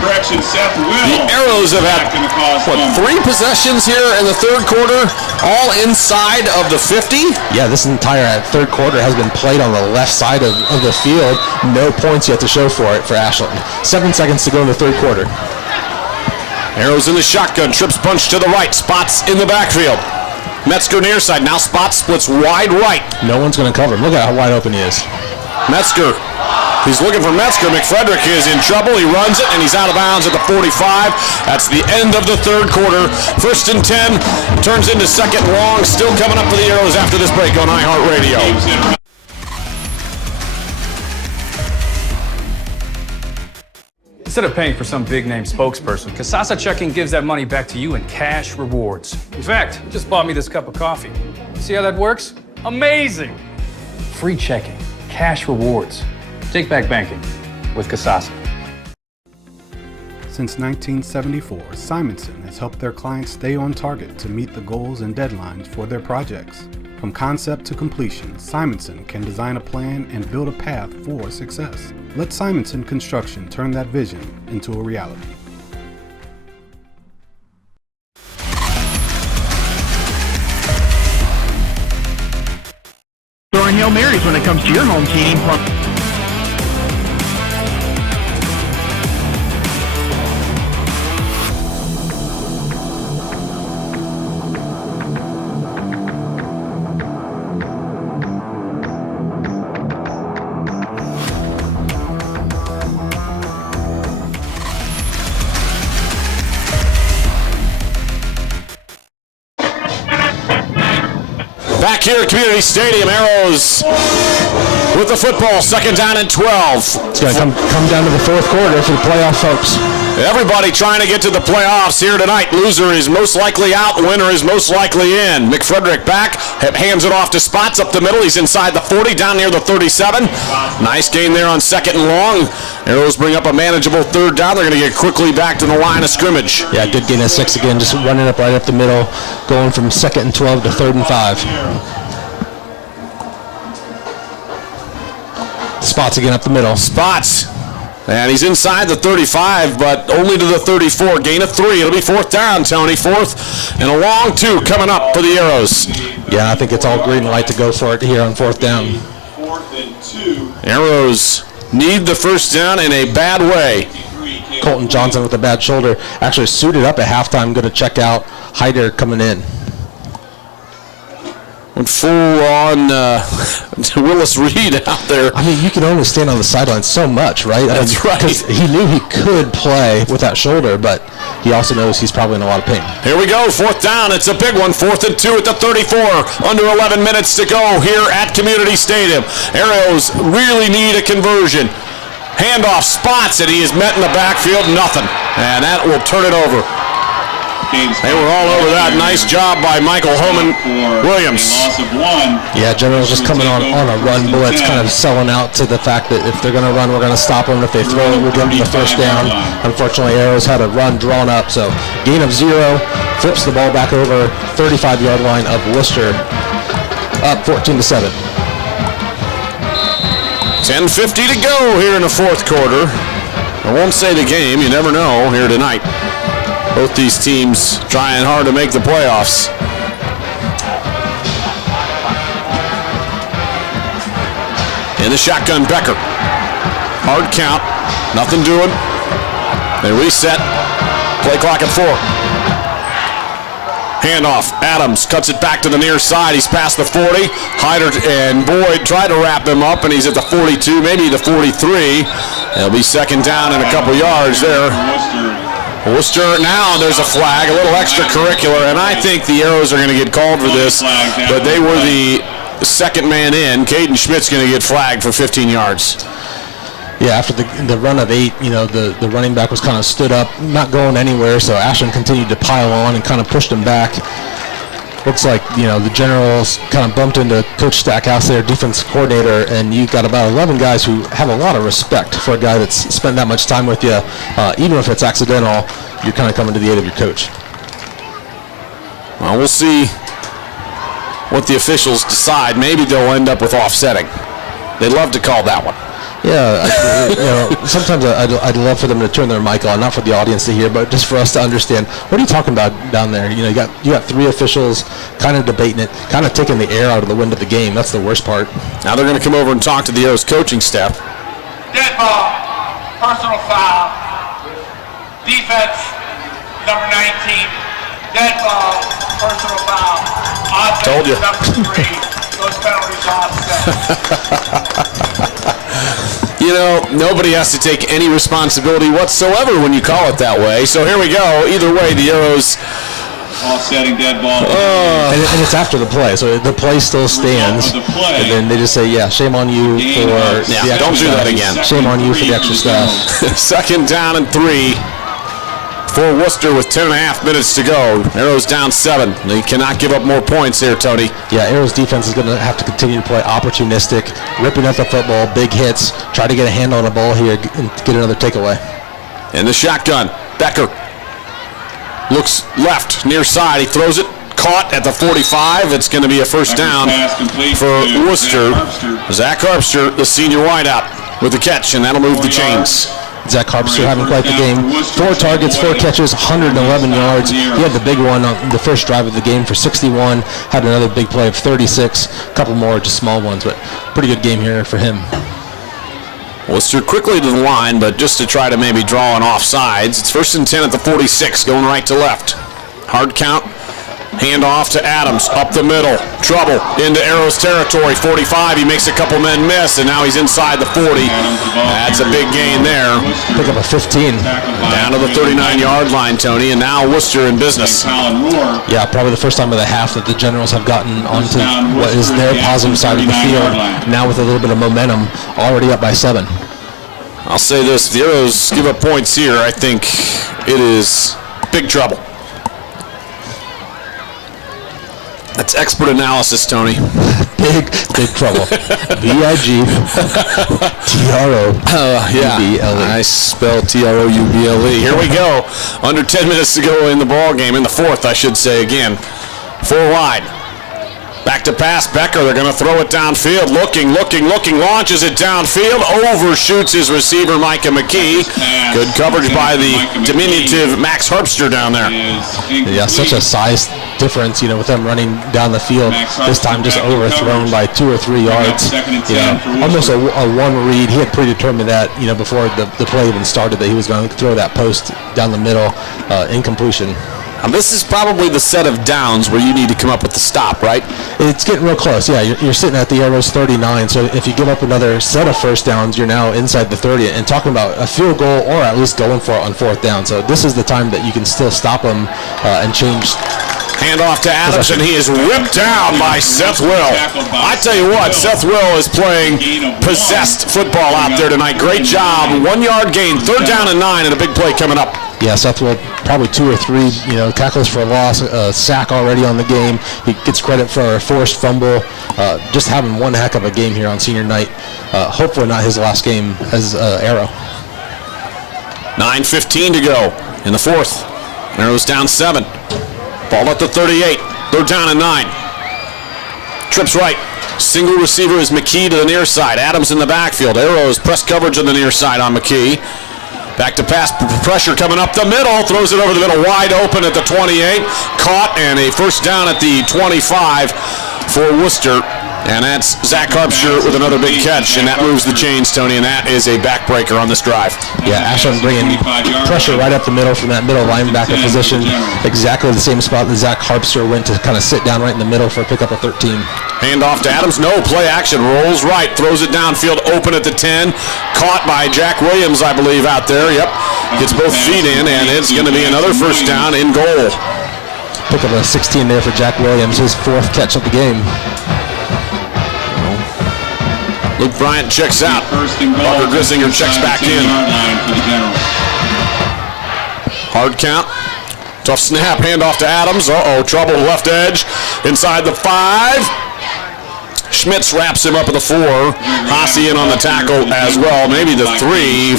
Correction, Seth Will. The Arrows have had, 3 possessions here in the third quarter, all inside of the 50? Yeah, this entire third quarter has been played on the left side of the field. No points yet to show for it for Ashland. 7 seconds to go in the third quarter. Arrows in the shotgun, trips bunch to the right, Spots in the backfield. Metzger near side, now Spots splits wide right. No one's going to cover him. Look at how wide open he is. Metzger. He's looking for Metzger. McFrederick is in trouble. He runs it, and he's out of bounds at the 45. That's the end of the third quarter. 1st and 10. Turns into 2nd and long. Still coming up for the Arrows after this break on iHeartRadio. Instead of paying for some big-name spokesperson, Kasasa Checking gives that money back to you in cash rewards. In fact, you just bought me this cup of coffee. See how that works? Amazing! Free checking, cash rewards. Take back banking with Kasasa. Since 1974, Simonson has helped their clients stay on target to meet the goals and deadlines for their projects. From concept to completion, Simonson can design a plan and build a path for success. Let Simonson Construction turn that vision into a reality. Throwing Hail Marys when it comes to your home heating. Back here at Community Stadium, Arrows with the football, 2nd down and 12. It's going to come down to the 4th quarter for the playoff folks. Everybody trying to get to the playoffs here tonight. Loser is most likely out, winner is most likely in. McFrederick back, hands it off to Spots up the middle. He's inside the 40, down near the 37. Nice gain there on 2nd and long. Arrows bring up a manageable 3rd down. They're going to get quickly back to the line of scrimmage. Yeah, good gain of 6 again, just running up right up the middle, going from 2nd and 12 to 3rd and 5. Spots again up the middle. Spots. And he's inside the 35, but only to the 34. Gain of 3. It'll be 4th down, Tony. 4th and a long 2 coming up for the Arrows. Yeah, I think it's all green light to go for it here on 4th down. 4th and 2. Arrows need the 1st down in a bad way. Colton Johnson with a bad shoulder. Actually suited up at halftime, going to check out. Hyder coming in. Went full on Willis Reed out there. I mean, you can only stand on the sidelines so much, right? That's right. Because he knew he could play with that shoulder, but he also knows he's probably in a lot of pain. Here we go, 4th down. It's a big one. 4th and 2 at the 34. Under 11 minutes to go here at Community Stadium. Arrows really need a conversion. Handoff, Spots, and he is met in the backfield. Nothing. And that will turn it over. They were all over that. Nice job by Michael Homan Williams. Loss of 1. Yeah, General's just coming on a run blitz, kind of selling out to the fact that if they're going to run, we're going to stop them. If they throw it, we'll give them the 1st down. Unfortunately, Arrows had a run drawn up, so gain of 0, flips the ball back over 35-yard line of Wooster, up 14-7. 10:50 to go here in the 4th quarter. I won't say the game. You never know here tonight. Both these teams trying hard to make the playoffs. In the shotgun, Becker. Hard count. Nothing doing. They reset. Play clock at 4. Handoff. Adams cuts it back to the near side. He's past the 40. Hyder and Boyd try to wrap him up, and he's at the 42, maybe the 43. It'll be 2nd down and a couple yards there. Wooster, now there's a flag, a little extracurricular, and I think the Arrows are going to get called for this, but they were the 2nd man in. Caden Schmidt's going to get flagged for 15 yards. Yeah, after the run of 8, the running back was kind of stood up, not going anywhere, so Ashland continued to pile on and kind of pushed him back. looks like, the Generals kind of bumped into Coach Stackhouse, their defense coordinator, and you got about 11 guys who have a lot of respect for a guy that's spent that much time with you. Even if it's accidental, you're kind of coming to the aid of your coach. Well, we'll see what the officials decide. Maybe they'll end up with offsetting. They love to call that one. Yeah, sometimes I'd love for them to turn their mic on, not for the audience to hear, but just for us to understand, what are you talking about down there? You got three officials kind of debating it, kind of taking the air out of the wind of the game. That's the worst part. Now they're going to come over and talk to the Arrows coaching staff. Dead ball, personal foul, defense, number 19, dead ball, personal foul, offense, Told you. number 3, those penalties offset. Nobody has to take any responsibility whatsoever when you call it that way. So here we go. Either way, the Arrows offsetting dead ball. And it's after the play, so the play still stands. And then they just say, shame on you for the extra don't do that again. Shame on you for the extra stuff. 2nd down and 3 for Wooster with 10.5 minutes to go. Arrows down 7. They cannot give up more points here, Tony. Yeah, Arrows defense is going to have to continue to play opportunistic, ripping up the football, big hits, try to get a handle on the ball here and get another takeaway. And the shotgun, Becker looks left, near side. He throws it, caught at the 45. It's going to be a first down for Wooster. Zach Harpster, the senior wideout, with the catch, and that'll move the chains. Zach Harpster having quite the game. 4 targets, 4 catches, 111 yards. He had the big one on the first drive of the game for 61. Had another big play of 36. A couple more just small ones, but pretty good game here for him. Wooster quickly to the line, but just to try to maybe draw an offsides. It's 1st and 10 at the 46, going right to left. Hard count. Hand off to Adams, up the middle. Trouble into Arrows territory. 45, he makes a couple men miss, and now he's inside the 40. That's a big gain there. Pick up a 15. Down to the 39-yard line, Tony, and now Wooster in business. Yeah, probably the first time of the half that the Generals have gotten onto what is their positive side of the field. Now with a little bit of momentum, already up by 7. I'll say this, if the Arrows give up points here, I think it is big trouble. That's expert analysis, Tony. Big trouble. B-I-G-T-R-O-U-B-L-E. I spelled T-R-O-U-B-L-E. Here we go. Under 10 minutes to go in the ball game, in the 4th, I should say again. 4 wide. Back to pass, Becker. They're going to throw it downfield. Looking, launches it downfield. Overshoots his receiver, Micah McKee. Good coverage by the diminutive Max Harpster down there. Yeah, such a size difference, with them running down the field. This time just overthrown by 2 or 3 yards. Almost a one read. He had predetermined that, before the play even started, that he was going to throw that post down the middle, incompletion. Now this is probably the set of downs where you need to come up with the stop, right? It's getting real close. Yeah, you're sitting at the Arrows 39, so if you give up another set of first downs, you're now inside the 30 and talking about a field goal or at least going for it on 4th down. So this is the time that you can still stop them and change. Hand off to Adams, and he is ripped down by Seth Will. I tell you what, Seth Will is playing possessed football out there tonight. Great job. 1-yard gain, 3rd down and 9, and a big play coming up. Yeah, Seth Will probably 2 or 3, tackles for a loss, sack already on the game. He gets credit for a forced fumble. Just having one heck of a game here on senior night. Hopefully not his last game as Arrow. 9:15 to go in the 4th. Arrows down 7. Ball at the 38. 3rd down and 9. Trips right. Single receiver is McKee to the near side. Adams in the backfield. Arrows press coverage on the near side on McKee. Back to pass, pressure coming up the middle, throws it over the middle, wide open at the 28, caught, and a first down at the 25 for Wooster. And that's Zach Harpster with another big catch, and that moves the chains, Tony, and that is a backbreaker on this drive. Yeah, Ashland bringing pressure right up the middle from that middle linebacker position. Exactly the same spot that Zach Harpster went to kind of sit down right in the middle for a pickup of 13. Hand off to Adams, no play action, rolls right, throws it downfield, open at the 10, caught by Jack Williams, I believe, out there. Yep, gets both feet in, and it's going to be another first down in goal. Pick up a 16 there for Jack Williams, his 4th catch of the game. Luke Bryant checks out. Parker Grisinger checks back in. Hard count. Tough snap, handoff to Adams. Trouble left edge, inside the 5. Schmitz wraps him up at the 4. Haase in on the tackle as well. Maybe the 3.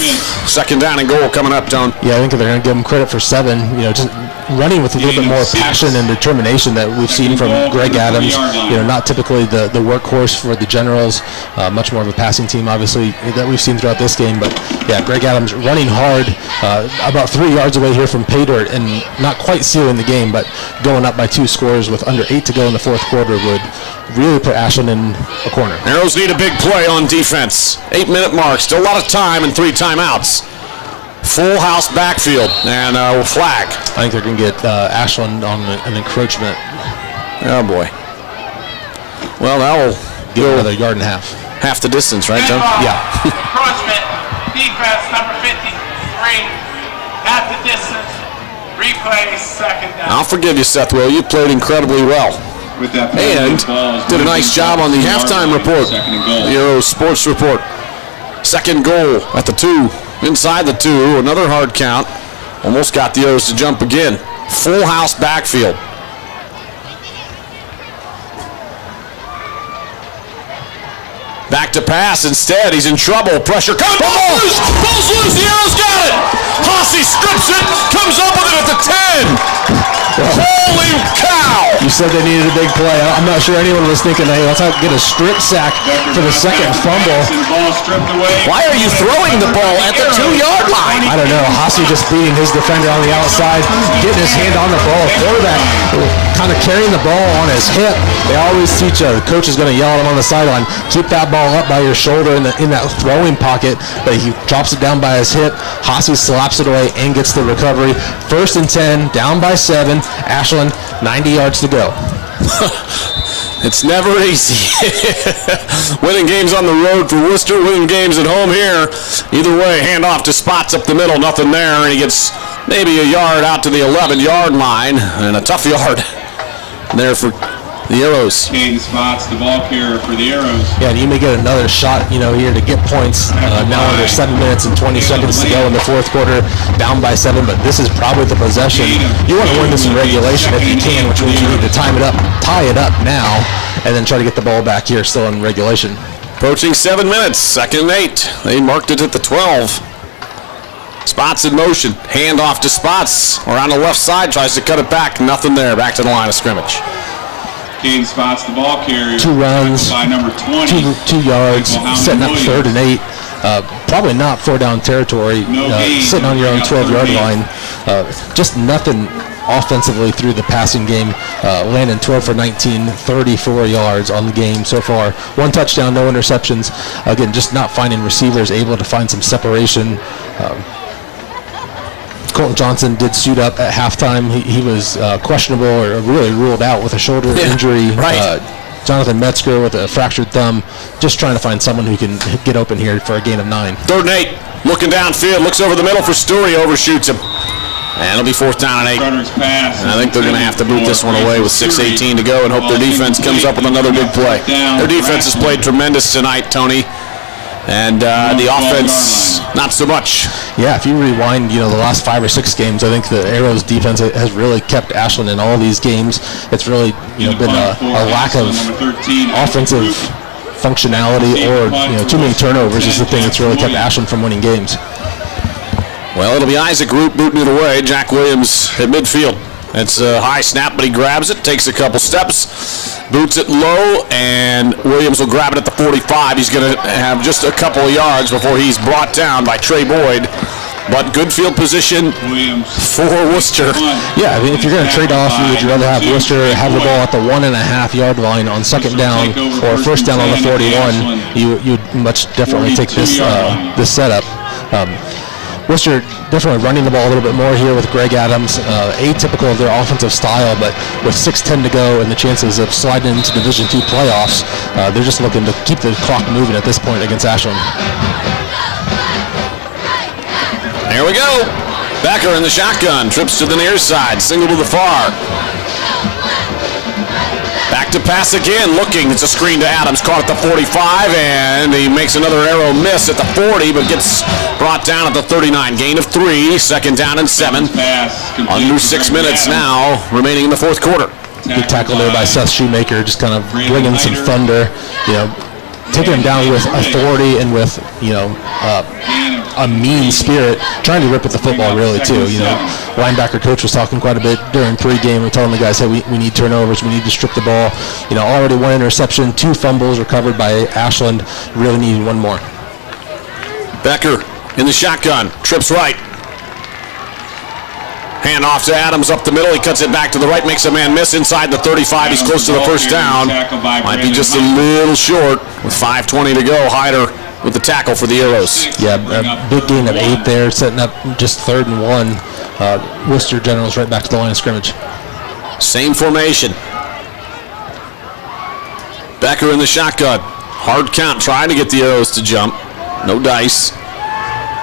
Second down and goal coming up, Tone. Yeah, I think they're going to give him credit for 7. Just running with a little bit more passion and determination that we've seen from Greg Adams. Not typically the workhorse for the Generals. Much more of a passing team, obviously, that we've seen throughout this game. But yeah, Greg Adams running hard, about 3 yards away here from pay dirt, and not quite sealing the game, but going up by 2 scores with under 8 to go in the fourth quarter would really put Ashland in a corner. Arrows need a big play on defense. 8-minute mark, still a lot of time and 3 timeouts. Full house backfield and flag. I think they're going to get Ashland on an encroachment. Oh boy. Well, that will give another yard and a half. Half the distance, right, John? Yeah. Encroachment, defense number 53, half the distance, replay, second down. I'll forgive you, Seth Will. You played incredibly well. And did a nice job on the halftime report, the Arrows Sports Report. Second goal at the 2, inside the 2, another hard count. Almost got the Arrows to jump again. Full house backfield. Back to pass instead. He's in trouble. Pressure comes. Ball's loose. Ball's loose. The Arrows got it. Haase strips it. Comes up with it at the 10. Holy cow! You said they needed a big play. I'm not sure anyone was thinking, hey, let's get a strip sack for the second fumble. Why are you throwing the ball at the 2-yard line? I don't know. Haase just beating his defender on the outside, getting his hand on the ball. Quarterback kind of carrying the ball on his hip. They always teach the coach is going to yell at him on the sideline, keep that ball up by your shoulder in that throwing pocket, but he drops it down by his hip. Haase slaps it away and gets the recovery. 1st and 10, down by 7. Ashland, 90 yards to go. It's never easy. Winning games on the road for Wooster, winning games at home here. Either way, handoff to Spots up the middle, nothing there, and he gets maybe a yard out to the 11-yard line, and a tough yard there for the Arrows. Caden Spots, the ball carrier for the Arrows. Yeah, and you may get another shot, here to get points. Now under 7 minutes and 20 seconds to go in the fourth quarter, down by 7, but this is probably the possession. You want to win this in regulation if you can, which means you need to tie it up now, and then try to get the ball back here still in regulation. Approaching 7 minutes, 2nd and 8. They marked it at the 12. Spots in motion, handoff to Spots. Around the left side, tries to cut it back, nothing there, back to the line of scrimmage. Caden Spots, the ball carrier. 2 runs, by number 20. 2 yards, setting up 3rd and 8. Probably not 4-down territory, sitting on your own 12-yard line. Just nothing offensively through the passing game. Landon 12 for 19, 34 yards on the game so far. 1 touchdown, no interceptions. Again, just not finding receivers able to find some separation. Colton Johnson did suit up at halftime. He was questionable or really ruled out with a shoulder injury. Right. Jonathan Metzger with a fractured thumb. Just trying to find someone who can get open here for a gain of 9. 3rd and 8. Looking downfield. Looks over the middle for Story. Overshoots him. And it'll be 4th down and 8. And I think they're going to have to boot this one away with 6:18 to go and hope their defense comes up with another big play. Their defense has played tremendous tonight, Tony. And the offense, not so much. Yeah, if you rewind, the last 5 or 6 games, I think the Arrows defense has really kept Ashland in all these games. It's really, been a lack of offensive functionality or, too many turnovers is the thing that's really kept Ashland from winning games. Well, it'll be Isaac Root booting it away. Jack Williams at midfield. It's a high snap, but he grabs it, takes a couple steps, boots it low, and Williams will grab it at the 45. He's going to have just a couple of yards before he's brought down by Trey Boyd. But good field position for Wooster. Yeah, I mean, if you're going to trade off, would you rather have Wooster have the ball at the 1.5-yard line on 2nd down or 1st down on the 41? You'd much definitely take this setup. Worcester definitely running the ball a little bit more here with Greg Adams. Atypical of their offensive style, but with 6:10 to go and the chances of sliding into Division II playoffs, they're just looking to keep the clock moving at this point against Ashland. Here we go. Becker in the shotgun. Trips to the near side. Single to the far. Back to pass again, looking. It's a screen to Adams, caught at the 45, and he makes another arrow miss at the 40, but gets brought down at the 39. Gain of 3, second down and 7. Under 6 minutes now remaining in the fourth quarter. Good tackle there by Seth Shoemaker, just kind of bringing some thunder, taking him down with authority and with, a mean spirit, trying to rip at the football really too. Linebacker coach was talking quite a bit during pregame. We're telling the guys, hey, we need turnovers, we need to strip the ball. Already 1 interception, 2 fumbles recovered by Ashland. Really needing 1 more. Becker in the shotgun, trips right. Hand off to Adams up the middle. He cuts it back to the right, makes a man miss inside the 35. He's close to the first down. Might be just a little short with 5:20 to go. Hyder with the tackle for the Arrows. Yeah, a big gain of 8 there, setting up just 3rd and 1. Wooster Generals right back to the line of scrimmage. Same formation. Becker in the shotgun. Hard count, trying to get the Arrows to jump. No dice.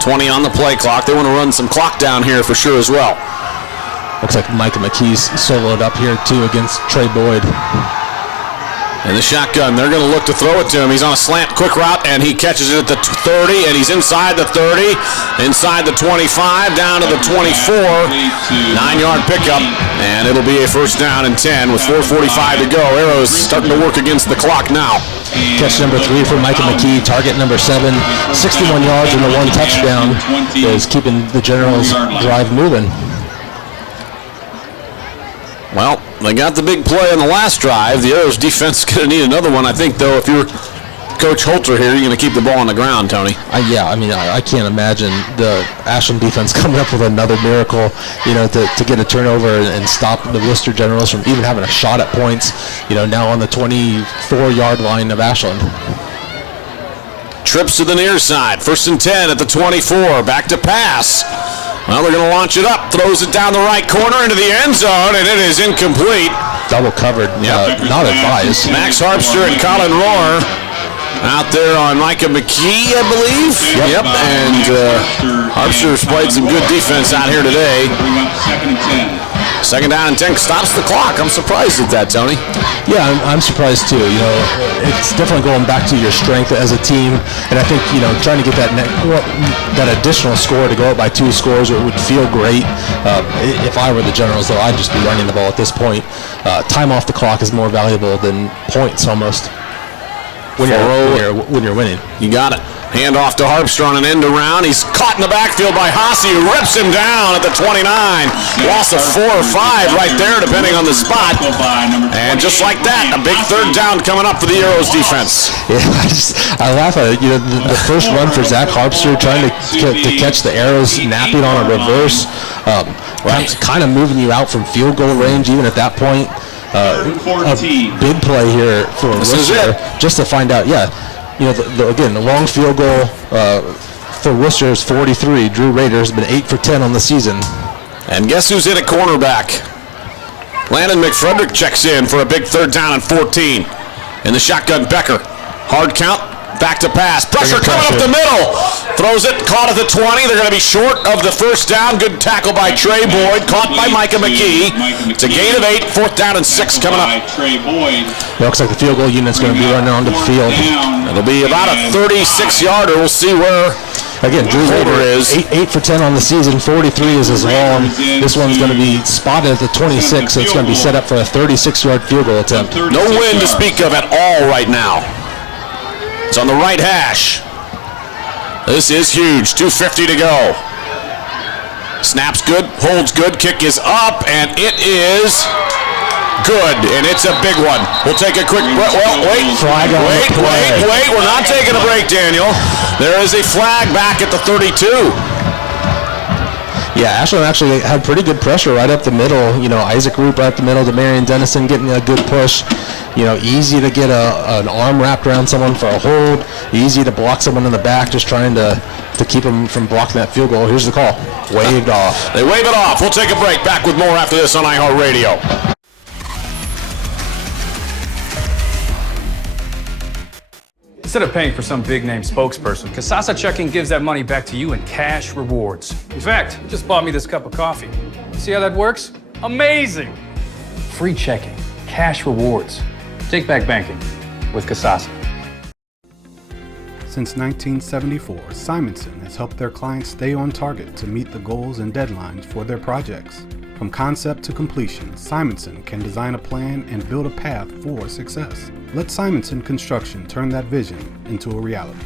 20 on the play clock. They want to run some clock down here for sure as well. Looks like Micah McKee's soloed up here too against Trey Boyd. In the shotgun, they're going to look to throw it to him. He's on a slant, quick route, and he catches it at the 30, and he's inside the 30, inside the 25, down to the 24. 9-yard pickup, and it'll be a first down and 10 with 4:45 to go. Arrows starting to work against the clock now. Catch number 3 for Micah McKee, target number 7, 61 yards and the 1 touchdown is keeping the Generals' drive moving. Well, they got the big play on the last drive. The Arrows defense is going to need another one. I think, though, if you're Coach Holter here, you're going to keep the ball on the ground, Tony. I can't imagine the Ashland defense coming up with another miracle, to get a turnover and stop the Wooster Generals from even having a shot at points, now on the 24-yard line of Ashland. Trips to the near side. 1st and 10 at the 24. Back to pass. Well, they're going to launch it up. Throws it down the right corner into the end zone, and it is incomplete. Double covered. Not advised. Max Harpster and Colin Rohr out there on Micah McKee, I believe. Yep. And Harpster's played some good defense out here today. Second down and 10 stops the clock. I'm surprised at that, Tony. Yeah, I'm surprised too. It's definitely going back to your strength as a team, and I think trying to get that additional score to go up by 2 scores, it would feel great. If I were the Generals, though, I'd just be running the ball at this point. Time off the clock is more valuable than points almost when you're winning. You got it. Hand off to Harpster on an end around. He's caught in the backfield by Haase, who rips him down at the 29. Loss of 4 or 5 right there, depending on the spot. And just like that, a big 3rd down coming up for the Arrows defense. Yeah, I laugh at it. The first run for Zach Harpster trying to catch the Arrows napping on a reverse, kind of moving you out from field goal range even at that point. A big play here for Wooster, just to find out, again, the long field goal for Worcester is 43. Drew Rader has been 8 for 10 on the season. And guess who's in at cornerback? Landon McFrederick checks in for a big 3rd down and 14. In the shotgun, Becker. Hard count, back to pass. Pressure coming up the middle. Throws it, caught at the 20. They're going to be short of the first down. Good tackle by Trey Boyd. Caught by Micah McKee. It's a gain of 8. 4th down and 6 coming up. It looks like the field goal unit's going to be running onto the field. It'll be about a 36-yarder. We'll see where Again, Drew Rader is 8 for 10 on the season. 43 is his long. This one's going to be spotted at the 26, so it's going to be set up for a 36-yard field goal attempt. No wind to speak of at all right now. It's on the right hash. This is huge. 2:50 to go. Snaps good, holds good, kick is up, and it is good, and it's a big one. We'll take a quick break. Well, wait. We're not taking a break, Daniel. There is a flag back at the 32. Yeah, Ashland actually had pretty good pressure right up the middle. You know, Isaac Roop right up the middle, Demarion Dennison getting a good push. You know, easy to get an arm wrapped around someone for a hold. Easy to block someone in the back, just trying to keep them from blocking that field goal. Here's the call. Waved off. They wave it off. We'll take a break. Back with more after this on iHeartRadio. Instead of paying for some big-name spokesperson, Kasasa Checking gives that money back to you in cash rewards. In fact, you just bought me this cup of coffee. See how that works? Amazing! Free checking, cash rewards. Take back banking with Casasa. Since 1974, Simonson has helped their clients stay on target to meet the goals and deadlines for their projects. From concept to completion, Simonson can design a plan and build a path for success. Let Simonson Construction turn that vision into a reality.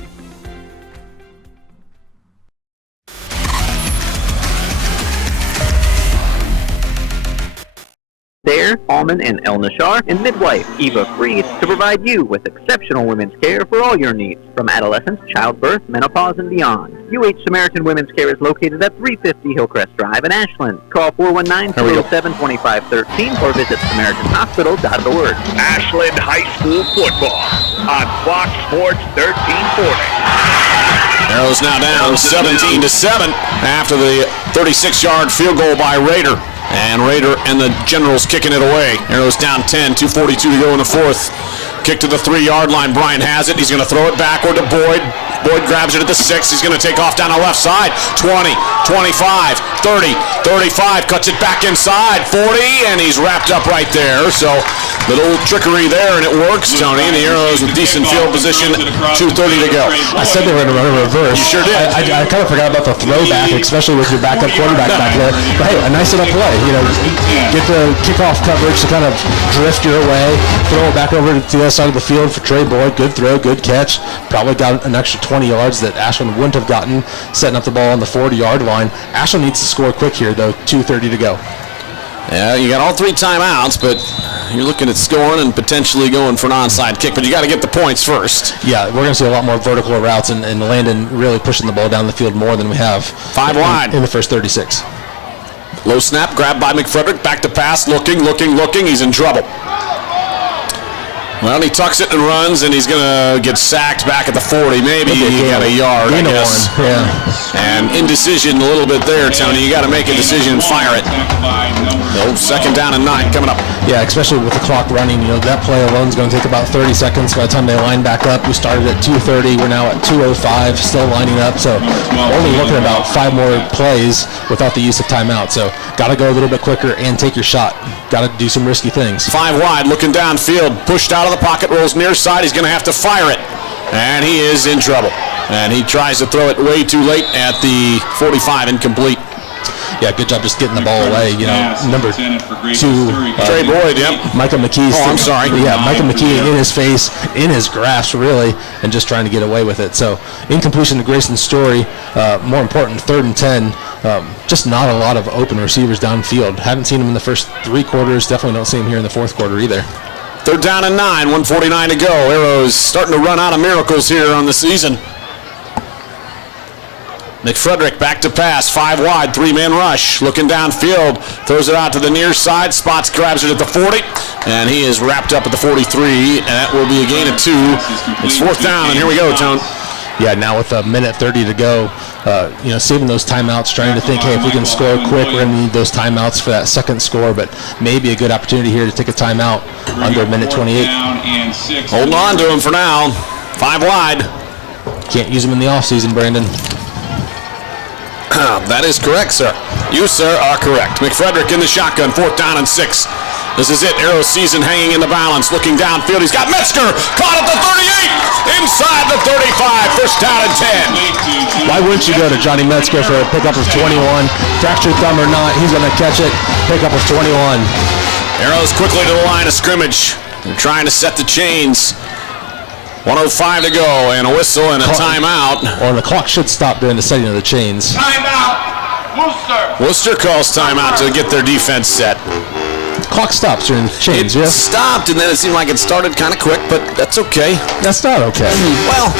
There, Alman and El Nashar, and midwife Eva Freed to provide you with exceptional women's care for all your needs, from adolescence, childbirth, menopause, and beyond. UH Samaritan Women's Care is located at 350 Hillcrest Drive in Ashland. Call 419-207-2513 or visit SamaritanHospital.org. Ashland High School football on Fox Sports 1340. Arrows now down 17-7 after the 36-yard field goal by Rader. And Rader and the Generals kicking it away. Arrows down 10, 2:42 to go in the fourth. Kick to the 3-yard line. Bryant has it. He's going to throw it backward to Boyd. Boyd grabs it at the 6. He's going to take off down the left side. 20, 25, 30, 35. Cuts it back inside. 40, and he's wrapped up right there. So little trickery there, and it works, Tony. And the Arrows with decent field position. 2:30 to go. I said they were going to run a reverse. You sure did. I kind of forgot about the throwback, especially with your backup quarterback back there. But hey, a nice little play. You know, get the kickoff coverage to kind of drift your way, throw it back over to the other side of the field for Trey Boyd. Good throw, good catch. Probably got an extra 20 yards that Ashland wouldn't have gotten, setting up the ball on the 40-yard line. Ashland needs to score quick here, though. 2:30 to go. Yeah, you got all 3 timeouts, but you're looking at scoring and potentially going for an onside kick, but you got to get the points first. Yeah, we're going to see a lot more vertical routes and Landon really pushing the ball down the field more than we have. 5 wide. In the first 36. Low snap, grabbed by McFrederick, back to pass, looking, he's in trouble. Well, he tucks it and runs, and he's going to get sacked back at the 40. Maybe he got a yard, I guess. Yeah. And indecision a little bit there, Tony. You got to make a decision and fire it. No, 2nd down and 9 coming up. Yeah, especially with the clock running. You know, that play alone is going to take about 30 seconds by the time they line back up. We started at 2:30. We're now at 2:05, still lining up. So only looking at about 5 more plays without the use of timeout. So got to go a little bit quicker and take your shot. Got to do some risky things. 5 wide, looking downfield, pushed out of the pocket, rolls near side. He's going to have to fire it, and he is in trouble. And he tries to throw it way too late at the 45, incomplete. Yeah, good job just getting the ball away. You know, number 2, Trey Boyd, yep. Micah McKee. Oh, I'm sorry. Yeah, Micah McKee in his face, in his grasp, really, and just trying to get away with it. So, incompletion to Grayson Story. More important, 3rd and 10. Just not a lot of open receivers downfield. Haven't seen him in the first 3 quarters. Definitely don't see him here in the 4th quarter either. 3rd down and 9, 1:49 to go. Arrows starting to run out of miracles here on the season. McFrederick back to pass, 5 wide, 3-man rush, looking downfield, throws it out to the near side, spots, grabs it at the 40, and he is wrapped up at the 43, and that will be a gain of 2. It's 4th down, and here we go, Tone. Yeah, now with 1:30 to go, you know, saving those timeouts, trying to think, hey, if we can score quick, we're going to need those timeouts for that second score, but maybe a good opportunity here to take a timeout under 1:28. Holding on to him for now. 5 wide. Can't use them in the offseason, Brandon. That is correct, sir. You, sir, are correct. McFrederick in the shotgun, 4th down and 6. This is it. Arrow season hanging in the balance, looking downfield. He's got Metzger caught at the 38, inside the 35, 1st down and 10. Why wouldn't you go to Johnny Metzger for a pickup of 21? Fractured thumb or not, he's going to catch it. Pickup of 21. Arrows quickly to the line of scrimmage. They're trying to set the chains. 1:05 to go, and a whistle and a timeout. Or the clock should stop during the setting of the chains. Timeout, Wooster. Worcester calls timeout to get their defense set. Clock stops during the chains, It yeah? stopped, and then it seemed like it started kind of quick, but that's okay. That's not okay. Well,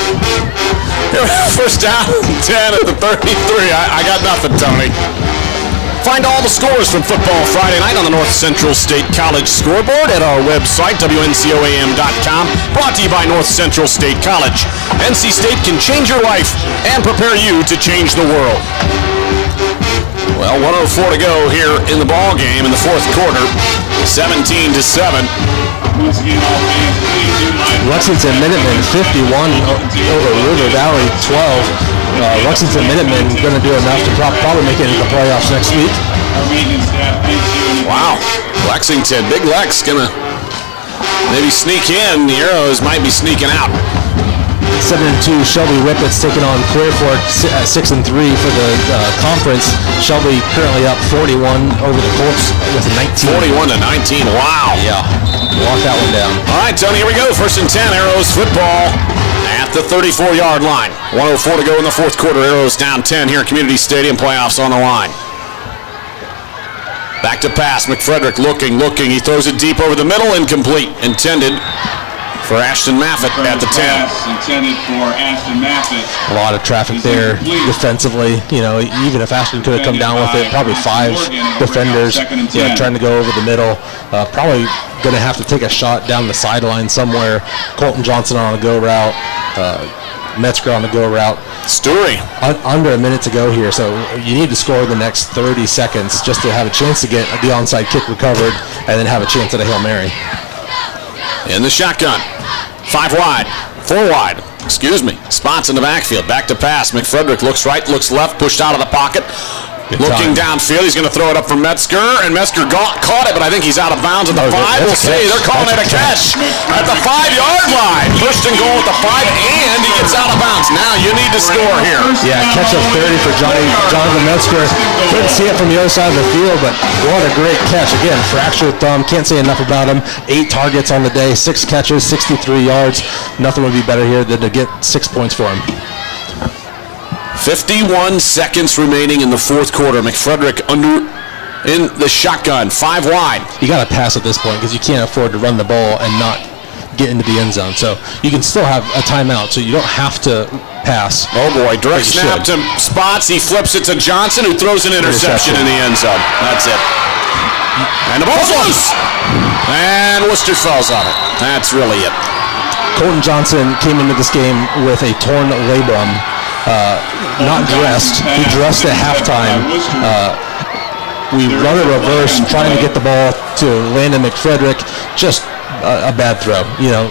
1st down, 10 at the 33. I got nothing, Tony. Find all the scores from football Friday night on the North Central State College scoreboard at our website, WNCOAM.com. Brought to you by North Central State College. NC State can change your life and prepare you to change the world. Well, 1:04 to go here in the ball game in the 4th quarter. 17-7. Lexington Minutemen 51 over River Valley 12. Lexington Minutemen going to do enough to probably make it into the playoffs next week. Wow, Lexington, Big Lex going to maybe sneak in. The Arrows might be sneaking out. 7-2, Shelby Whippets taking on Clear Fork at 6-3 for the conference. Shelby currently up 41 over the Colts with 19. 41-19, wow. Yeah, walk that one down. All right, Tony, here we go. 1st and 10, Arrows football at the 34-yard line. 1:04 to go in the 4th quarter. Arrows down 10 here at Community Stadium. Playoffs on the line. Back to pass. McFrederick looking. He throws it deep over the middle. Incomplete. Intended for Ashton Maffett at the 10. Intended for Ashton Maffett. A lot of traffic there defensively. You know, even if Ashton could have come down with it, probably 5 defenders trying to go over the middle. Probably going to have to take a shot down the sideline somewhere. Colton Johnson on a go route. Metzger on the go route. Story. Under a minute to go here, so you need to score the next 30 seconds just to have a chance to get the onside kick recovered and then have a chance at a Hail Mary. In the shotgun. 5 wide. 4 wide. Spots in the backfield. Back to pass. McFrederick looks right, looks left, pushed out of the pocket. Looking downfield, he's going to throw it up for Metzger, and Metzger caught it, but I think he's out of bounds at the 5. We'll see. They're calling it a catch at the 5-yard line. First and goal at the 5, and he gets out of bounds. Now you need to score here. Yeah, catch up 30 for Jonathan Metzger. Couldn't see it from the other side of the field, but what a great catch. Again, fractured thumb. Can't say enough about him. 8 targets on the day, 6 catches, 63 yards. Nothing would be better here than to get 6 points for him. 51 seconds remaining in the 4th quarter. McFrederick in the shotgun, 5 wide. You got to pass at this point because you can't afford to run the ball and not get into the end zone. So you can still have a timeout, so you don't have to pass. Oh boy, direct snap to Spots. He flips it to Johnson, who throws an interception in the end zone. That's it. And the ball's loose. And Wooster falls on it. That's really it. Colton Johnson came into this game with a torn labrum. Not dressed. He dressed at halftime. We run a reverse, trying to get the ball to Landon McFrederick. Just a bad throw.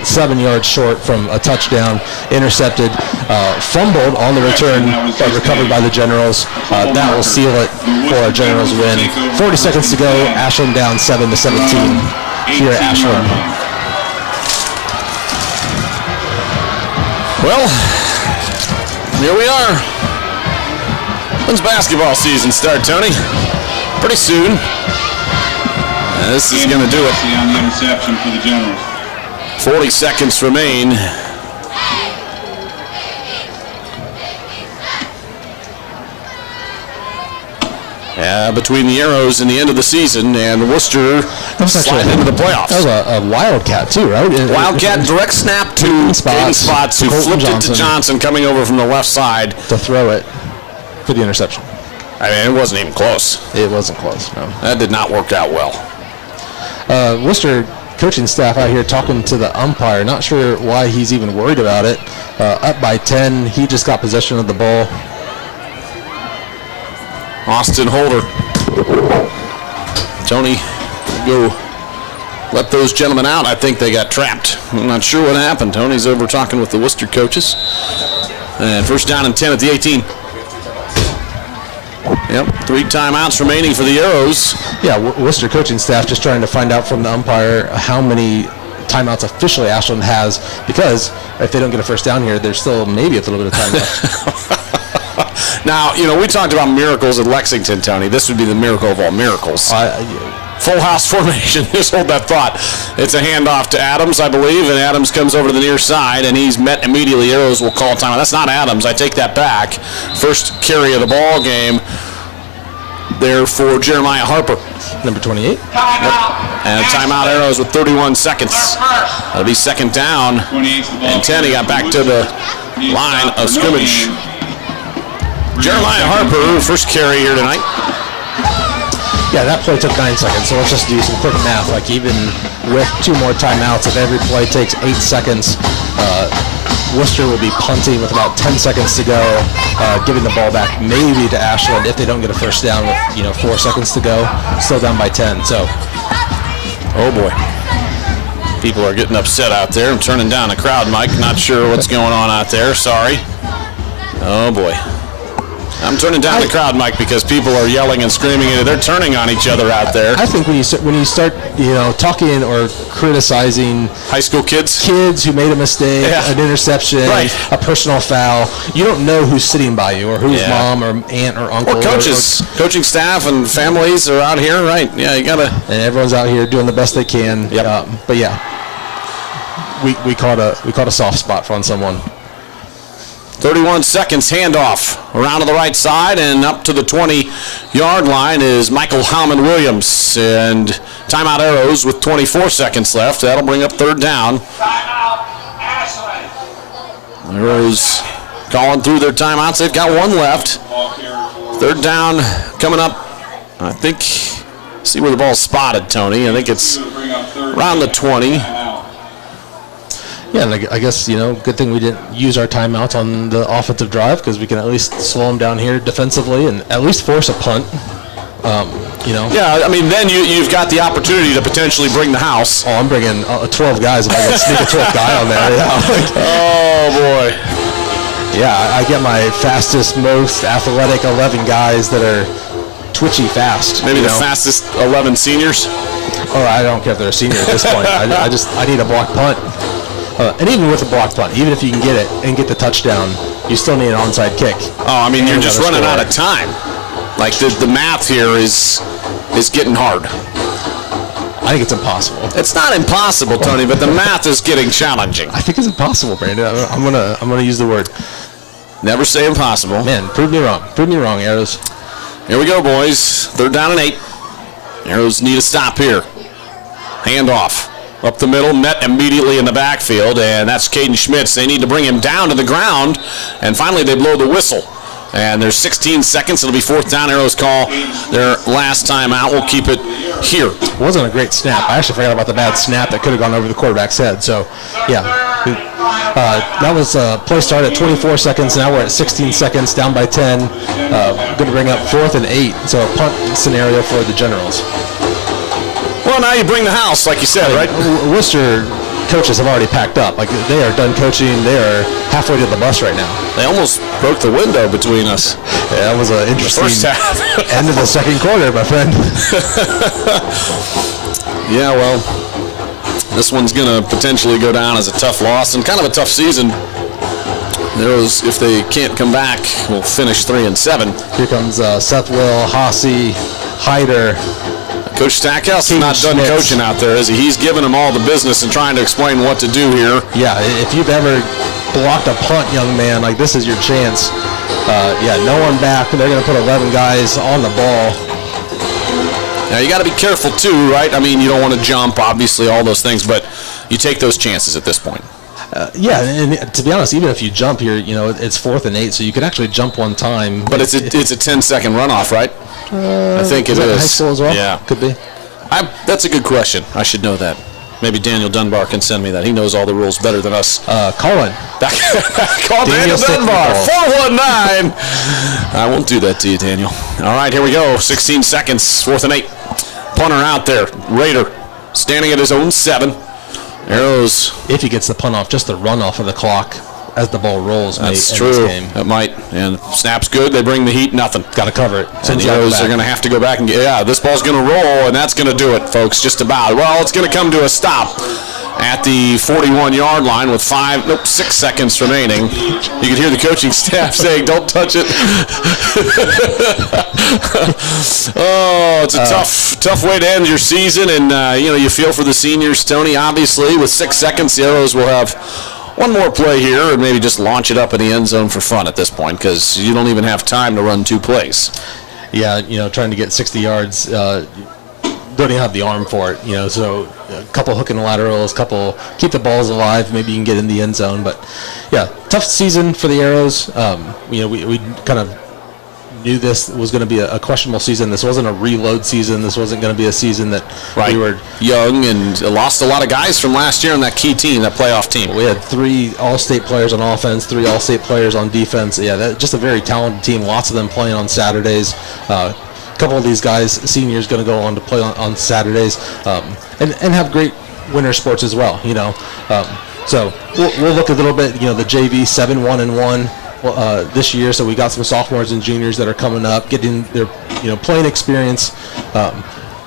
7 yards short from a touchdown. Intercepted. Fumbled on the return, but recovered by the Generals. That will seal it for a Generals win. 40 seconds to go. Ashland down 7-17 here at Ashland. Well, here we are. When's basketball season start, Tony? Pretty soon. This is going to do it. On the interception for the Generals. 40 seconds remain. Between the Arrows and the end of the season, and Worcester slide into the playoffs. That was a Wildcat too, right? Wildcat direct snap to Caden Spots, who flipped it to Johnson coming over from the left side to throw it for the interception. I mean, it wasn't even close. It wasn't close, no. That did not work out well. Worcester coaching staff out here talking to the umpire. Not sure why he's even worried about it. Up by 10. He just got possession of the ball. Austin Holder. Tony, go let those gentlemen out. I think they got trapped. I'm not sure what happened. Tony's over talking with the Worcester coaches. And 1st down and 10 at the 18. Yep, 3 timeouts remaining for the Arrows. Yeah, Worcester coaching staff just trying to find out from the umpire how many timeouts officially Ashland has, because if they don't get a 1st down here, there's still maybe a little bit of time left. Now, we talked about miracles at Lexington, Tony. This would be the miracle of all miracles. Full house formation. Just hold that thought. It's a handoff to Adams, I believe, and Adams comes over to the near side, and he's met immediately. Arrows will call timeout. That's not Adams. I take that back. First carry of the ball game there for Jeremiah Harper. Number 28. Yep. And timeout, Arrows with 31 seconds. That'll be 2nd down and 10. He got back to the line of scrimmage. Jeremiah Harper, first carry here tonight. Yeah, that play took 9 seconds, so let's just do some quick math. Like, even with 2 more timeouts, if every play takes 8 seconds, Worcester will be punting with about 10 seconds to go, giving the ball back maybe to Ashland if they don't get a 1st down with 4 seconds to go. Still down by 10, so. Oh boy. People are getting upset out there. I'm turning down the crowd, Mike. Not sure what's going on out there. Sorry. Oh boy. I'm turning down the crowd, Mike, because people are yelling and screaming, and they're turning on each other out there. I think when you start talking or criticizing high school kids who made a mistake, an interception, a personal foul, you don't know who's sitting by you or whose mom or aunt or uncle or coaches, coaching staff and families are out here, right? Yeah, you gotta. And everyone's out here doing the best they can. Yep. But yeah, we caught a soft spot on someone. 31 seconds, handoff around to the right side and up to the 20-yard line is Michael Howman-Williams. And timeout Arrows with 24 seconds left. That'll bring up third down. Timeout, Ashland. Arrows calling through their timeouts. They've got one left. Third down coming up. I think, see where the ball's spotted, Tony. I think it's around the 20. Yeah, and I guess, good thing we didn't use our timeouts on the offensive drive because we can at least slow them down here defensively and at least force a punt. Yeah, I mean, then you've got the opportunity to potentially bring the house. Oh, I'm bringing 12 guys if I can sneak a 12th guy on there. Oh, boy. Yeah, I get my fastest, most athletic 11 guys that are twitchy fast. Maybe the fastest 11 seniors? Oh, I don't care if they're a senior at this point. I need a block punt. And even with a block punt, even if you can get it and get the touchdown, you still need an onside kick. Oh, I mean, you're just running out of time. Like, the math here is getting hard. I think it's impossible. It's not impossible, Tony, but the math is getting challenging. I think it's impossible, Brandon. I'm gonna use the word. Never say impossible. Man, prove me wrong. Prove me wrong, Arrows. Here we go, boys. Third down and 8. Arrows need a stop here. Handoff. Up the middle, met immediately in the backfield, and that's Caden Schmitz. They need to bring him down to the ground, and finally they blow the whistle. And there's 16 seconds. It'll be fourth down. Arrows call their last time out. We'll keep it here. It wasn't a great snap. I actually forgot about the bad snap that could have gone over the quarterback's head. So, yeah. That was play start at 24 seconds. Now we're at 16 seconds, down by 10. Going to bring up 4th and 8. So a punt scenario for the Generals. Well, now you bring the house, like you said, right? Worcester coaches have already packed up. Like, they are done coaching. They are halfway to the bus right now. They almost broke the window between us. Yeah, that was an interesting first half. end of the second quarter, my friend. Yeah, well, this one's going to potentially go down as a tough loss and kind of a tough season. Those, if they can't come back, will finish 3-7. Here comes Seth Will, Haase, Hyder. Coach Stackhouse is not done coaching out there, is he? He's giving them all the business and trying to explain what to do here. Yeah, if you've ever blocked a punt, young man, like, this is your chance. No one back. They're going to put 11 guys on the ball. Now, you got to be careful, too, right? I mean, you don't want to jump, obviously, all those things, but you take those chances at this point. And to be honest, even if you jump here, it's 4th and 8, so you could actually jump one time. But it's a 10-second runoff, right? I think it is. High school as well? Yeah. Could be. That's a good question. I should know that. Maybe Daniel Dunbar can send me that. He knows all the rules better than us. Call in. Call Daniel Dunbar. 419. I won't do that to you, Daniel. All right, here we go. 16 seconds. 4th and 8. Punter out there. Raider standing at his own 7. Arrows. If he gets the punt off, just the run off of the clock as the ball rolls. That's true. That might. And snap's good. They bring the heat. Nothing. Got to cover it. And the Arrows are going to have to go back and get. This ball's going to roll, and that's going to do it, folks. Just about. Well, it's going to come to a stop at the 41-yard line with 6 seconds remaining. You can hear the coaching staff saying, "Don't touch it." Oh, it's a tough way to end your season, and you feel for the seniors, Tony. Obviously, with 6 seconds, the Arrows will have one more play here and maybe just launch it up in the end zone for fun at this point because you don't even have time to run 2 plays. Yeah, trying to get 60 yards, don't even have the arm for it, so a couple hook and laterals, keep the balls alive, maybe you can get in the end zone. But, yeah, tough season for the Arrows. We kind of knew this was going to be a questionable season. This wasn't a reload season. This wasn't going to be a season that we were young and lost a lot of guys from last year on that key team, that playoff team. We had 3 all-state players on offense, 3 all-state players on defense. Yeah, just a very talented team. Lots of them playing on Saturdays. A couple of these guys, seniors, going to go on to play on Saturdays and have great winter sports as well. So we'll look a little bit. The JV 7-1-1. this year, so we got some sophomores and juniors that are coming up, getting their playing experience.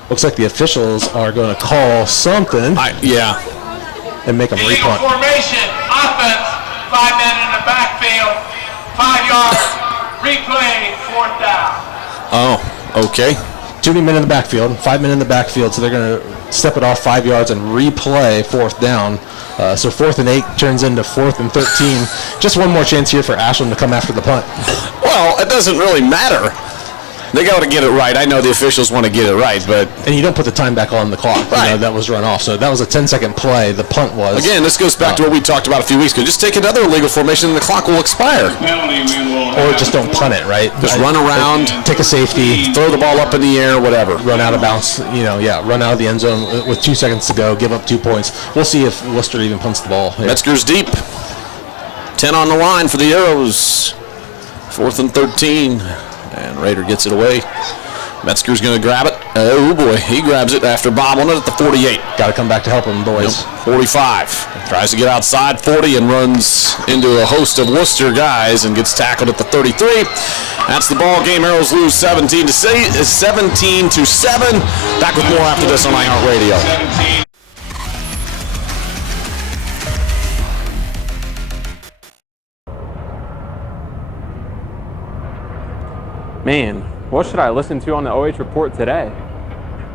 Looks like the officials are going to call something. And make them repunt. Formation, offense, 5 men in the backfield, 5 yards, replay, 4th down. Oh, okay. Too many men in the backfield, 5 men in the backfield, so they're going to step it off 5 yards and replay 4th down. So 4th and 8 turns into 4th and 13. Just one more chance here for Ashland to come after the punt. Well, it doesn't really matter. They got to get it right. I know the officials want to get it right, but... And you don't put the time back on the clock. Right. That was run off. So that was a 10-second play. The punt was... Again, this goes back to what we talked about a few weeks ago. Just take another illegal formation and the clock will expire. Or just don't punt it, right? Just run around. Take a safety. Throw the ball up in the air, whatever. Run out of bounds. Run out of the end zone with 2 seconds to go. Give up 2 points. We'll see if Wooster even punts the ball. Yeah. Metzger's deep. 10 on the line for the Arrows. 4th and 13. And Rader gets it away. Metzger's going to grab it. Oh, boy. He grabs it after bobbling it at the 48. Got to come back to help him, boys. 45. Tries to get outside 40 and runs into a host of Wooster guys and gets tackled at the 33. That's the ball game. Arrows lose 17 to 7. Back with more after this on iHeartRadio. Man, what should I listen to on the OH.Report today?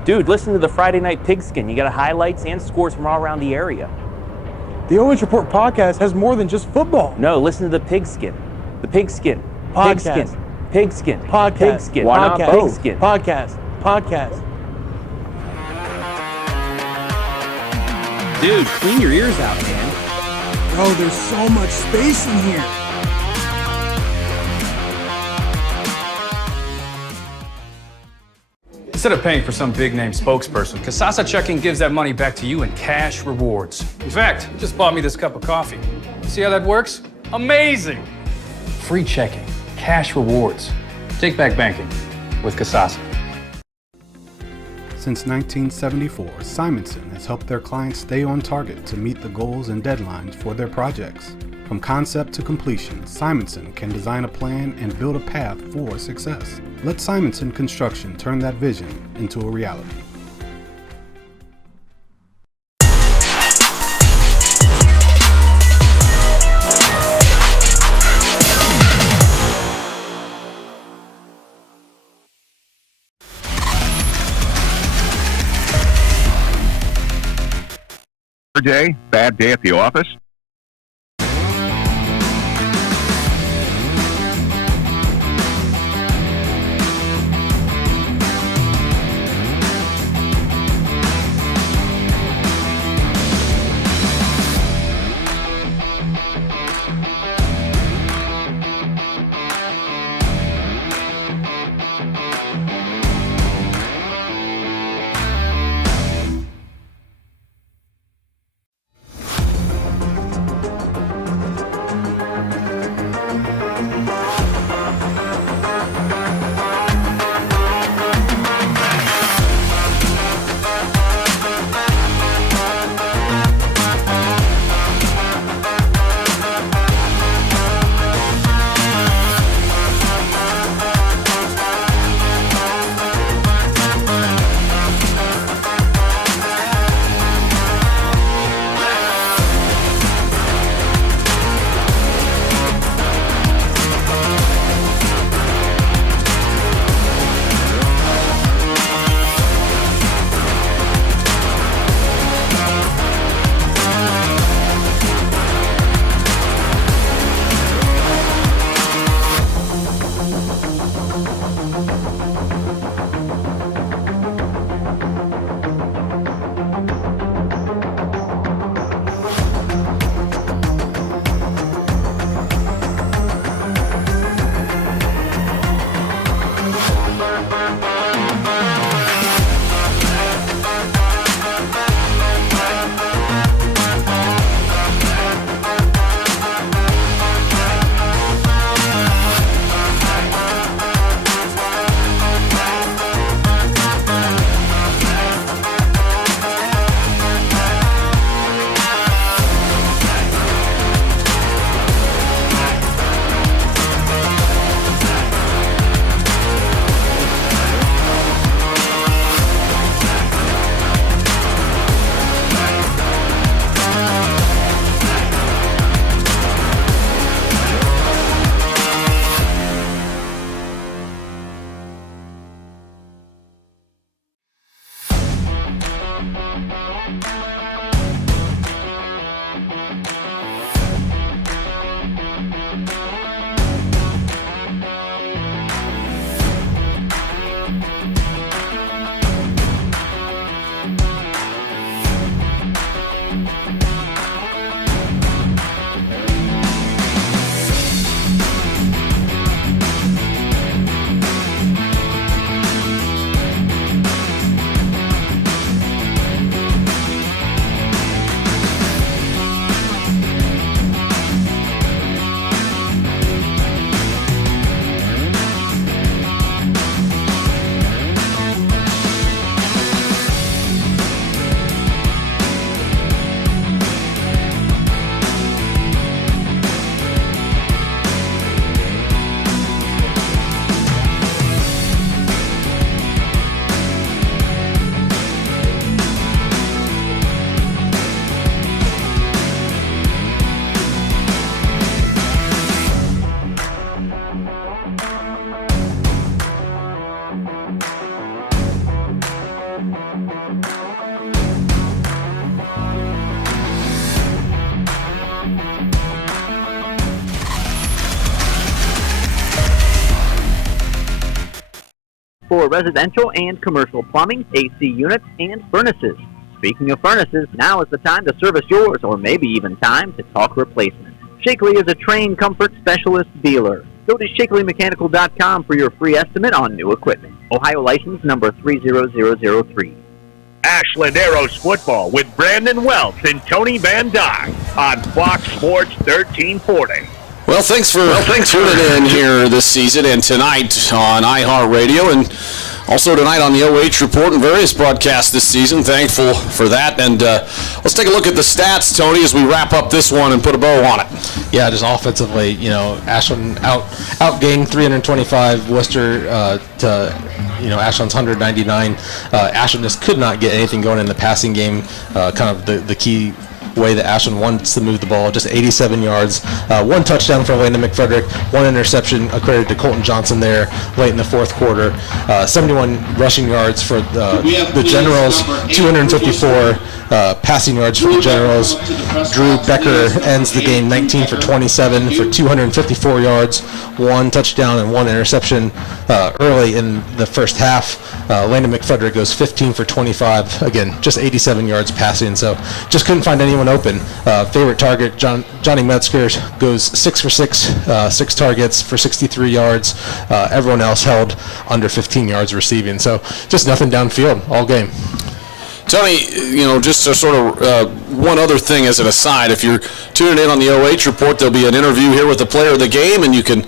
Dude, listen to the Friday Night Pigskin. You got highlights and scores from all around the area. The OH.Report podcast has more than just football. No, listen to the Pigskin. The Pigskin. Podcast. Pigskin. Pigskin. Podcast. Pigskin. Why not Podcast. both? Pigskin. Podcast. Dude, clean your ears out, man. Bro, there's so much space in here. Instead of paying for some big-name spokesperson, Kasasa Checking gives that money back to you in cash rewards. In fact, you just bought me this cup of coffee. See how that works? Amazing! Free checking, cash rewards. Take back banking with Kasasa. Since 1974, Simonson has helped their clients stay on target to meet the goals and deadlines for their projects. From concept to completion, Simonson can design a plan and build a path for success. Let Simonson Construction turn that vision into a reality. Day, bad day at the office? for residential and commercial plumbing, AC units, and furnaces. Speaking of furnaces, now is the time to service yours, or maybe even time to talk replacement. Shakley is a trained comfort specialist dealer. Go to ShakleyMechanical.com for your free estimate on new equipment. Ohio license number 30003. Ashland Arrows football with Brandon Welch and Tony Van Dyke on Fox Sports 1340. Well, thanks for tuning in here this season and tonight on iHeartRadio, and also tonight on the OH.Report and various broadcasts this season. Thankful for that. And let's take a look at the stats, Tony, as we wrap up this one and put a bow on it. Yeah, just offensively, Ashland outgained 325 Wooster to Ashland's 199. Ashland just could not get anything going in the passing game. Kind of the key way that Ashland wants to move the ball, just 87 yards, one touchdown for Landon McFrederick, one interception accredited to Colton Johnson there late in the fourth quarter, 71 rushing yards for the Generals, 254 passing yards for the Generals. Drew Becker ends the game 19 for 27 for 254 yards, one touchdown and one interception early in the first half. Landon McFrederick goes 15 for 25, again, just 87 yards passing, so just couldn't find anyone open. Favorite target, Johnny Metzger goes 6 for 6, 6 targets for 63 yards. Everyone else held under 15 yards receiving, so just nothing downfield all game. Tony, just a sort of one other thing as an aside, if you're tuning in on the OH.Report, there'll be an interview here with the player of the game, and you can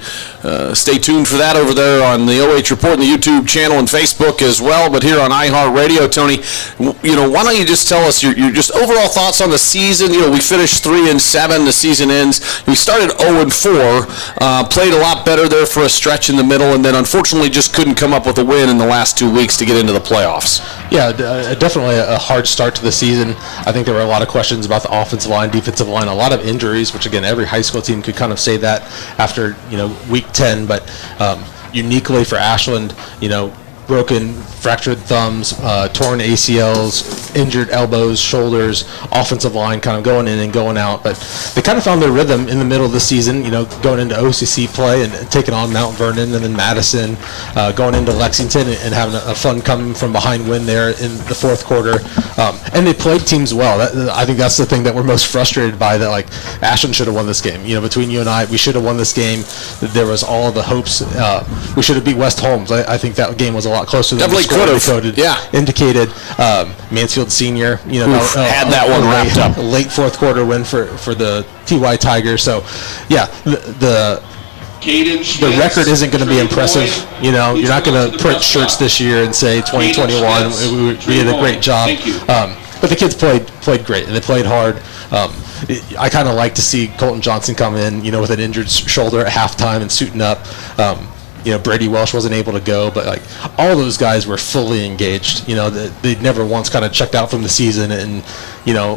stay tuned for that over there on the OH.Report and the YouTube channel and Facebook as well. But here on iHeartRadio, Tony, why don't you just tell us your just overall thoughts on the season? We finished 3-7. The season ends. We started 0-4, played a lot better there for a stretch in the middle, and then unfortunately just couldn't come up with a win in the last 2 weeks to get into the playoffs. Yeah, definitely a hard start to the season. I think there were a lot of questions about the offensive line, defensive line, a lot of injuries, which again, every high school team could kind of say that after, week 10, but uniquely for Ashland, broken, fractured thumbs, torn ACLs, injured elbows, shoulders, offensive line kind of going in and going out. But they kind of found their rhythm in the middle of the season, going into OCC play and taking on Mount Vernon and then Madison, going into Lexington and having a fun coming from behind win there in the fourth quarter. And they played teams well. I think that's the thing that we're most frustrated by, that like Ashland should have won this game. Between you and I, we should have won this game. There was all of the hopes. We should have beat West Holmes. I think that game was a lot closer than definitely could have. Indicated. Mansfield Senior, had that one wrapped up. Late fourth quarter win for the TY Tigers. So, yeah, the record isn't going to be impressive. You're not going to print shirts this year and say 2021 we did a great job. But the kids played great and they played hard. I kind of like to see Colton Johnson come in, with an injured shoulder at halftime and suiting up. Brady Welsh wasn't able to go, but like all those guys were fully engaged. They never once kind of checked out from the season and,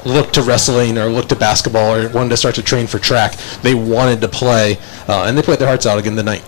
looked to wrestling or looked to basketball or wanted to start to train for track. They wanted to play, and they played their hearts out again tonight.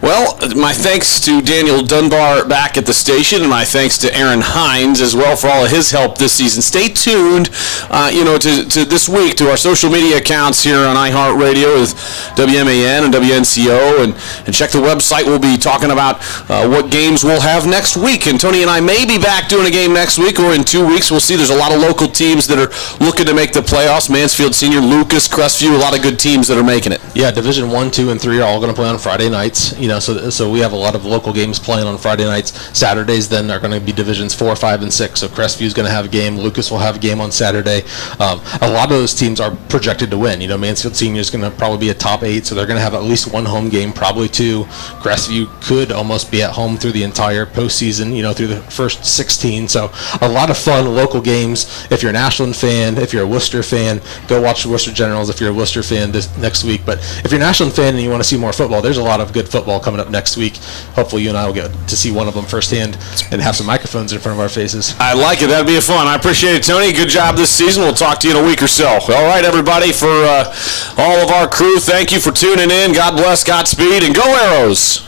Well, my thanks to Daniel Dunbar back at the station, and my thanks to Aaron Hines as well for all of his help this season. Stay tuned, to this week to our social media accounts here on iHeartRadio with WMAN and WNCO, and check the website. We'll be talking about what games we'll have next week. And Tony and I may be back doing a game next week or in 2 weeks. We'll see. There's a lot of local teams that are looking to make the playoffs. Mansfield Senior, Lucas, Crestview, a lot of good teams that are making it. Yeah, Division 1, 2, and 3 are all going to play on Friday nights. So we have a lot of local games playing on Friday nights. Saturdays then are going to be Divisions 4, 5, and 6. So Crestview is going to have a game. Lucas will have a game on Saturday. A lot of those teams are projected to win. Mansfield Senior is going to probably be a top 8, so they're going to have at least one home game, probably 2. Crestview could almost be at home through the entire postseason, through the first 16. So a lot of fun local games. If you're an Ashland fan, if you're a Wooster fan, go watch the Wooster Generals if you're a Wooster fan this next week. But if you're an Ashland fan and you want to see more football, there's a lot of good football coming up next week. Hopefully you and I will get to see one of them firsthand and have some microphones in front of our faces. I like it. That'd be fun. I appreciate it, Tony. Good job this season. We'll talk to you in a week or so. All right, everybody, for all of our crew, thank you for tuning in. God bless, Godspeed, and go Arrows!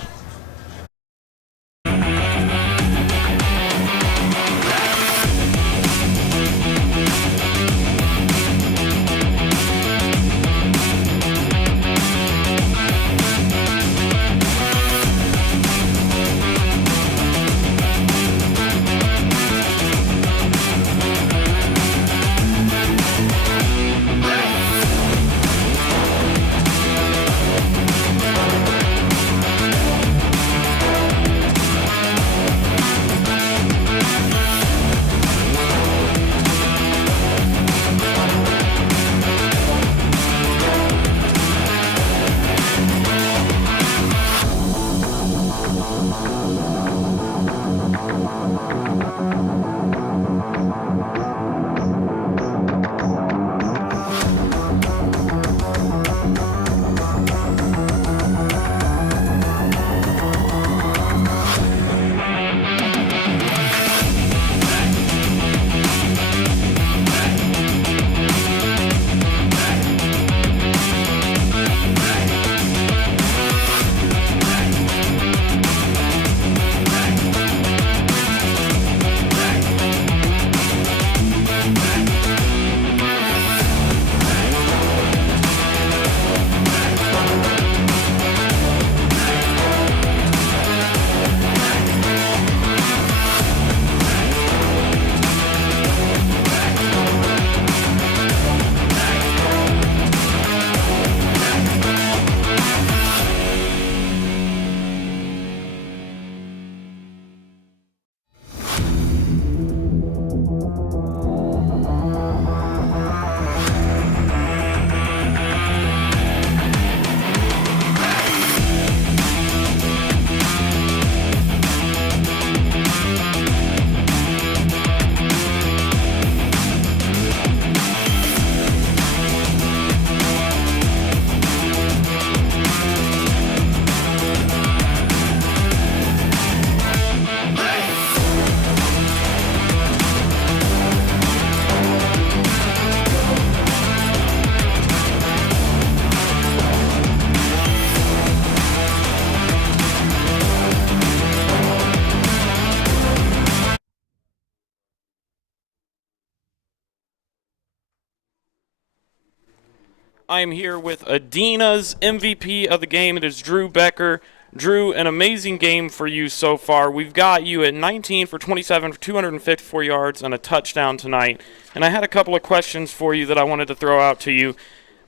I am here with Adena's MVP of the game. It is Drew Becker. Drew, an amazing game for you so far. We've got you at 19 for 27 for 254 yards and a touchdown tonight. And I had a couple of questions for you that I wanted to throw out to you.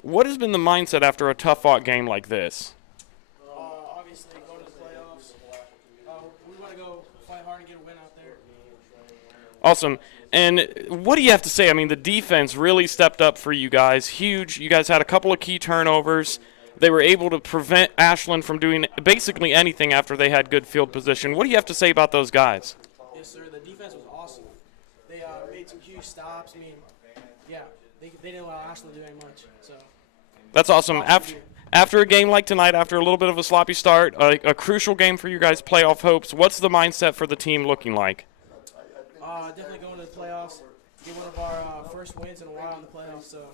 What has been the mindset after a tough-fought game like this? Obviously, go to the playoffs. We want to go fight hard and get a win out there. Awesome. And what do you have to say? I mean, the defense really stepped up for you guys. Huge. You guys had a couple of key turnovers. They were able to prevent Ashland from doing basically anything after they had good field position. What do you have to say about those guys? Yes, sir. The defense was awesome. They made some huge stops. I mean, yeah, they didn't allow Ashland to do any much. So that's awesome. After a game like tonight, after a little bit of a sloppy start, a crucial game for you guys' playoff hopes, what's the mindset for the team looking like? Definitely going to the playoffs. Get one of our first wins in a while in the playoffs. So,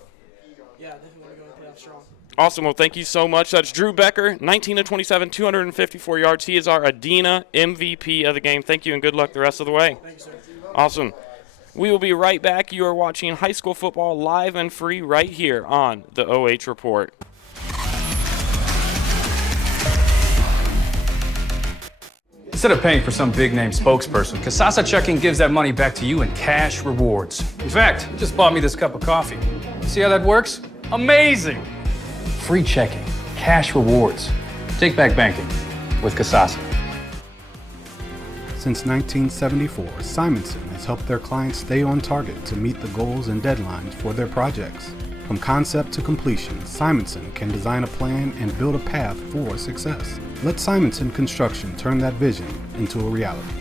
yeah, definitely want to go to the playoffs strong. Awesome. Well, thank you so much. That's Drew Becker, 19 to 27, 254 yards. He is our Adena MVP of the game. Thank you and good luck the rest of the way. Thank you, sir. Awesome. We will be right back. You are watching high school football live and free right here on the OH Report. Instead of paying for some big-name spokesperson, Kasasa Checking gives that money back to you in cash rewards. In fact, you just bought me this cup of coffee. See how that works? Amazing! Free checking, cash rewards. Take back banking with Kasasa. Since 1974, Simonson has helped their clients stay on target to meet the goals and deadlines for their projects. From concept to completion, Simonson can design a plan and build a path for success. Let Simonson Construction turn that vision into a reality.